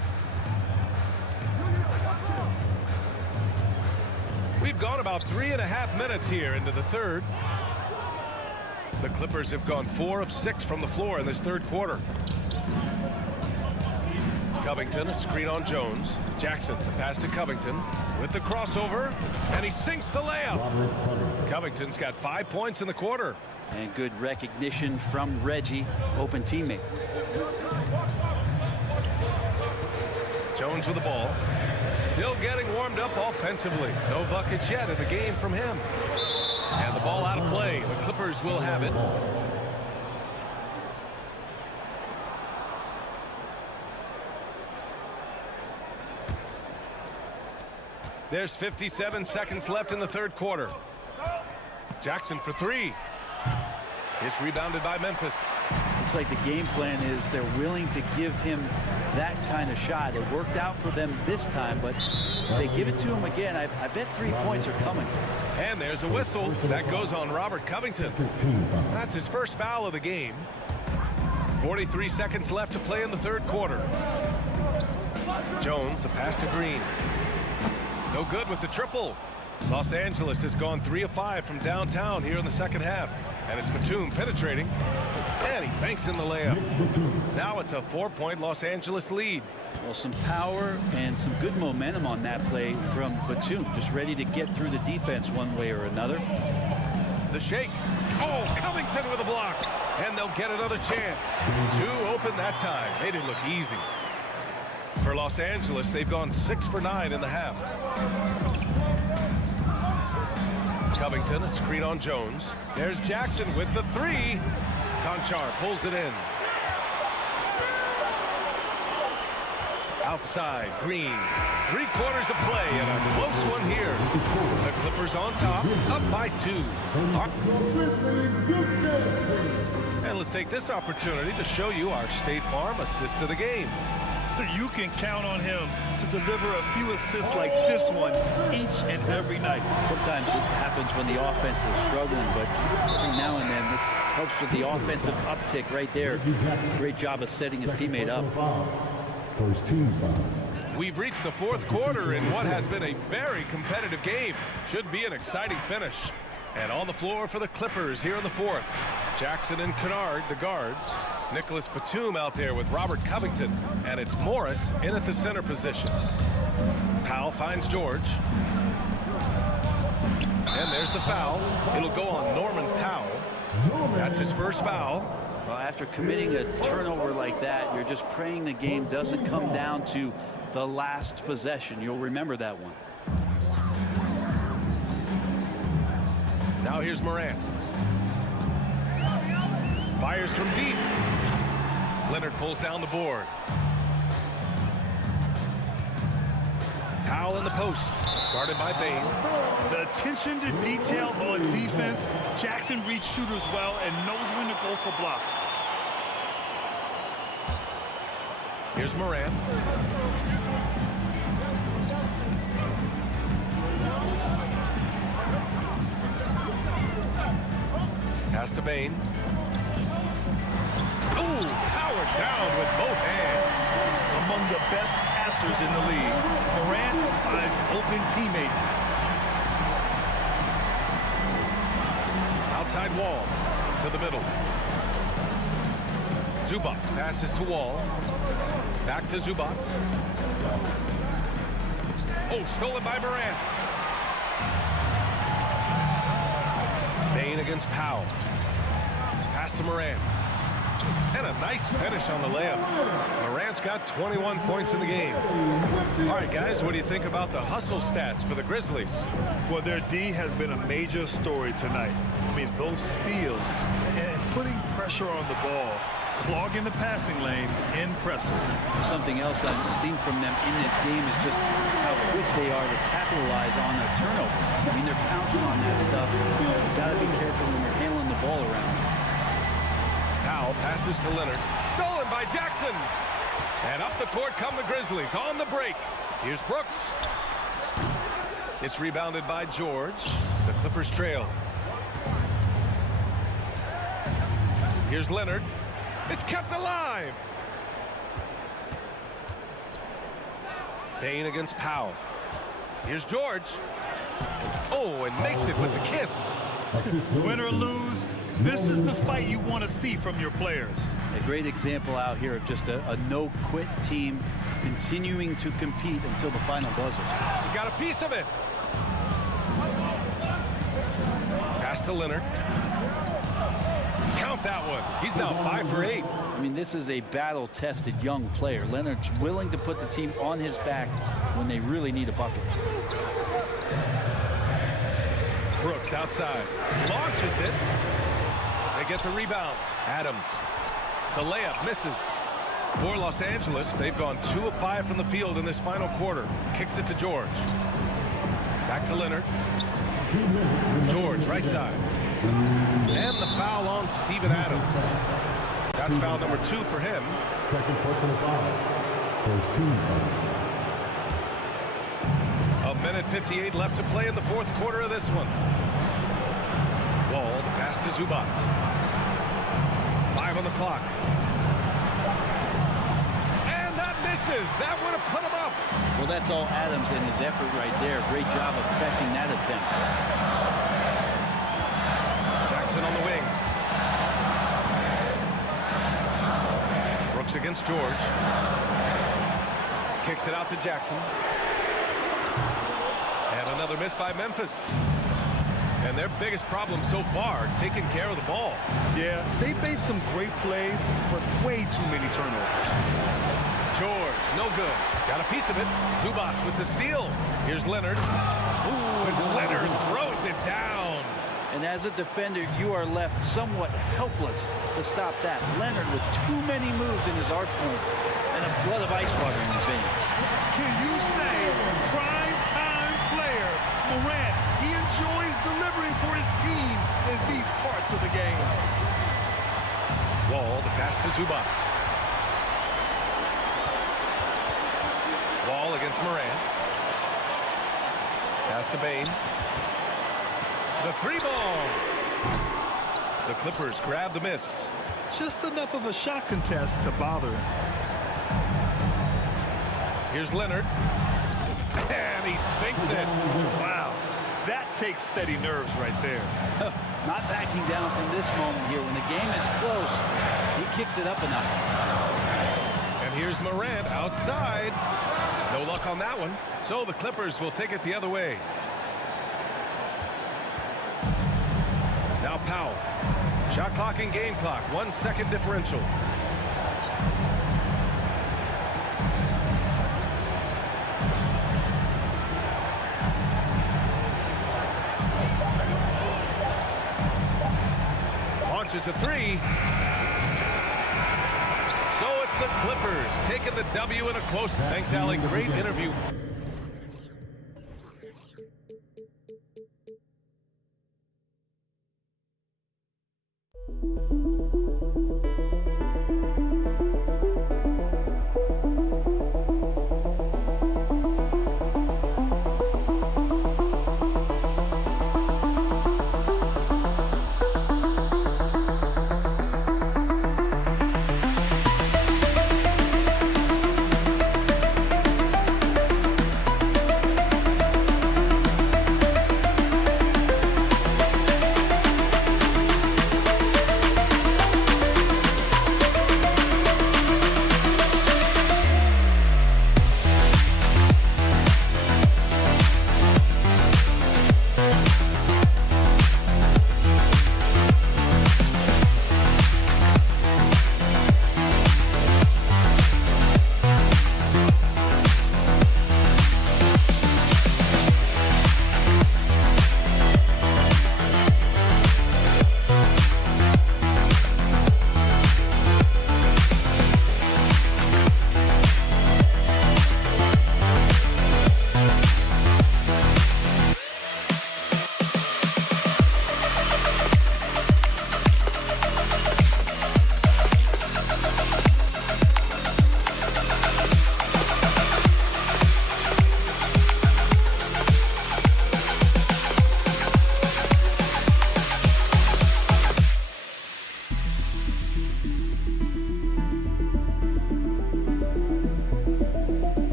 We've gone about 3.5 minutes here into the third. The Clippers have gone 4 of 6 from the floor in this third quarter. Covington, a screen on Jones. Jackson, the pass to Covington with the crossover, and he sinks the layup. Covington's got 5 points in the quarter. And good recognition from Reggie, open teammate. Jones with the ball. Still getting warmed up offensively. No buckets yet in the game from him. And the ball out of play. The Clippers will have it. There's 57 seconds left in the third quarter. Jackson for 3. It's rebounded by Memphis. Looks like the game plan is they're willing to give him that kind of shot. It worked out for them this time, but if they give it to him again, I bet 3 points are coming. And there's a whistle. That goes on Robert Covington. That's his first foul of the game. 43 seconds left to play in the third quarter. Jones, the pass to Green. No good with the triple. Los Angeles has gone 3 of 5 from downtown here in the second half. And it's Batum penetrating. And he banks in the layup. Now it's a 4-point Los Angeles lead. Well, some power and some good momentum on that play from Batum. Just ready to get through the defense one way or another. The shake. Oh, Covington with a block. And they'll get another chance. 2 open that time. They didn't look easy. For Los Angeles, they've gone 6 for 9 in the half. Covington, a screen on Jones. There's Jackson with the 3. Conchar pulls it in. Outside, Green. 3 quarters of play and a close one here. The Clippers on top, up by 2. And let's take this opportunity to show you our State Farm assist of the game. You can count on him to deliver a few assists like this one each and every night. Sometimes it happens when the offense is struggling, but every now and then this helps with the offensive uptick right there. Great job of setting his teammate up. First team foul. We've reached the 4th quarter in what has been a very competitive game. Should be an exciting finish. And on the floor for the Clippers here in the 4th. Jackson and Kennard, the guards. Nicholas Batum out there with Robert Covington. And it's Morris in at the center position. Powell finds George. And there's the foul. It'll go on Norman Powell. That's his first foul. Well, after committing a turnover like that, you're just praying the game doesn't come down to the last possession. You'll remember that one. Now here's Morant. Fires from deep. Leonard pulls down the board. Powell in the post. Guarded by Bain. The attention to detail on defense. Jackson reads shooters well and knows when to go for blocks. Here's Morant. Pass to Bain. Ooh, powered down with both hands. Among the best passers in the league, Morant finds open teammates. Outside Wall to the middle. Zubac passes to Wall. Back to Zubac. Oh, stolen by Morant. Bain against Powell. Pass to Morant. And a nice finish on the layup. Morant's got 21 points in the game. All right, guys, what do you think about the hustle stats for the Grizzlies? Well, their D has been a major story tonight. I mean, those steals and putting pressure on the ball, clogging the passing lanes, impressive. Something else I've seen from them in this game is just how quick they are to capitalize on their turnover. I mean, they're pouncing on that stuff. You've got to be careful when you're handling the ball around. Powell passes to Leonard. Stolen by Jackson. And up the court come the Grizzlies on the break. Here's Brooks. It's rebounded by George. The Clippers trail. Here's Leonard. It's kept alive. Bain against Powell. Here's George. Oh, and makes it with the kiss. Win or lose, this is the fight you want to see from your players. A great example out here of just a no-quit team continuing to compete until the final buzzer. You got a piece of it. Pass to Leonard. Count that one. He's now 5 for 8. I mean, this is a battle-tested young player. Leonard's willing to put the team on his back when they really need a bucket. Brooks outside. Launches it. They get the rebound. Adams. The layup misses. For Los Angeles, they've gone 2 of 5 from the field in this final quarter. Kicks it to George. Back to Leonard. George, right side. And the foul on Steven Adams. That's foul number 2 for him. Second personal foul. First team foul. 1:58 left to play in the 4th quarter of this one. Wall, the pass to Zubac. 5 on the clock. And that misses. That would have put him up. Well, that's all Adams and his effort right there. Great job of affecting that attempt. Jackson on the wing. Whitefox against George. Kicks it out to Jackson. And another miss by Memphis. And their biggest problem so far, taking care of the ball. Yeah, they made some great plays, but way too many turnovers. George, no good. Got a piece of it. Zubac with the steal. Here's Leonard. Ooh, and Leonard throws it down. And as a defender, you are left somewhat helpless to stop that. Leonard with too many moves in his arsenal and a flood of ice water in his veins. Can you say prime-time player Morant? He enjoys delivering for his team in these parts of the game. Wall, the pass to Zubac. Wall against Morant. Pass to Bain. The three ball. The Clippers grab the miss. Just enough of a shot contest to bother him. Here's Leonard. And he sinks it. Wow. That takes steady nerves right there. Not backing down from this moment here. When the game is close, he kicks it up a notch. And here's Morant outside. No luck on that one. So the Clippers will take it the other way. Now Powell. Shot clock and game clock. 1 second differential. Launches a three. So it's the Clippers taking the W in a close. Thanks, Allie. Great interview.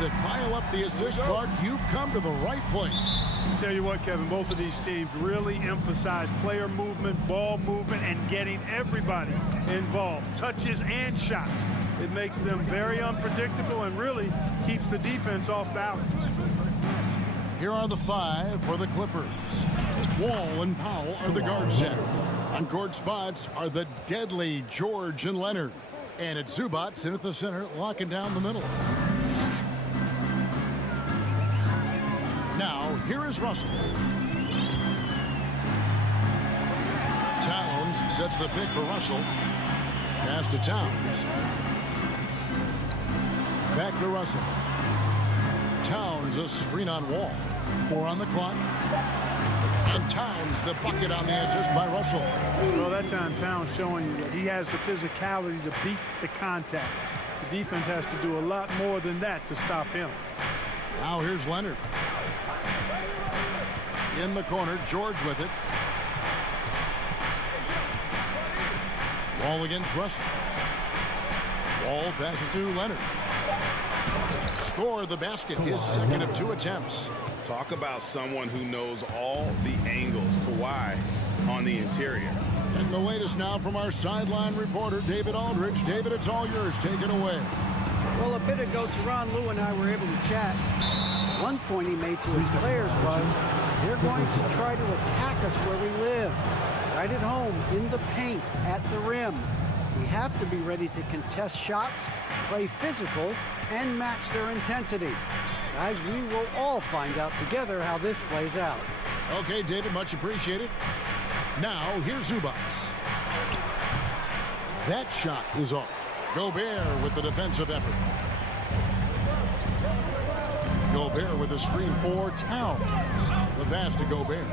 that pile up the assist card, you've come to the right place. I'll tell you what, Kevin, both of these teams really emphasize player movement, ball movement, and getting everybody involved, touches and shots. It makes them very unpredictable and really keeps the defense off balance. Here are the five for the Clippers. Wall and Powell are the guard set. On court spots are the deadly George and Leonard. And it's Zubats in at the center, locking down the middle. here is Russell. Towns sets the pick for Russell. Pass to Towns. Back to Russell. Towns a screen on Wall. 4 on the clock. And Towns the bucket on the assist by Russell. Well, that time Towns showing you that he has the physicality to beat the contact. The defense has to do a lot more than that to stop him. Now here's Leonard. In the corner, George with it. Wall against Russell. Wall passes to Leonard. Score the basket, his second of 2 attempts. Talk about someone who knows all the angles. Kawhi on the interior. And the latest now from our sideline reporter, David Aldridge. David, it's all yours. Take it away. Well, a bit ago, Teron Lou and I were able to chat. One point he made to his players was, they're going to try to attack us where we live. Right at home, in the paint, at the rim. We have to be ready to contest shots, play physical, and match their intensity. Guys, we will all find out together how this plays out. Okay, David, much appreciated. Now, here's Zubac. That shot is off. Gobert with the defensive effort. Gobert with a screen for Towns. The pass to Gobert.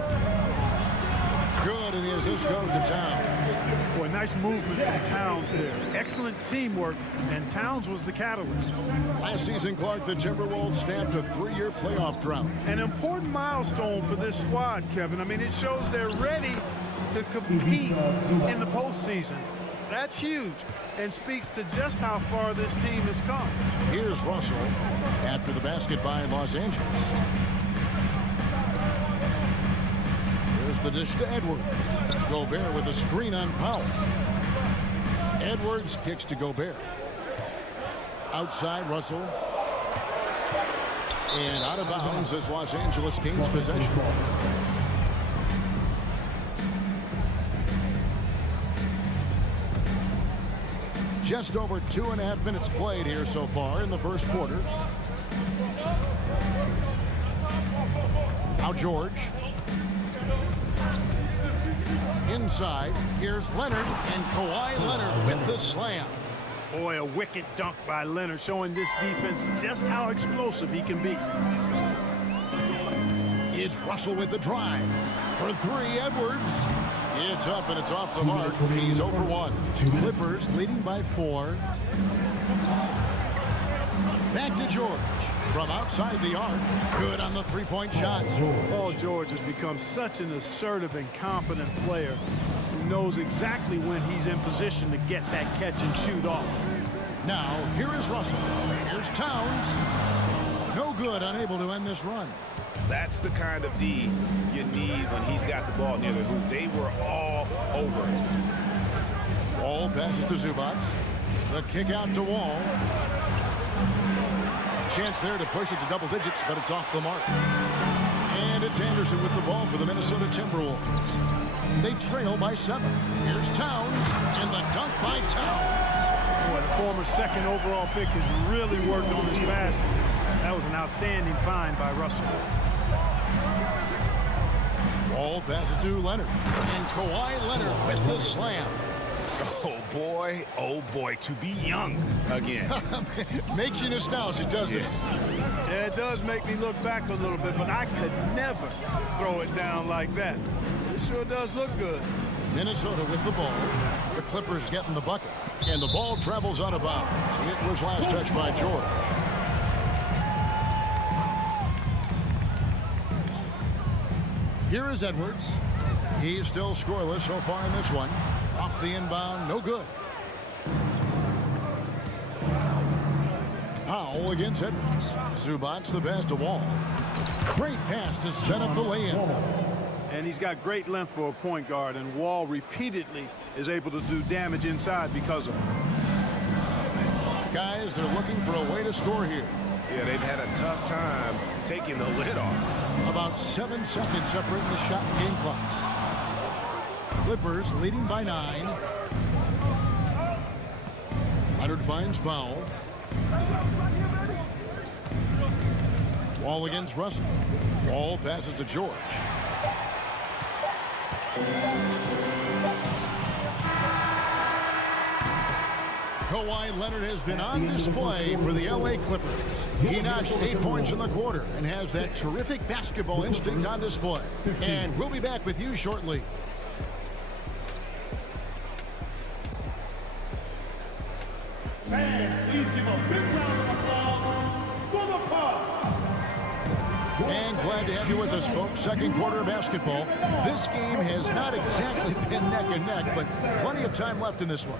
Good, and the assist goes to Towns. Boy, nice movement from Towns there. Excellent teamwork, and Towns was the catalyst. Last season, Clark, the Timberwolves snapped a 3-year playoff drought. An important milestone for this squad, Kevin. I mean, it shows they're ready to compete in the postseason. That's huge and speaks to just how far this team has come. Here's Russell after the basket by Los Angeles. There's the dish to Edwards. Gobert with a screen on Powell. Edwards kicks to Gobert. Outside Russell. And out of bounds as Los Angeles gains possession. Just over 2.5 minutes played here so far in the first quarter. Now George. Inside, here's Leonard, and Kawhi Leonard with the slam. Boy, a wicked dunk by Leonard, showing this defense just how explosive he can be. It's Russell with the drive. For 3, Edwards. It's up and it's off the mark. He's 0 for 1. Clippers leading by 4. Back to George. From outside the arc. Good on the 3-point shot. Paul George has become such an assertive and confident player who knows exactly when he's in position to get that catch and shoot off. Now, here is Russell. Here's Towns. No good, unable to end this run. That's the kind of D you need when he's got the ball near the hoop. They were all over it. Wall passes to Zubac. The kick out to Wall. Chance there to push it to double digits, but it's off the mark. And it's Anderson with the ball for the Minnesota Timberwolves. They trail by 7. Here's Towns, and the dunk by Towns. Boy, the former second overall pick has really worked on his passing. That was an outstanding find by Russell. Wall passes to Leonard. And Kawhi Leonard with the slam. Oh boy, to be young again. Makes you nostalgic, doesn't it? Yeah, it does make me look back a little bit, but I could never throw it down like that. It sure does look good. Minnesota with the ball. The Clippers getting the bucket. And the ball travels out of bounds. It was last touched by George. Here is Edwards. He's still scoreless so far in this one. Off the inbound, no good. Powell against Edwards. Zubac the pass to Wall. Great pass to set up the lay-in. And he's got great length for a point guard, and Wall repeatedly is able to do damage inside because of it. Guys, they're looking for a way to score here. Yeah, they've had a tough time taking the lid off. About 7 seconds separating the shot and game clocks. Clippers leading by 9. Leonard finds Powell. Wall against Russell. Wall passes to George. Kawhi Leonard has been on display for the LA Clippers. He notched 8 points in the quarter and has that terrific basketball instinct on display. And we'll be back with you shortly. And please give a big round of applause for the Bucks. And glad to have you with us, folks. Second quarter of basketball. This game has not exactly been neck and neck, but plenty of time left in this one.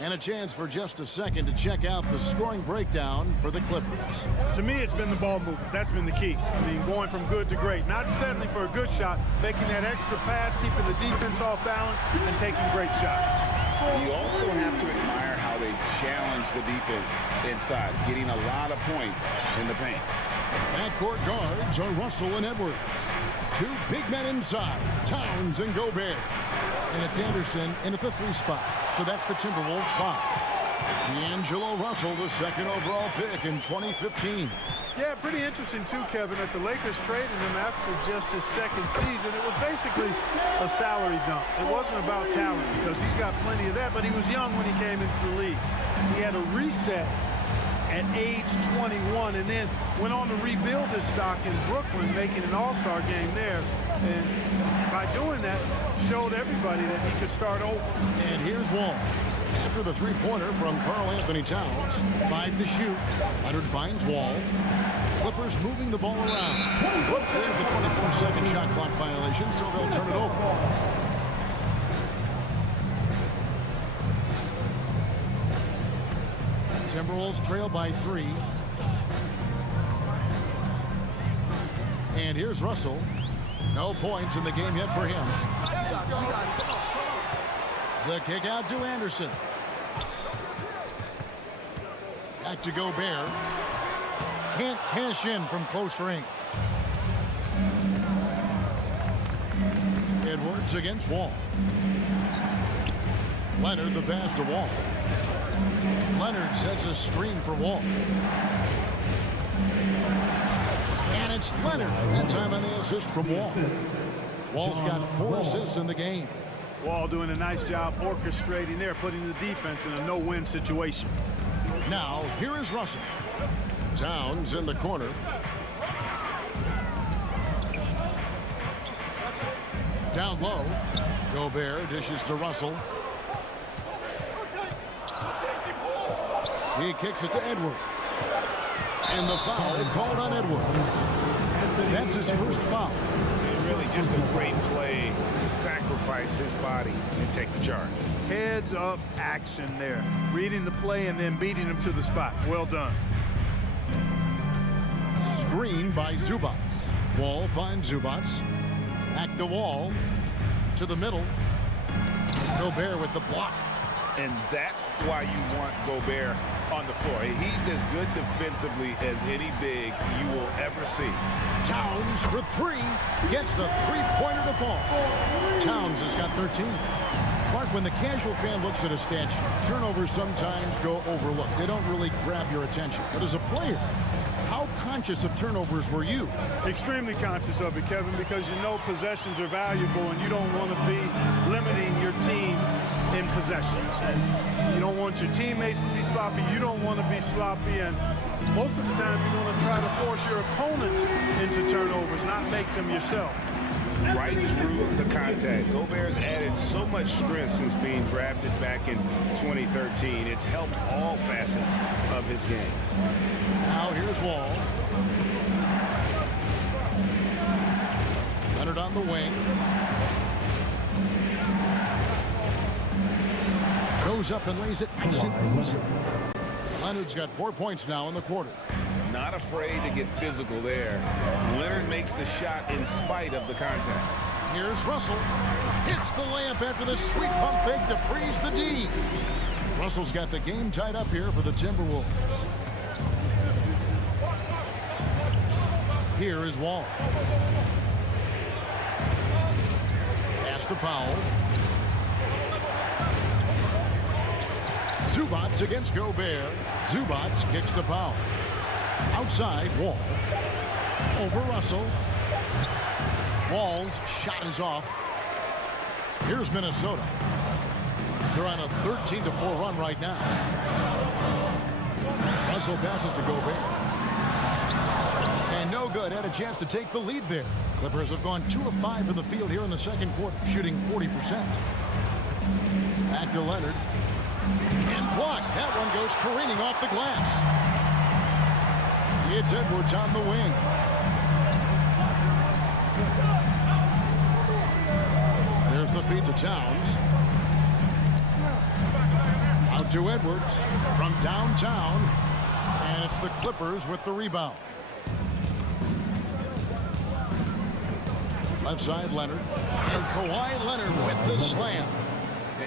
And a chance for just a second to check out the scoring breakdown for the Clippers. To me, it's been the ball movement. That's been the key. I mean, going from good to great. Not settling for a good shot, making that extra pass, keeping the defense off balance, and taking great shots. You also have to admire how they challenge the defense inside, getting a lot of points in the paint. Backcourt guards are Russell and Edwards. Two big men inside, Towns and Gobert. And it's Anderson in at the 3 spot. So that's the Timberwolves 5. D'Angelo Russell, the second overall pick in 2015. Yeah, pretty interesting too, Kevin, that the Lakers traded him after just his second season. It was basically a salary dump. It wasn't about talent because he's got plenty of that, but he was young when he came into the league. He had a reset at age 21 and then went on to rebuild his stock in Brooklyn, making an all-star game there. And by doing that, showed everybody that he could start over. And here's Wall. After the three-pointer from Karl Anthony Towns, 5 to shoot. Leonard finds Wall. Clippers moving the ball around. Whoops, there's the 24-second shot clock violation, so they'll turn it over. Timberwolves trail by 3. And here's Russell. No points in the game yet for him. The kick out to Anderson. Back to Gobert. Can't cash in from close range. Edwards against Wall. Leonard the pass to Wall. Leonard sets a screen for Wall. And it's Leonard. That time on the assist from Wall. Wall's got 4 assists in the game. Wall doing a nice job orchestrating there, putting the defense in a no-win situation. Now, here is Russell. Towns in the corner. Down low. Gobert dishes to Russell. He kicks it to Edwards. And the foul called on Edwards. That's his first foul. Really just a great play to sacrifice his body and take the charge. Heads up action there. Reading the play and then beating him to the spot. Well done. Screen by Zubats. Wall finds Zubats. Back to Wall. To the middle. Gobert with the block. And that's why you want Gobert on the floor. He's as good defensively as any big you will ever see. Towns for 3. Gets the three-pointer to fall. Towns has got 13. Clark, when the casual fan looks at a stat sheet, turnovers sometimes go overlooked. They don't really grab your attention. But as a player, how conscious of turnovers were you? Extremely conscious of it, Kevin, because you know possessions are valuable and you don't want to be limiting your team in possessions. And you don't want your teammates to be sloppy. You don't want to be sloppy. And most of the time, you want to try to force your opponents into turnovers, not make them yourself. Right through the contact. Gobert's added so much strength since being drafted back in 2013. It's helped all facets of his game. Now here's Wall. Leonard on the wing. Goes up and lays it nice and easy. Leonard's got 4 points now in the quarter. Not afraid to get physical there. Leonard makes the shot in spite of the contact. Here's Russell. Hits the layup after the sweet pump fake to freeze the D. Russell's got the game tied up here for the Timberwolves. Here is Wall. Pass to Powell. Zubats against Gobert. Zubats kicks to Powell. Outside, Wall. Over Russell. Wall's shot is off. Here's Minnesota. They're on a 13-4 run right now. Russell passes to Gobert. And no good. Had a chance to take the lead there. Clippers have gone 2 of 5 from the field here in the second quarter, shooting 40%. Back to Leonard. And blocked. That one goes careening off the glass. It's Edwards on the wing. There's the feed to Towns. Out to Edwards from downtown. And it's the Clippers with the rebound. Left side, Leonard. And Kawhi Leonard with the slam.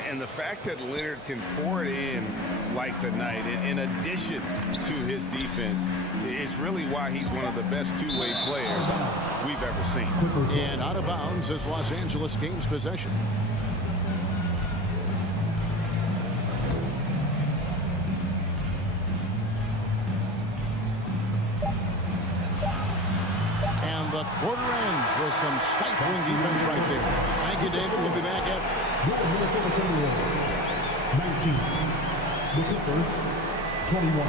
And the fact that Leonard can pour it in like tonight, in addition to his defense, is really why he's one of the best two-way players we've ever seen. And out of bounds as Los Angeles gains possession. And the quarter ends with some stifling defense right there. Thank you, David. We'll be back after. 19. The Clippers, 21.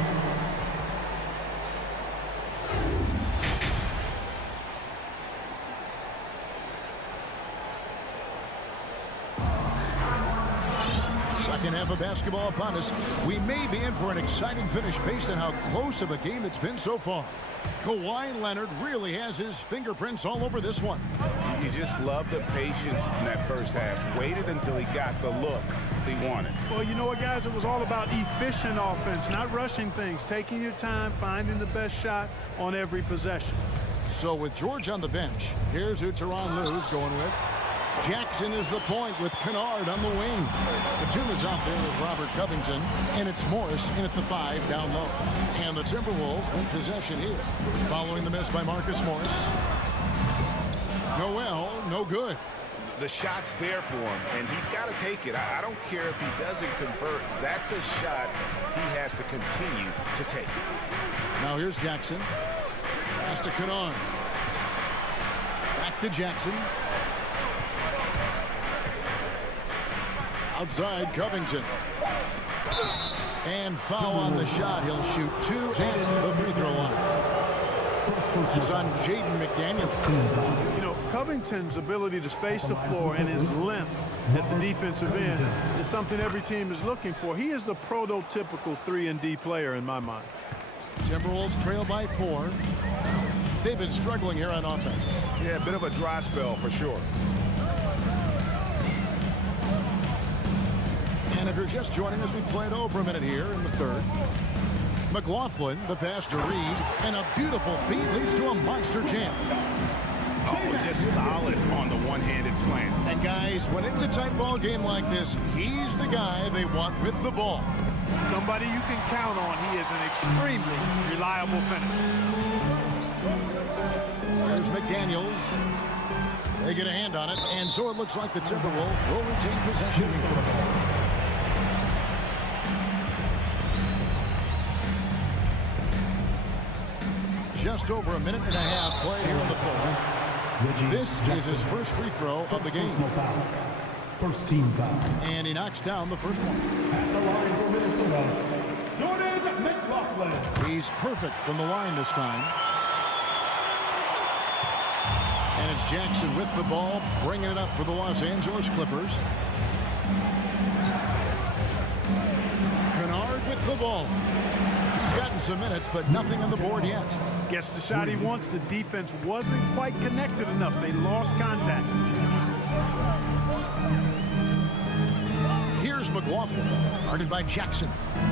Second half of basketball upon us. We may be in for an exciting finish based on how close of a game it's been so far. Kawhi Leonard really has his fingerprints all over this one. You just love the patience in that first half. Waited until he got the look he wanted. Well, you know what, guys? It was all about efficient offense, not rushing things, taking your time, finding the best shot on every possession. So with George on the bench, here's who Tyronn Lue's going with. Jackson is the point with Kennard on the wing. Batum is out there with Robert Covington, and it's Morris in at the 5 down low. And the Timberwolves win possession here. Following the miss by Marcus Morris. Noel, no good. The shot's there for him, and he's got to take it. I don't care if he doesn't convert. That's a shot he has to continue to take. Now here's Jackson. Pass to Kennard. Back to Jackson. Outside, Covington. And foul on the shot. He'll shoot 2 at the free throw line. It's on Jaden McDaniels. You know, Covington's ability to space the floor and his length at the defensive end is something every team is looking for. He is the prototypical 3-and-D player in my mind. Timberwolves trail by 4. They've been struggling here on offense. Yeah, a bit of a dry spell for sure. And if you're just joining us, we played over a minute here in the third. McLaughlin, the pass to Reed, and a beautiful feed leads to a monster jam. Oh, just solid on the one-handed slam. And guys, when it's a tight ball game like this, he's the guy they want with the ball. Somebody you can count on. He is an extremely reliable finisher. There's McDaniels. They get a hand on it, and so it looks like the Timberwolves will retain possession here. Just over a minute and a half play here in the third. This is his first free throw of the game. First team foul. And he knocks down the first one. At the line for Minnesota, Jordan McLaughlin. He's perfect from the line this time. And it's Jackson with the ball, bringing it up for the Los Angeles Clippers. Kennard with the ball. He's gotten some minutes, but nothing on the board yet. Gets the shot he wants. The defense wasn't quite connected enough. They lost contact. Here's McLaughlin, guarded by Jackson.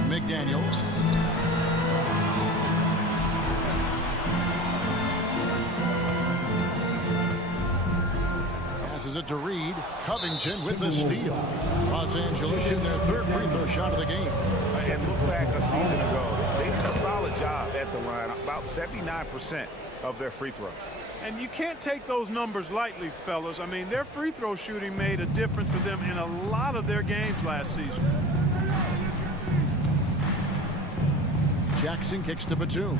McDaniels. Passes it to Reed. Covington with the steal. Los Angeles shooting their third free throw shot of the game. And look back a season ago, they did a solid job at the line, about 79% of their free throws. And you can't take those numbers lightly, fellas. I mean, their free throw shooting made a difference for them in a lot of their games last season. Jackson kicks to Batum.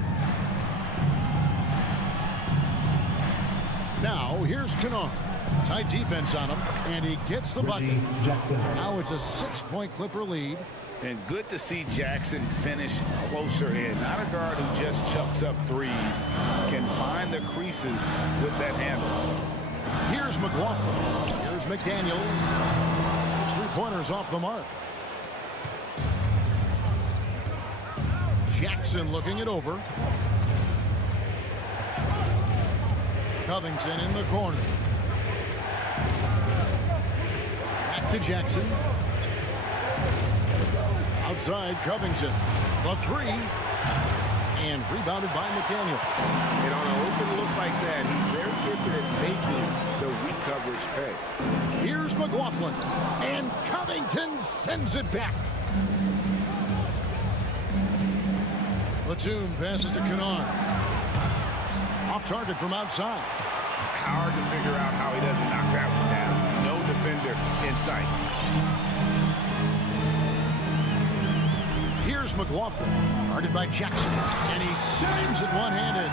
Now, here's Kennard. Tight defense on him, and he gets the bucket. Now it's a 6-point Clipper lead. And good to see Jackson finish closer in. Not a guard who just chucks up threes. Can find the creases with that handle. Here's McLaughlin. Here's McDaniels. His three-pointers off the mark. Jackson looking it over. Covington in the corner. Back to Jackson. Outside Covington. The three. And rebounded by McDaniel. And on an open look like that, he's very gifted at making the weak coverage pay. Here's McLaughlin. And Covington sends it back. Platoon passes to Kennard. Off target from outside. Hard to figure out how he doesn't knock that one down. No defender in sight. Here's McLaughlin, guarded by Jackson, and he slams it one-handed.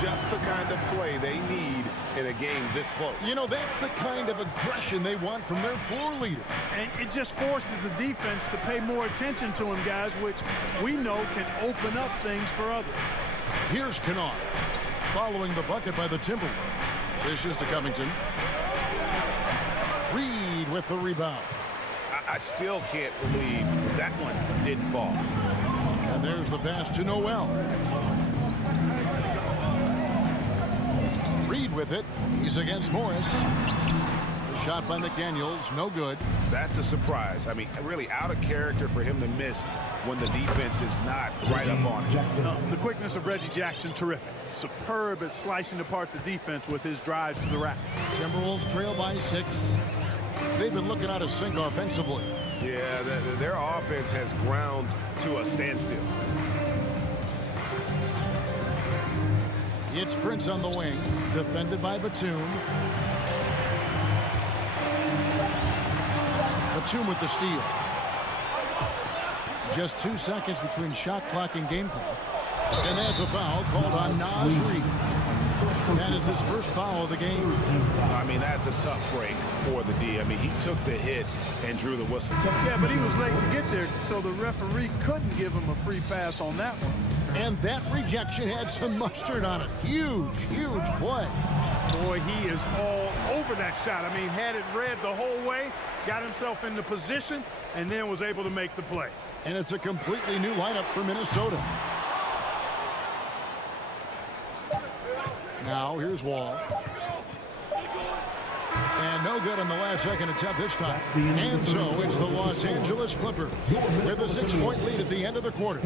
Just the kind of play they need in a game this close. You know, that's the kind of aggression they want from their floor leader. And it just forces the defense to pay more attention to him, guys, which we know can open up things for others. Here's Kennard, following the bucket by the Timberwolves. Dishes to Covington. Reed with the rebound. I still can't believe that one didn't fall. And there's the pass to Noel. Reed with it. He's against Morris. The shot by McDaniels, no good. That's a surprise. I mean, really out of character for him to miss when the defense is not right up on him. The quickness of Reggie Jackson, terrific. Superb at slicing apart the defense with his drives to the rack. Timberwolves trail by 6. They've been looking out of sync offensively. Yeah, their offense has ground to a standstill. It's Prince on the wing, defended by Batum. Batum with the steal. Just 2 seconds between shot clock and game clock. And there's a foul called on Naz Reid. That is his first foul of the game. I mean, that's a tough break for the D. I mean, he took the hit and drew the whistle. Yeah, but he was late to get there, so the referee couldn't give him a free pass on that one. And that rejection had some mustard on it. Huge, huge play. Boy, he is all over that shot. I mean, had it read the whole way, got himself into position, and then was able to make the play. And it's a completely new lineup for Minnesota. Now, here's Wall. And no good on the last second attempt this time. And so it's the Los Angeles Clippers with a 6-point lead at the end of the quarter.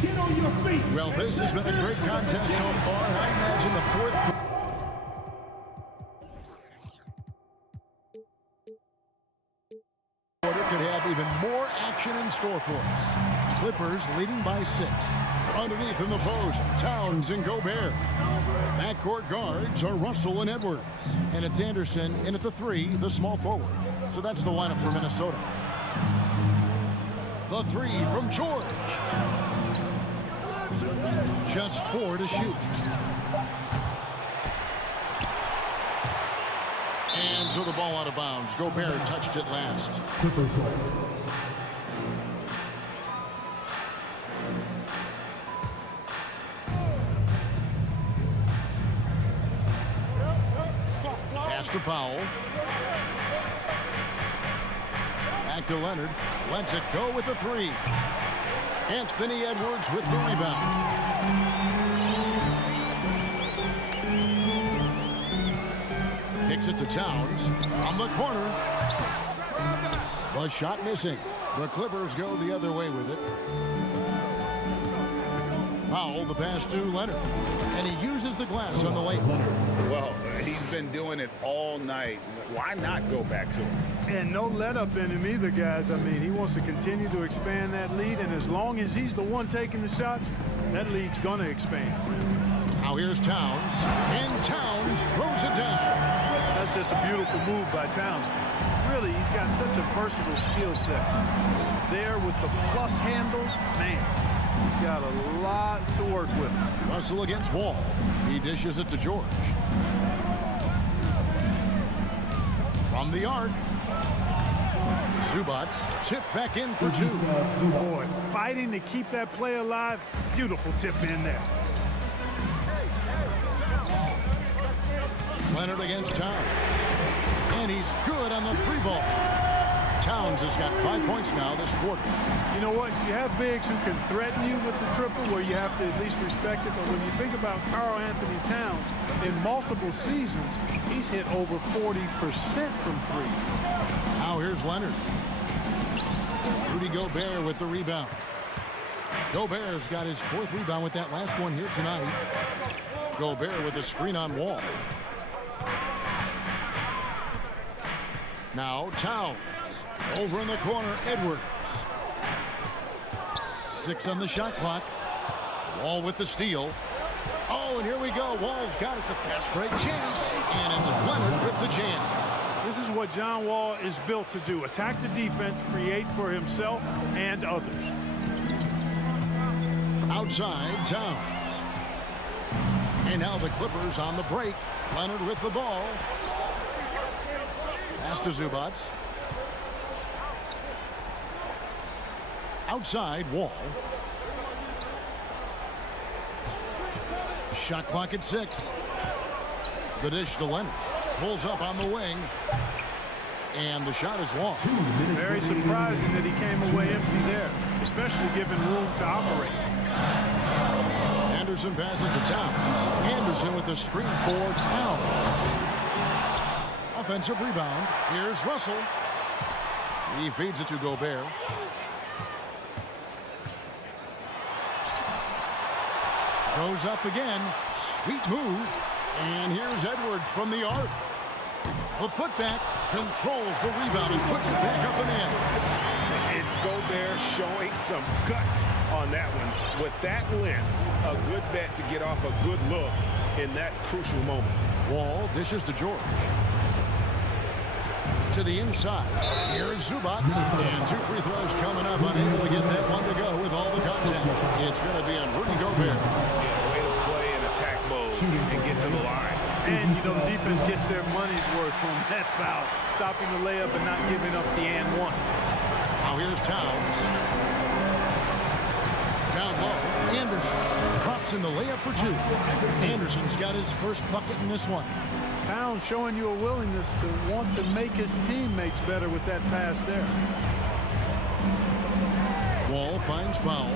Get on your feet. Well, this has been a great contest so far. I imagine the fourth quarter could have even more action in store for us. Clippers leading by 6. Underneath in the post, Towns and Gobert. Backcourt guards are Russell and Edwards. And it's Anderson in at the 3, the small forward. So that's the lineup for Minnesota. The 3 from George. Just 4 to shoot. And so the ball out of bounds. Gobert touched it last. Pass to Powell. Back to Leonard. Lets it go with the 3. Anthony Edwards with the rebound. Kicks it to Towns from the corner. The shot missing. The Clippers go the other way with it. Powell, the pass to Leonard. And he uses the glass on the lane. Well, he's been doing it all night. Why not go back to him? And no let-up in him either, guys. I mean, he wants to continue to expand that lead, and as long as he's the one taking the shots, that lead's going to expand. Now here's Towns, and Towns throws it down. That's just a beautiful move by Towns. Really, he's got such a versatile skill set. There with the plus handles, man, He's got a lot to work with. Russell against Wall. He dishes it to George. From the arc. Zubats tip back in for two. Boy, fighting to keep that play alive. Beautiful tip in there. Leonard against Towns. And he's good on the three ball. Towns has got 5 points now this quarter. You know what? You have bigs who can threaten you with the triple where you have to at least respect it. But when you think about Karl Anthony Towns, in multiple seasons, he's hit over 40% from three. Now here's Leonard. Rudy Gobert with the rebound. Gobert's got his 4th rebound with that last one here tonight. Gobert with a screen on Wall. Now Towns. Over in the corner, Edwards. 6 on the shot clock. Wall with the steal. Oh, and here we go. Wall's got it. The fast break chance. And it's Leonard with the jam. This is what John Wall is built to do. Attack the defense, create for himself and others. Outside, Towns. And now the Clippers on the break. Leonard with the ball. Pass to Zubats. Outside, Wall. Shot clock at 6. The dish to Leonard. Pulls up on the wing. And the shot is long. Very surprising that he came away empty there, especially given room to operate. Anderson passes to Towns. Anderson with the screen for Towns. Offensive rebound. Here's Russell. He feeds it to Gobert. Goes up again. Sweet move. And here's Edwards from the arc. The putback controls the rebound and puts it back up and in. It's Gobert showing some guts on that one. With that length, a good bet to get off a good look in that crucial moment. Wall dishes to George. To the inside. Here's Zubats. And 2 free throws coming up. Unable to get that one to go with all the contact. It's going to be on Rudy Gobert. Yeah, way to play in attack mode and get to the line. And, you know, the defense gets their money's worth from that foul. Stopping the layup and not giving up the and one. Now here's Towns. Down low. Anderson drops in the layup for 2. Anderson's got his first bucket in this one. Towns showing you a willingness to want to make his teammates better with that pass there. Wall finds Powell.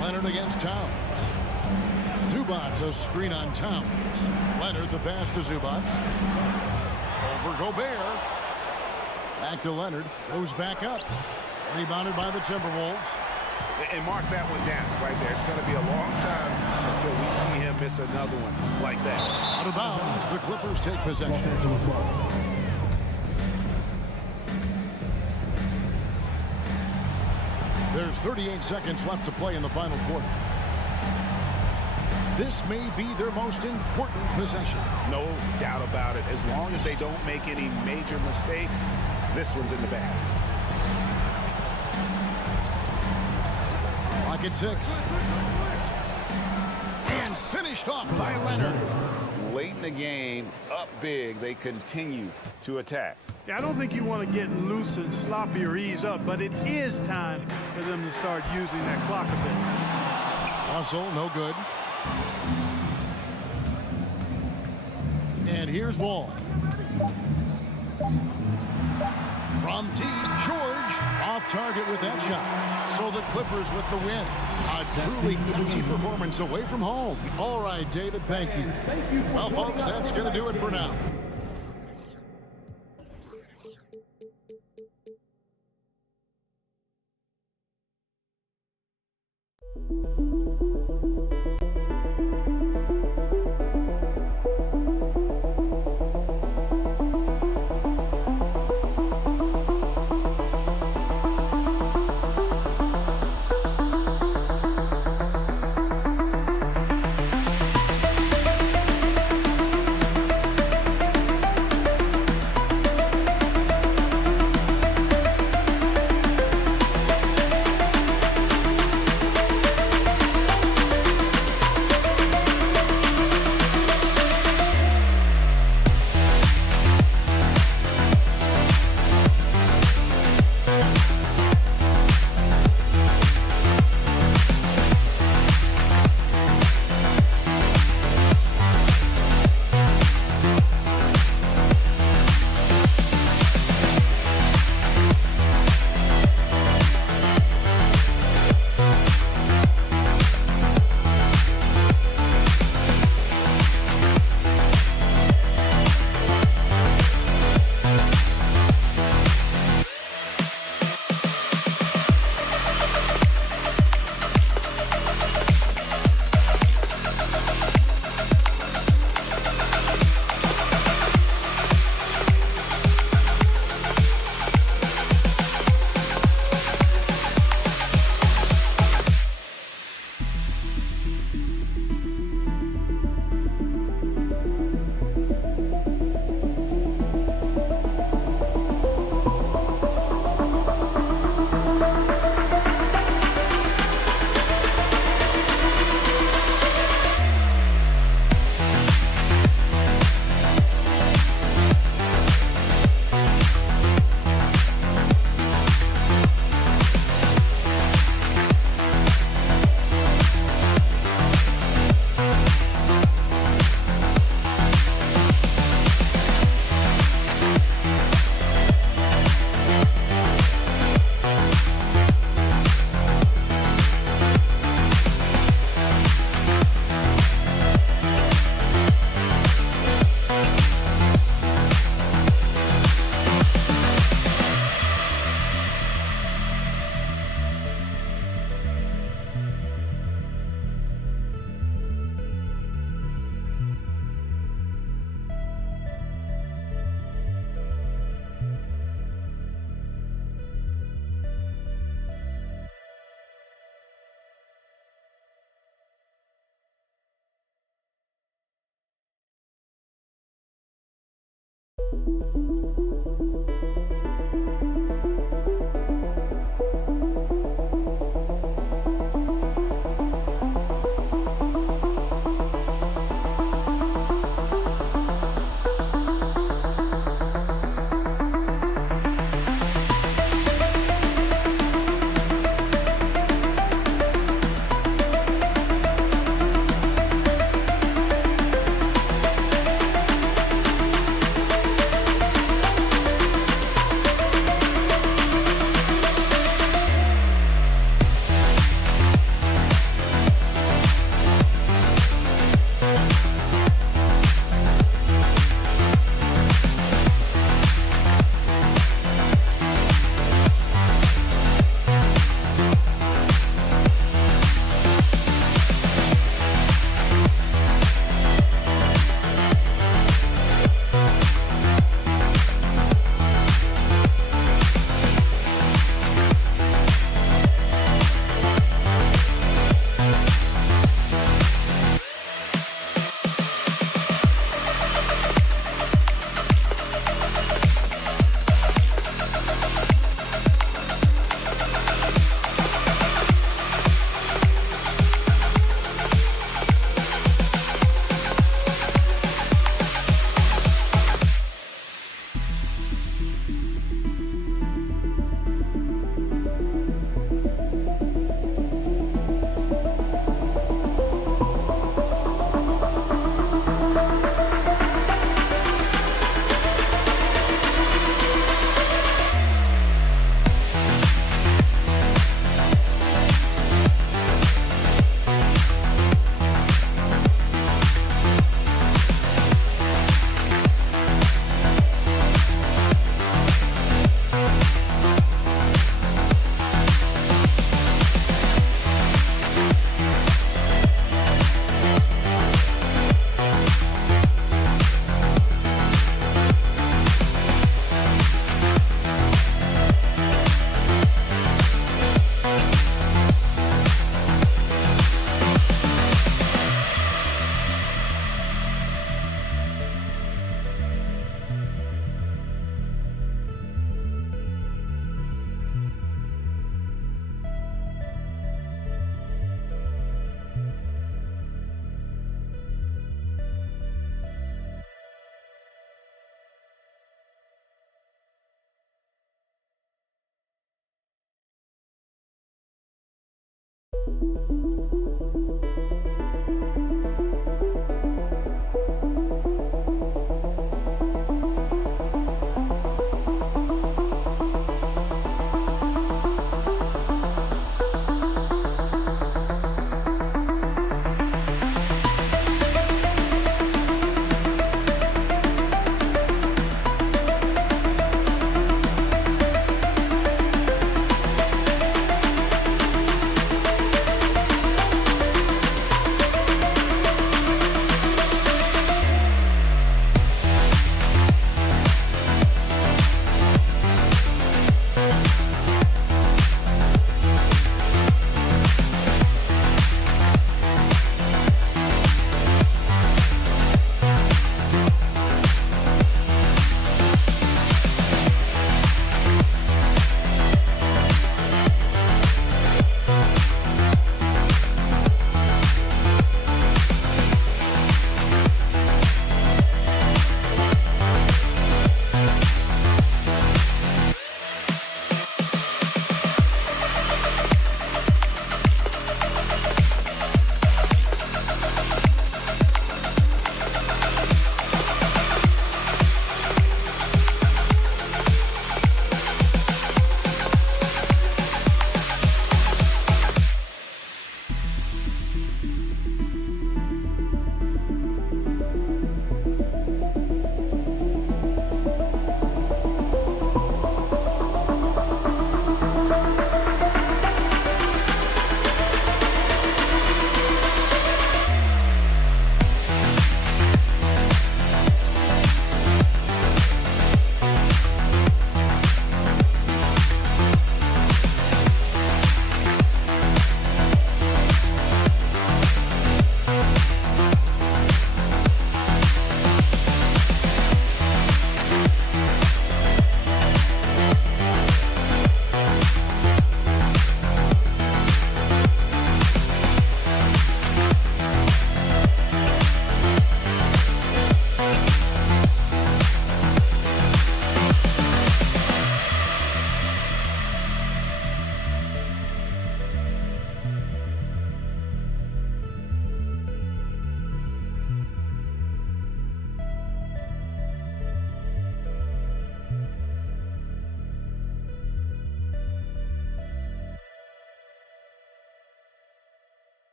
Leonard against Towns. Zubats a screen on Towns. Leonard the pass to Zubats. Over Gobert. Back to Leonard. Goes back up. Rebounded by the Timberwolves. And mark that one down right there. It's going to be a long time until we see him miss another one like that. Out of bounds, the Clippers take possession. There's 38 seconds left to play in the final quarter. This may be their most important possession. No doubt about it. As long as they don't make any major mistakes, this one's in the bag. Clock at 6. And finished off by Leonard. Late in the game, up big, they continue to attack. Yeah, I don't think you want to get loose and sloppy or ease up, but it is time for them to start using that clock a bit. Russell, no good. And here's Wall. From deep, George off target with that shot. So the Clippers with the win. A truly gutsy performance away from home. All right, David, thank you. Well, folks, that's going to do it for now.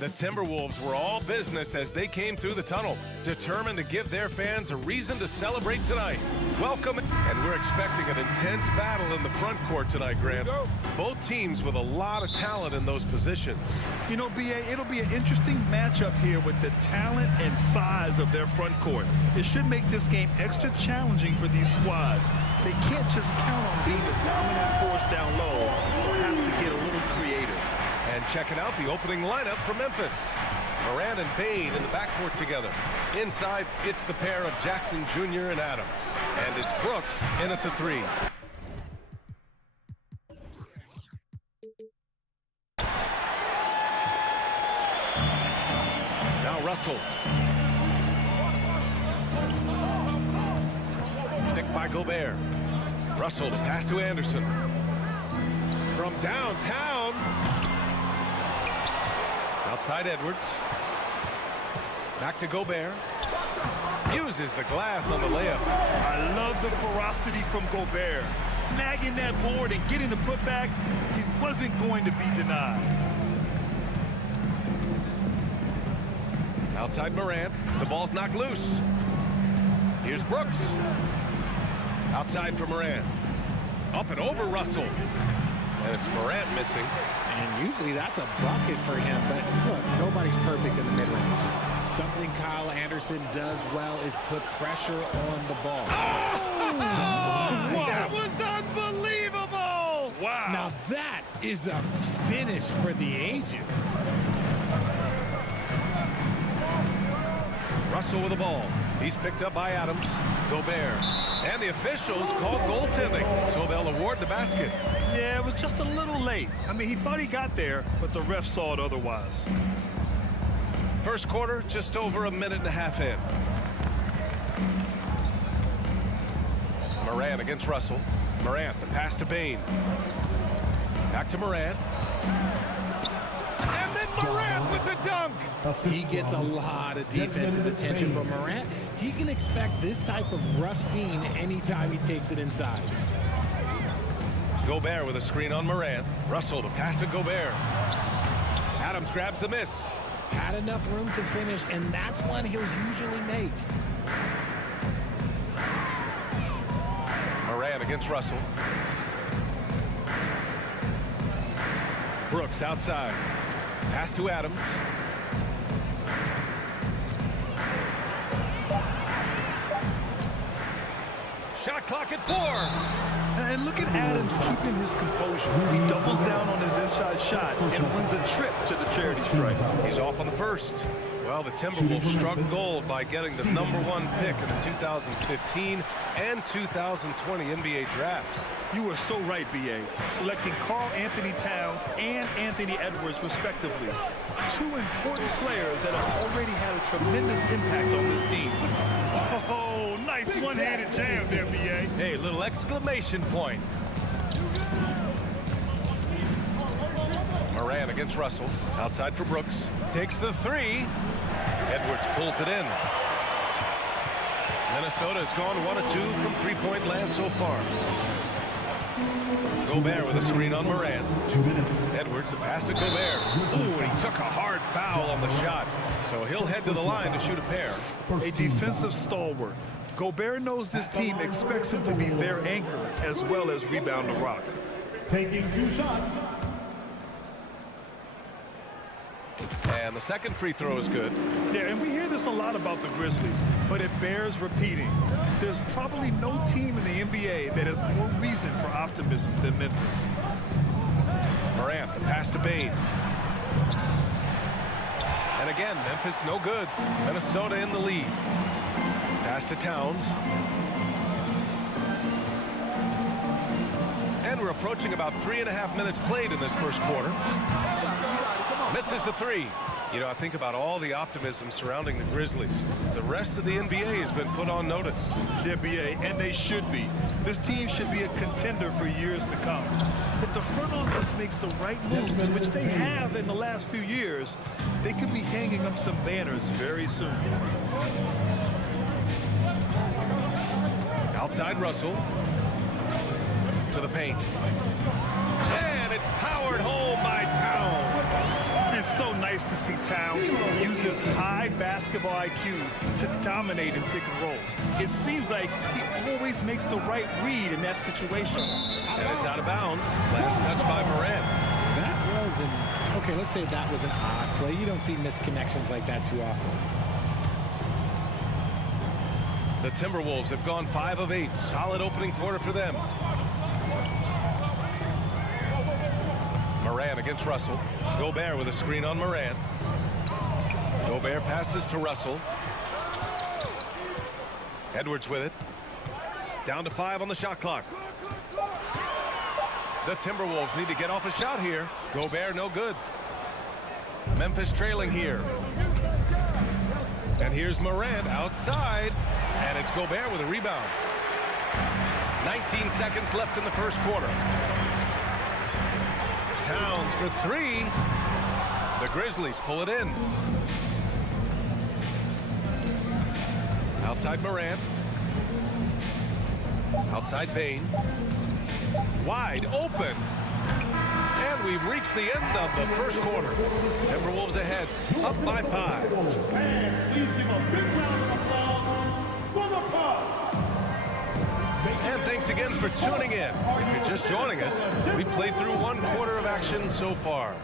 The Timberwolves were all business as they came through the tunnel, determined to give their fans a reason to celebrate tonight. Welcome, and we're expecting an intense battle in the front court tonight, Grant. Both teams with a lot of talent in those positions. You know, B.A., it'll be an interesting matchup here with the talent and size of their front court. It should make this game extra challenging for these squads. They can't just count on being the dominant force down low. They'll have to get a little creative. And checking out the opening lineup for Memphis. Morant and Bain in the backcourt together. Inside, it's the pair of Jackson Jr. and Adams. And it's Brooks in at the 3. Now Russell. Picked by Gobert. Russell to pass to Anderson. From downtown. Outside Edwards. Back to Gobert. Uses the glass on the layup. I love the ferocity from Gobert. Snagging that board and getting the putback, he wasn't going to be denied. Outside Morant. The ball's knocked loose. Here's Brooks. Outside for Morant. Up and over Russell. And it's Morant missing. And usually that's a bucket for him, but look, nobody's perfect in the mid-range. Something Kyle Anderson does well is put pressure on the ball. Oh, that was unbelievable! Wow. Now that is a finish for the ages. Russell with the ball. He's picked up by Adams. Gobert. And the officials called goaltending, so they'll award the basket. Yeah, it was just a little late. I mean, he thought he got there, but the ref saw it otherwise. First quarter, just over a minute and a half in. Morant against Russell. Morant, the pass to Bain. Back to Morant. And then Morant with the dunk. He gets a lot of defensive attention, but Morant, he can expect this type of rough scene anytime he takes it inside. Gobert with a screen on Morant. Russell to pass to Gobert. Adams grabs the miss. Had enough room to finish, and that's one he'll usually make. Morant against Russell. Brooks outside. Pass to Adams. Shot clock at 4. And look at Adams keeping his composure. He doubles down on his inside shot and wins a trip to the charity stripe. He's off on the first. Well, the Timberwolves struck gold by getting the #1 pick in the 2015 and 2020 NBA drafts. You were so right, B.A. Selecting Karl Anthony Towns and Anthony Edwards, respectively. Two important players that have already had a tremendous impact on this team. Oh, nice one-handed jam there, B.A. Hey, little exclamation point. Morant against Russell. Outside for Brooks. Takes the 3. Edwards pulls it in. Minnesota has gone 1 of 2 from three-point land so far. Gobert with a screen on Morant. 2 minutes. Edwards, the pass to Gobert. Ooh, and he took a hard foul on the shot. So he'll head to the line to shoot a pair. A defensive stalwart. Gobert knows this team expects him to be their anchor as well as rebound the rock. Taking 2 shots. And the second free throw is good. Yeah, and we hear this a lot about the Grizzlies, but it bears repeating. There's probably no team in the NBA that has more reason for optimism than Memphis. Morant, the pass to Bain. And again, Memphis no good. Minnesota in the lead. Pass to Towns. And we're approaching about 3.5 minutes played in this first quarter. Misses the 3. You know, I think about all the optimism surrounding the Grizzlies. The rest of the NBA has been put on notice. Yeah, B.A., and they should be. This team should be a contender for years to come. If the front office makes the right moves, which they have in the last few years, they could be hanging up some banners very soon. Outside Russell. To the paint. And it's powered home by Towns. it's so nice to see Towns use his high basketball IQ to dominate in pick and roll. It seems like he always makes the right read in that situation. And it's out of bounds. Last touch by Morant. That was okay, let's say that was an odd play. You don't see misconnections like that too often. The Timberwolves have gone 5 of 8. Solid opening quarter for them. Morant against Russell. Gobert with a screen on Morant. Gobert passes to Russell. Edwards with it. Down to 5 on the shot clock. The Timberwolves need to get off a shot here. Gobert no good. Memphis trailing here. And here's Morant outside. And it's Gobert with a rebound. 19 seconds left in the first quarter. Towns for 3. The Grizzlies pull it in. Outside Morant. Outside Bane. Wide open. And we've reached the end of the first quarter. Timberwolves ahead, up by 5. And thanks again for tuning in. If you're just joining us, we played through 1 quarter of action so far.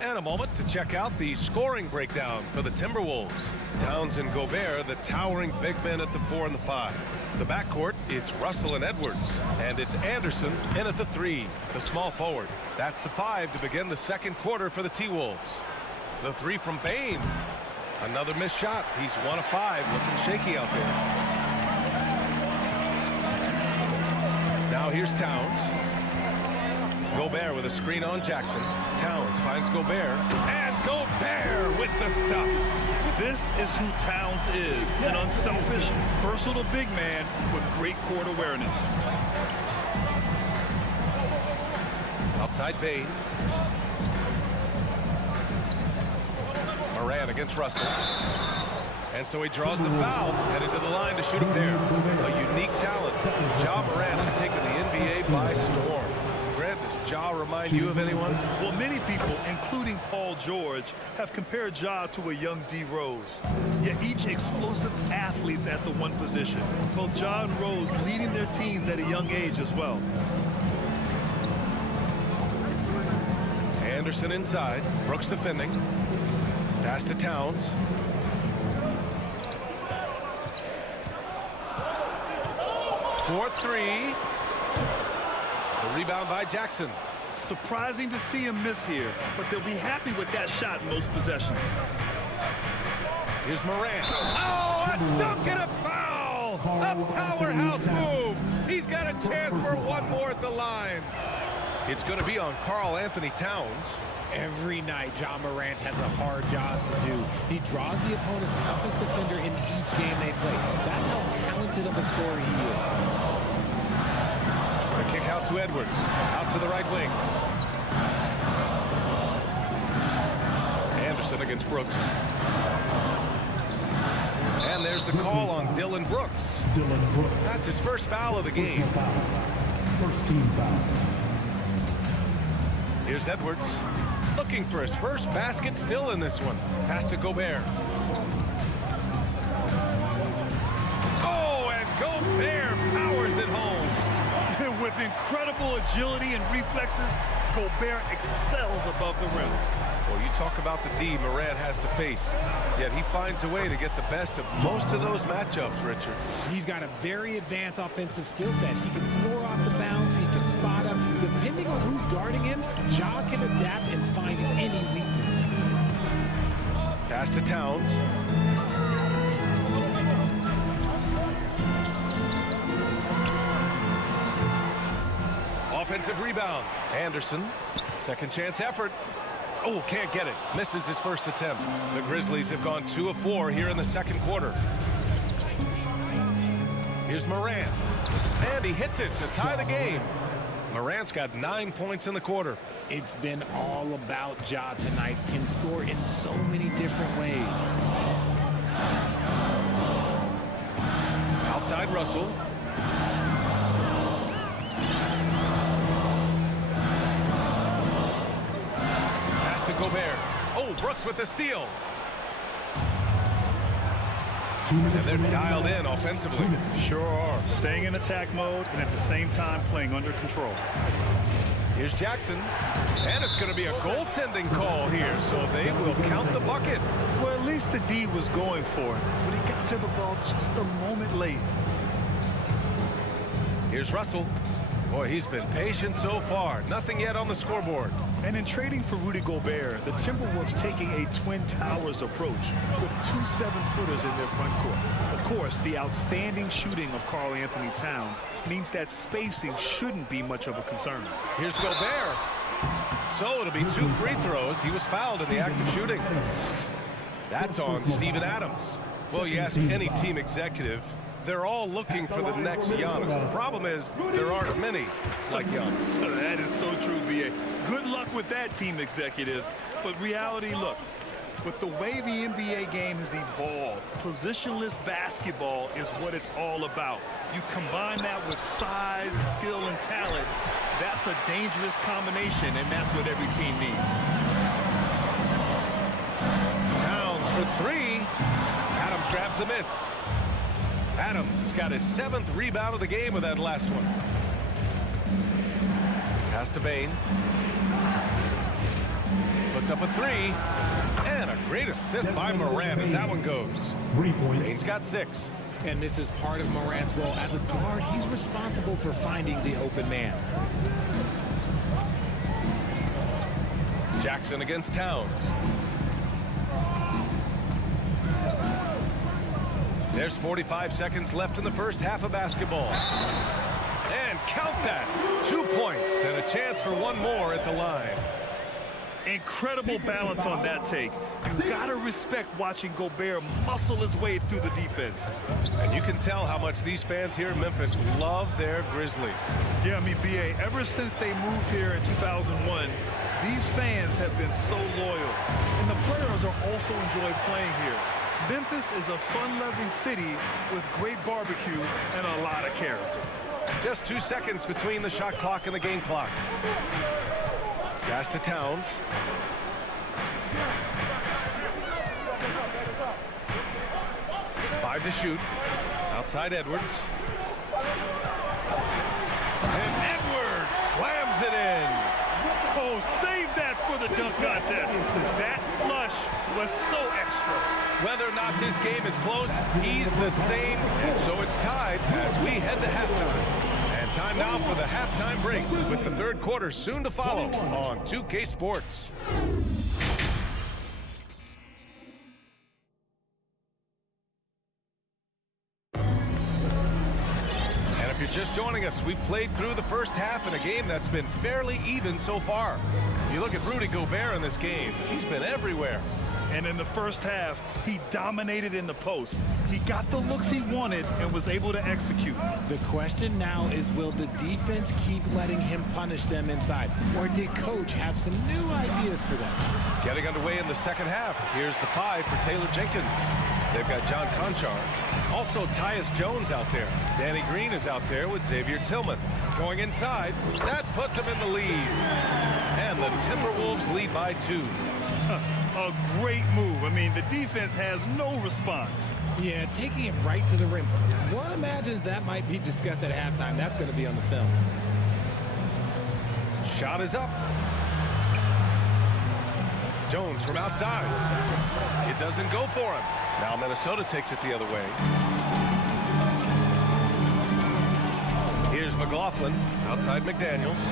And a moment to check out the scoring breakdown for the Timberwolves. Towns and Gobert, the towering big men at the 4 and the 5. The backcourt, it's Russell and Edwards. And it's Anderson in at the 3, the small forward. That's the 5 to begin the second quarter for the T-Wolves. The 3 from Bane. Another missed shot. He's 1 of 5, looking shaky out there. Now here's Towns. Gobert with a screen on Jackson. Towns finds Gobert. And Gobert with the stuff. This is who Towns is, an unselfish, versatile big man with great court awareness. Outside Bane. Morant against Russell. And so he draws the foul, headed to the line to shoot a pair. A unique talent. Ja Morant has taken the NBA by storm. Grant, does Ja remind you of anyone? Well, many people, including Paul George, have compared Ja to a young D. Rose. Yet each explosive athletes at the one position. Both Ja and Rose leading their teams at a young age as well. Anderson inside. Brooks defending. Pass to Towns. For 3. The rebound by Jackson. Surprising to see him miss here, but they'll be happy with that shot in most possessions. Here's Morant. Oh, a dunk and a foul! A powerhouse move! He's got a chance for 1 more at the line. It's going to be on Karl Anthony Towns. Every night, Ja Morant has a hard job to do. He draws the opponent's toughest defender in each game they play. That's how talented of a scorer he is. The kick out to Edwards. Out to the right wing. Anderson against Brooks. And there's the call on Dylan Brooks. That's his first foul of the game. First team foul. Here's Edwards. Looking for his first basket, still in this one. Pass to Gobert. Oh, and Gobert powers it home. With incredible agility and reflexes, Gobert excels above the rim. Well, you talk about the D Morant has to face, yet he finds a way to get the best of most of those matchups, Richard. He's got a very advanced offensive skill set. He can score off the bounce. He can spot up. Depending on who's guarding him, Ja can adapt and find any weakness. Pass to Towns. Offensive rebound. Anderson. Second chance effort. Oh, can't get it. Misses his first attempt. The Grizzlies have gone 2 of 4 here in the second quarter. Here's Morant. And he hits it to tie the game. Morant's got 9 points in the quarter. It's been all about Ja tonight. Can score in so many different ways. Outside Russell. Pass to Gobert. Oh, Brooks with the steal. And they're dialed in offensively. Sure are. Staying in attack mode and at the same time playing under control. Here's Jackson. And it's going to be a goaltending call here, so they will count the bucket. Well, at least the D was going for it, but he got to the ball just a moment late. Here's Russell. Boy, he's been patient so far. Nothing yet on the scoreboard. And in trading for Rudy Gobert, the Timberwolves taking a Twin Towers approach with 2 7-footers in their front court. Of course, the outstanding shooting of Karl Anthony Towns means that spacing shouldn't be much of a concern. Here's Gobert. So it'll be 2 free throws. He was fouled in the act of shooting. That's on Steven Adams. Well, you ask any team executive, they're all looking for the next Giannis. The problem is there aren't many like Giannis. That is so true, B.A. Good luck with that, team executives. But reality, look, with the way the NBA game has evolved, positionless basketball is what it's all about. You combine that with size, skill, and talent, that's a dangerous combination, and that's what every team needs. Towns for 3. Adams grabs the miss. Adams has got his 7th rebound of the game with that last one. Pass to Bain. Puts up a 3. And a great assist by Morant as that one goes. 3 points. Bain's got 6. And this is part of Morant's role. As a guard, he's responsible for finding the open man. Jackson against Towns. There's 45 seconds left in the first half of basketball. And count that. 2 points and a chance for one more at the line. Incredible balance on that take. You gotta respect watching Gobert muscle his way through the defense. And you can tell how much these fans here in Memphis love their Grizzlies. Yeah, I mean, B.A., ever since they moved here in 2001, these fans have been so loyal. And the players are also enjoy playing here. Memphis is a fun-loving city with great barbecue and a lot of character. Just 2 seconds between the shot clock and the game clock. Pass to Towns. Five to shoot. Outside Edwards. And Edwards slams it in. Oh, save that for the dunk contest. That flush was so extra. Whether or not this game is close, he's the same, and so it's tied as we head to halftime. And time now for the halftime break, with the third quarter soon to follow on 2K Sports. And if you're just joining us, we've played through the first half in a game that's been fairly even so far. You look at Rudy Gobert in this game, he's been everywhere. And in the first half, he dominated in the post. He got the looks he wanted and was able to execute. The question now is, will the defense keep letting him punish them inside? Or did Coach have some new ideas for them? Getting underway in the second half. Here's the 5 for Taylor Jenkins. They've got John Conchar. Also, Tyus Jones out there. Danny Green is out there with Xavier Tillman. Going inside, that puts him in the lead. And the Timberwolves lead by 2. A great move. I mean, the defense has no response. Yeah, taking it right to the rim. One imagines that might be discussed at halftime. That's going to be on the film. Shot is up. Jones from outside. It doesn't go for him. Now Minnesota takes it the other way. Here's McLaughlin outside McDaniels.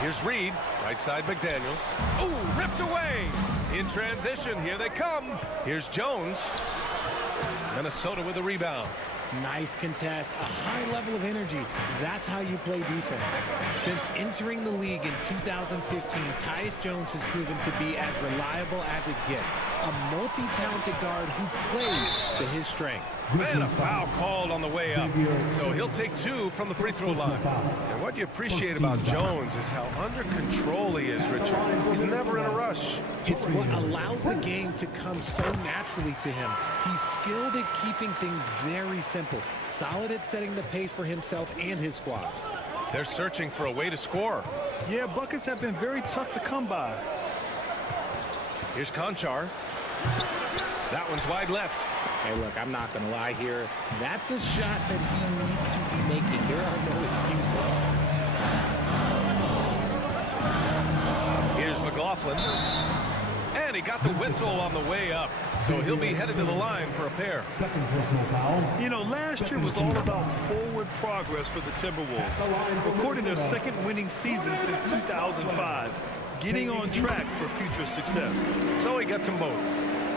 Here's Reed, right side McDaniels. Oh, ripped away. In transition, here they come. Here's Jones. Minnesota with a rebound. Nice contest, a high level of energy. That's how you play defense. Since entering the league in 2015, Tyus Jones has proven to be as reliable as it gets. A multi-talented guard who plays to his strengths. And a foul called on the way up. So he'll take 2 from the free throw line. And what you appreciate about Jones is how under control he is, Richard. He's never in a rush. It's what allows the game to come so naturally to him. He's skilled at keeping things very simple. Solid at setting the pace for himself and his squad. They're searching for a way to score. Yeah, buckets have been very tough to come by. Here's Conchar. That one's wide left. Hey, look, I'm not going to lie here. That's a shot that he needs to be making. There are no excuses. Here's McLaughlin. And he got the whistle on the way up. So he'll be headed to the line for a pair. Second personal foul. You know, last year was all about forward progress for the Timberwolves. Recording their second winning season since 2005. Getting on track for future success. So he gets them both.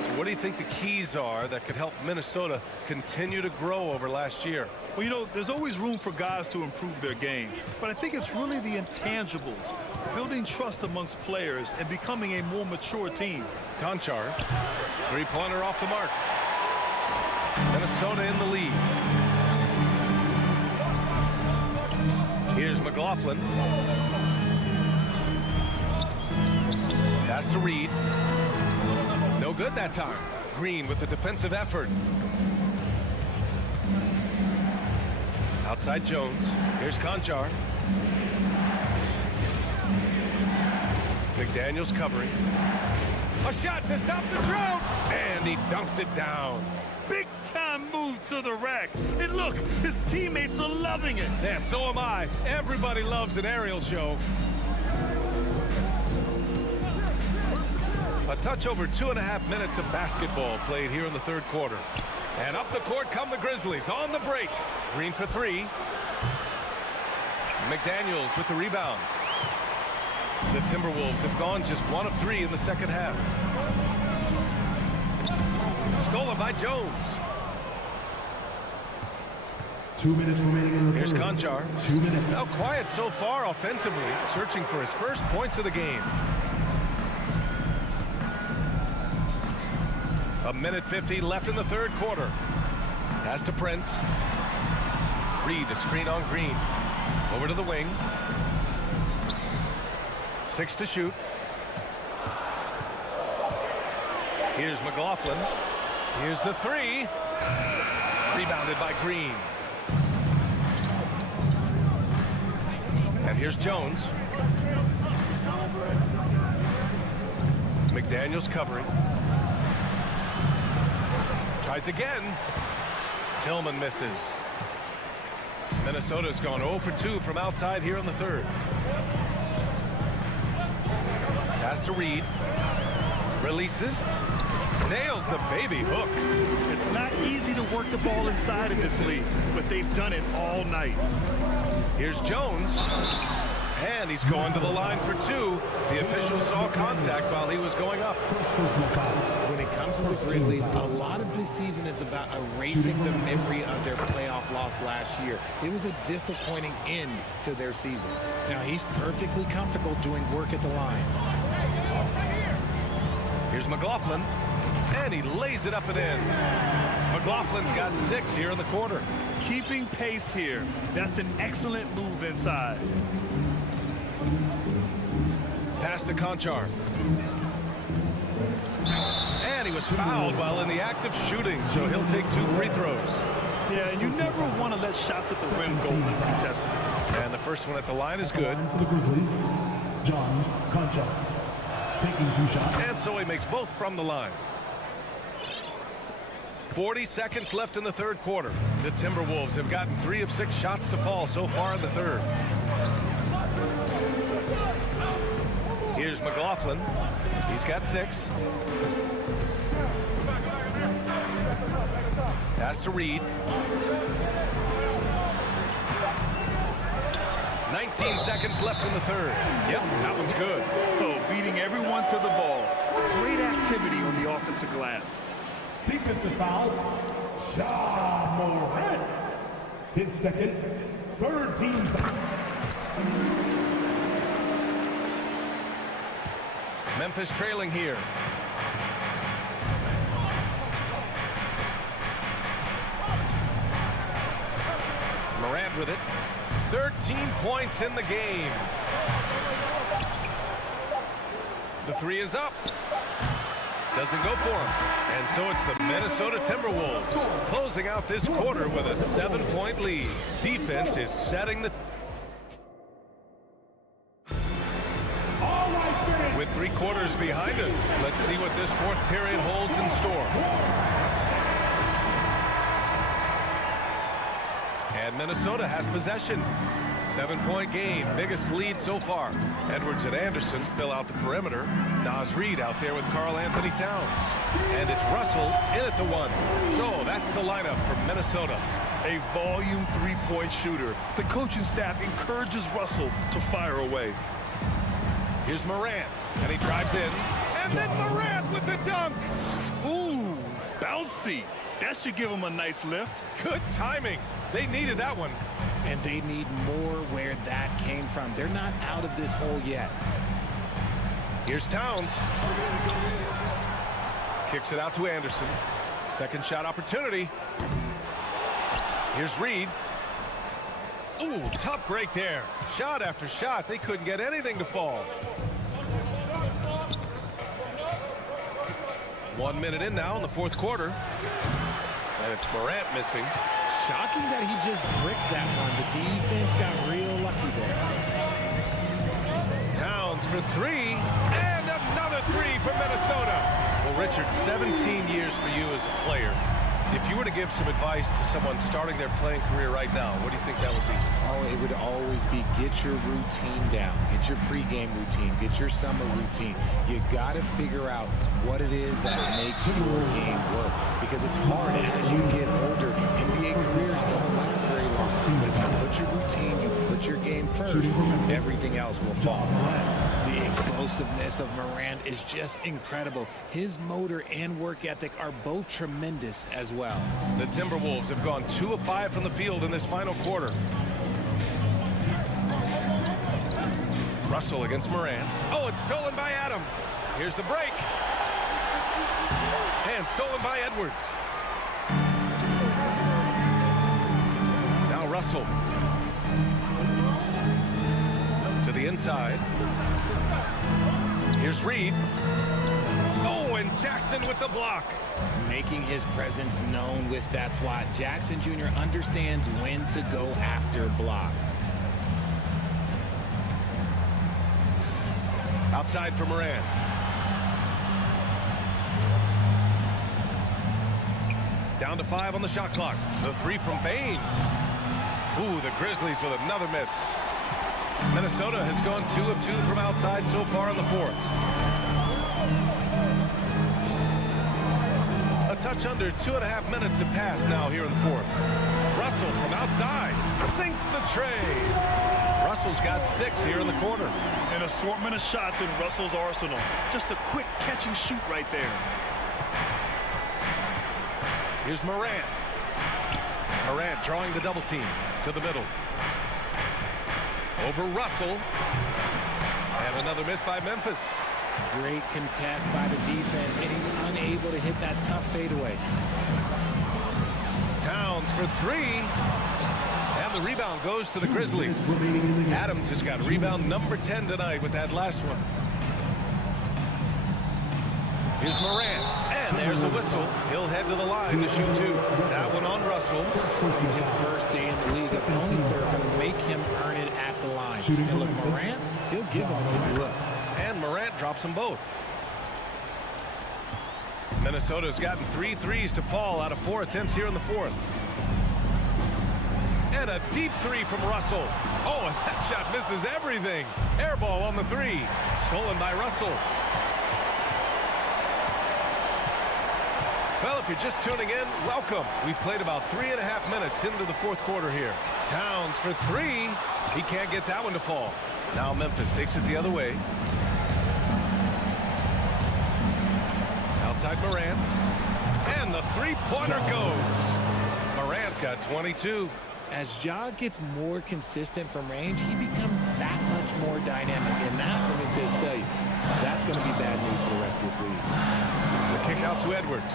So what do you think the keys are that could help Minnesota continue to grow over last year? Well, you know, there's always room for guys to improve their game. But I think it's really the intangibles. Building trust amongst players and becoming a more mature team. Conchar, three-pointer off the mark. Minnesota in the lead. Here's McLaughlin. Pass to Reed. No good that time. Green with the defensive effort. Outside Jones. Here's Conchar. McDaniels covering. A shot to stop the drought. And he dunks it down. Big time move to the rack. And look, his teammates are loving it. Yeah, so am I. Everybody loves an aerial show. A touch over 2.5 minutes of basketball played here in the third quarter. And up the court come the Grizzlies on the break. Green for three. McDaniels with the rebound. The Timberwolves have gone just 1 of 3 in the second half. Stolen by Jones. 2 minutes remaining in the Here's third. Conchar. 2 minutes. Now quiet so far offensively, searching for his first points of the game. A minute 50 left in the third quarter. Pass to Prince. Reed, a screen on Green. Over to the wing. 6 to shoot. Here's McLaughlin. Here's the three. Rebounded by Green. And here's Jones. McDaniels covering. Tries again. Tillman misses. Minnesota's gone 0 for 2 from outside here in the third. Pass to Reed. Releases. Nails the baby hook. It's not easy to work the ball inside of this league, but they've done it all night. Here's Jones. And he's going to the line for 2. The official saw contact while he was going up. When it comes to the Grizzlies, a lot of this season is about erasing the memory of their playoff loss last year. It was a disappointing end to their season. Now he's perfectly comfortable doing work at the line. Here's McLaughlin. And he lays it up and in. McLaughlin's got 6 here in the quarter. Keeping pace here. That's an excellent move inside. Pass to Conchar. And he was fouled while in the act of shooting, so he'll take 2 free throws. Yeah, and you never want to let shots at the rim go uncontested. And the first one at the line is good. For the Grizzlies, John Conchar taking 2 shots. And so he makes both from the line. 40 seconds left in the third quarter. The Timberwolves have gotten 3 of 6 shots to fall so far in the third. Here's McLaughlin. He's got 6. Pass to Reed. 19 seconds left in the third. Yep, that one's good. Oh, beating everyone to the ball. Great activity on the offensive glass. Defensive foul, Ja Morant. His second, third team foul. Memphis trailing here. Morant with it. 13 points in the game. The 3 is up. Doesn't go for him. And so it's the Minnesota Timberwolves closing out this quarter with a 7-point lead. Defense is setting the... With 3 quarters behind us, let's see what this fourth period holds in store. And Minnesota has possession. 7-point game, biggest lead so far. Edwards and Anderson fill out the perimeter. Naz Reid out there with Karl Anthony Towns. And it's Russell in at the 1. So that's the lineup from Minnesota. A volume 3-point shooter. The coaching staff encourages Russell to fire away. Here's Morant, and he drives in. And then Morant with the dunk. Ooh, bouncy. That should give him a nice lift. Good timing. They needed that one. And they need more where that came from. They're not out of this hole yet. Here's Towns. Kicks it out to Anderson. Second shot opportunity. Here's Reid. Ooh, tough break there. Shot after shot. They couldn't get anything to fall. 1 minute in now in the fourth quarter. And it's Morant missing. Shocking that he just bricked that one. The defense got real lucky there. Towns for 3. And another 3 for Minnesota. Well, Richard, 17 years for you as a player. If you were to give some advice to someone starting their playing career right now, what do you think that would be? Oh, it would always be get your routine down. Get your pregame routine. Get your summer routine. You got to figure out what it is that makes your game work. Because it's hard as you get older. NBA careers don't last very long. But if you put your routine, you put your game first, everything else will fall. The explosiveness of Morant is just incredible. His motor and work ethic are both tremendous as well. The Timberwolves have gone 2 of 5 from the field in this final quarter. Russell against Morant. Oh, it's stolen by Adams. Here's the break. And stolen by Edwards. Now Russell. To the inside. Here's Reid. Oh, and Jackson with the block. Making his presence known with that swat. Jackson Jr. understands when to go after blocks. Outside for Morant. Down to 5 on the shot clock. The 3 from Bane. Ooh, the Grizzlies with another miss. Minnesota has gone 2 of 2 from outside so far in the fourth. A touch under 2.5 minutes have passed now here in the fourth. Russell from outside sinks the tray. Russell's got 6 here in the quarter. An assortment of shots in Russell's arsenal. Just a quick catch and shoot right there. Here's Morant. Morant drawing the double team to the middle. Over Russell. And another miss by Memphis. Great contest by the defense, and he's unable to hit that tough fadeaway. Towns for 3. And the rebound goes to the Grizzlies. Adams has got rebound number 10 tonight with that last one. Here's Morant. And there's a whistle. He'll head to the line to shoot 2. That one on Russell. His first day in the league, opponents are going to make him earn it at the line. And look, Morant, he'll give him an easy look. And Morant drops them both. Minnesota's gotten 3 threes to fall out of 4 attempts here in the fourth. And a deep 3 from Russell. Oh, and that shot misses everything. Air ball on the 3. Stolen by Russell. Well, if you're just tuning in, welcome. We've played about 3.5 minutes into the fourth quarter here. Towns for 3. He can't get that one to fall. Now Memphis takes it the other way. Outside Morant. And the 3-pointer goes. Morant's got 22. As Ja gets more consistent from range, he becomes that much more dynamic. And that, let me just tell you, that's going to be bad news for the rest of this league. The kick out to Edwards.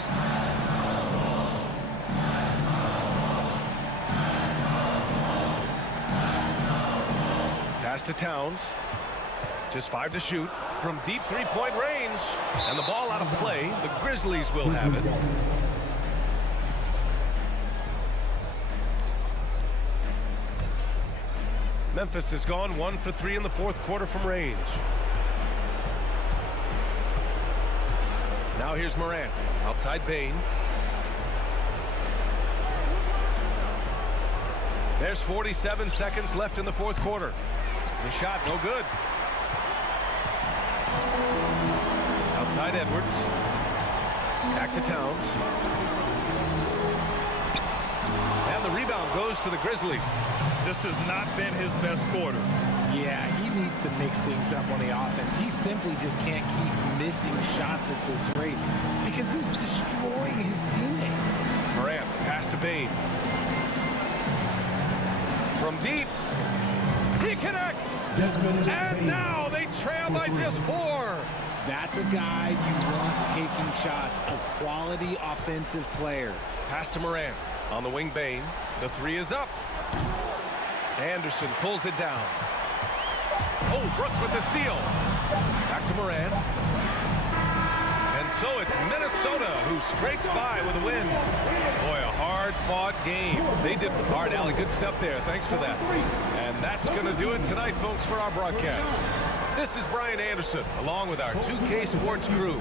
Pass to Towns. Just 5 to shoot from deep 3-point range. And the ball out of play. The Grizzlies will have it. Memphis has gone 1 for 3 in the fourth quarter from range. Now here's Morant. Outside Bain. There's 47 seconds left in the fourth quarter. The shot, no good. Outside Edwards. Back to Towns. And the rebound goes to the Grizzlies. This has not been his best quarter. Yeah, he needs to mix things up on the offense. He simply just can't keep missing shots at this rate because he's destroying his teammates. Morant, pass to Bain. From deep, he connects, and now they trail by just 4. That's a guy you want taking shots, a quality offensive player. Pass to Morant. On the wing, Bain. The 3 is up. Anderson pulls it down. Oh, Brooks with the steal. Back to Morant. And so it's Minnesota who scrapes by with a win. Boy, a hard-fought game. They did hard, Allie. Good stuff there. Thanks for that. And that's going to do it tonight, folks, for our broadcast. This is Brian Anderson, along with our 2K Sports crew.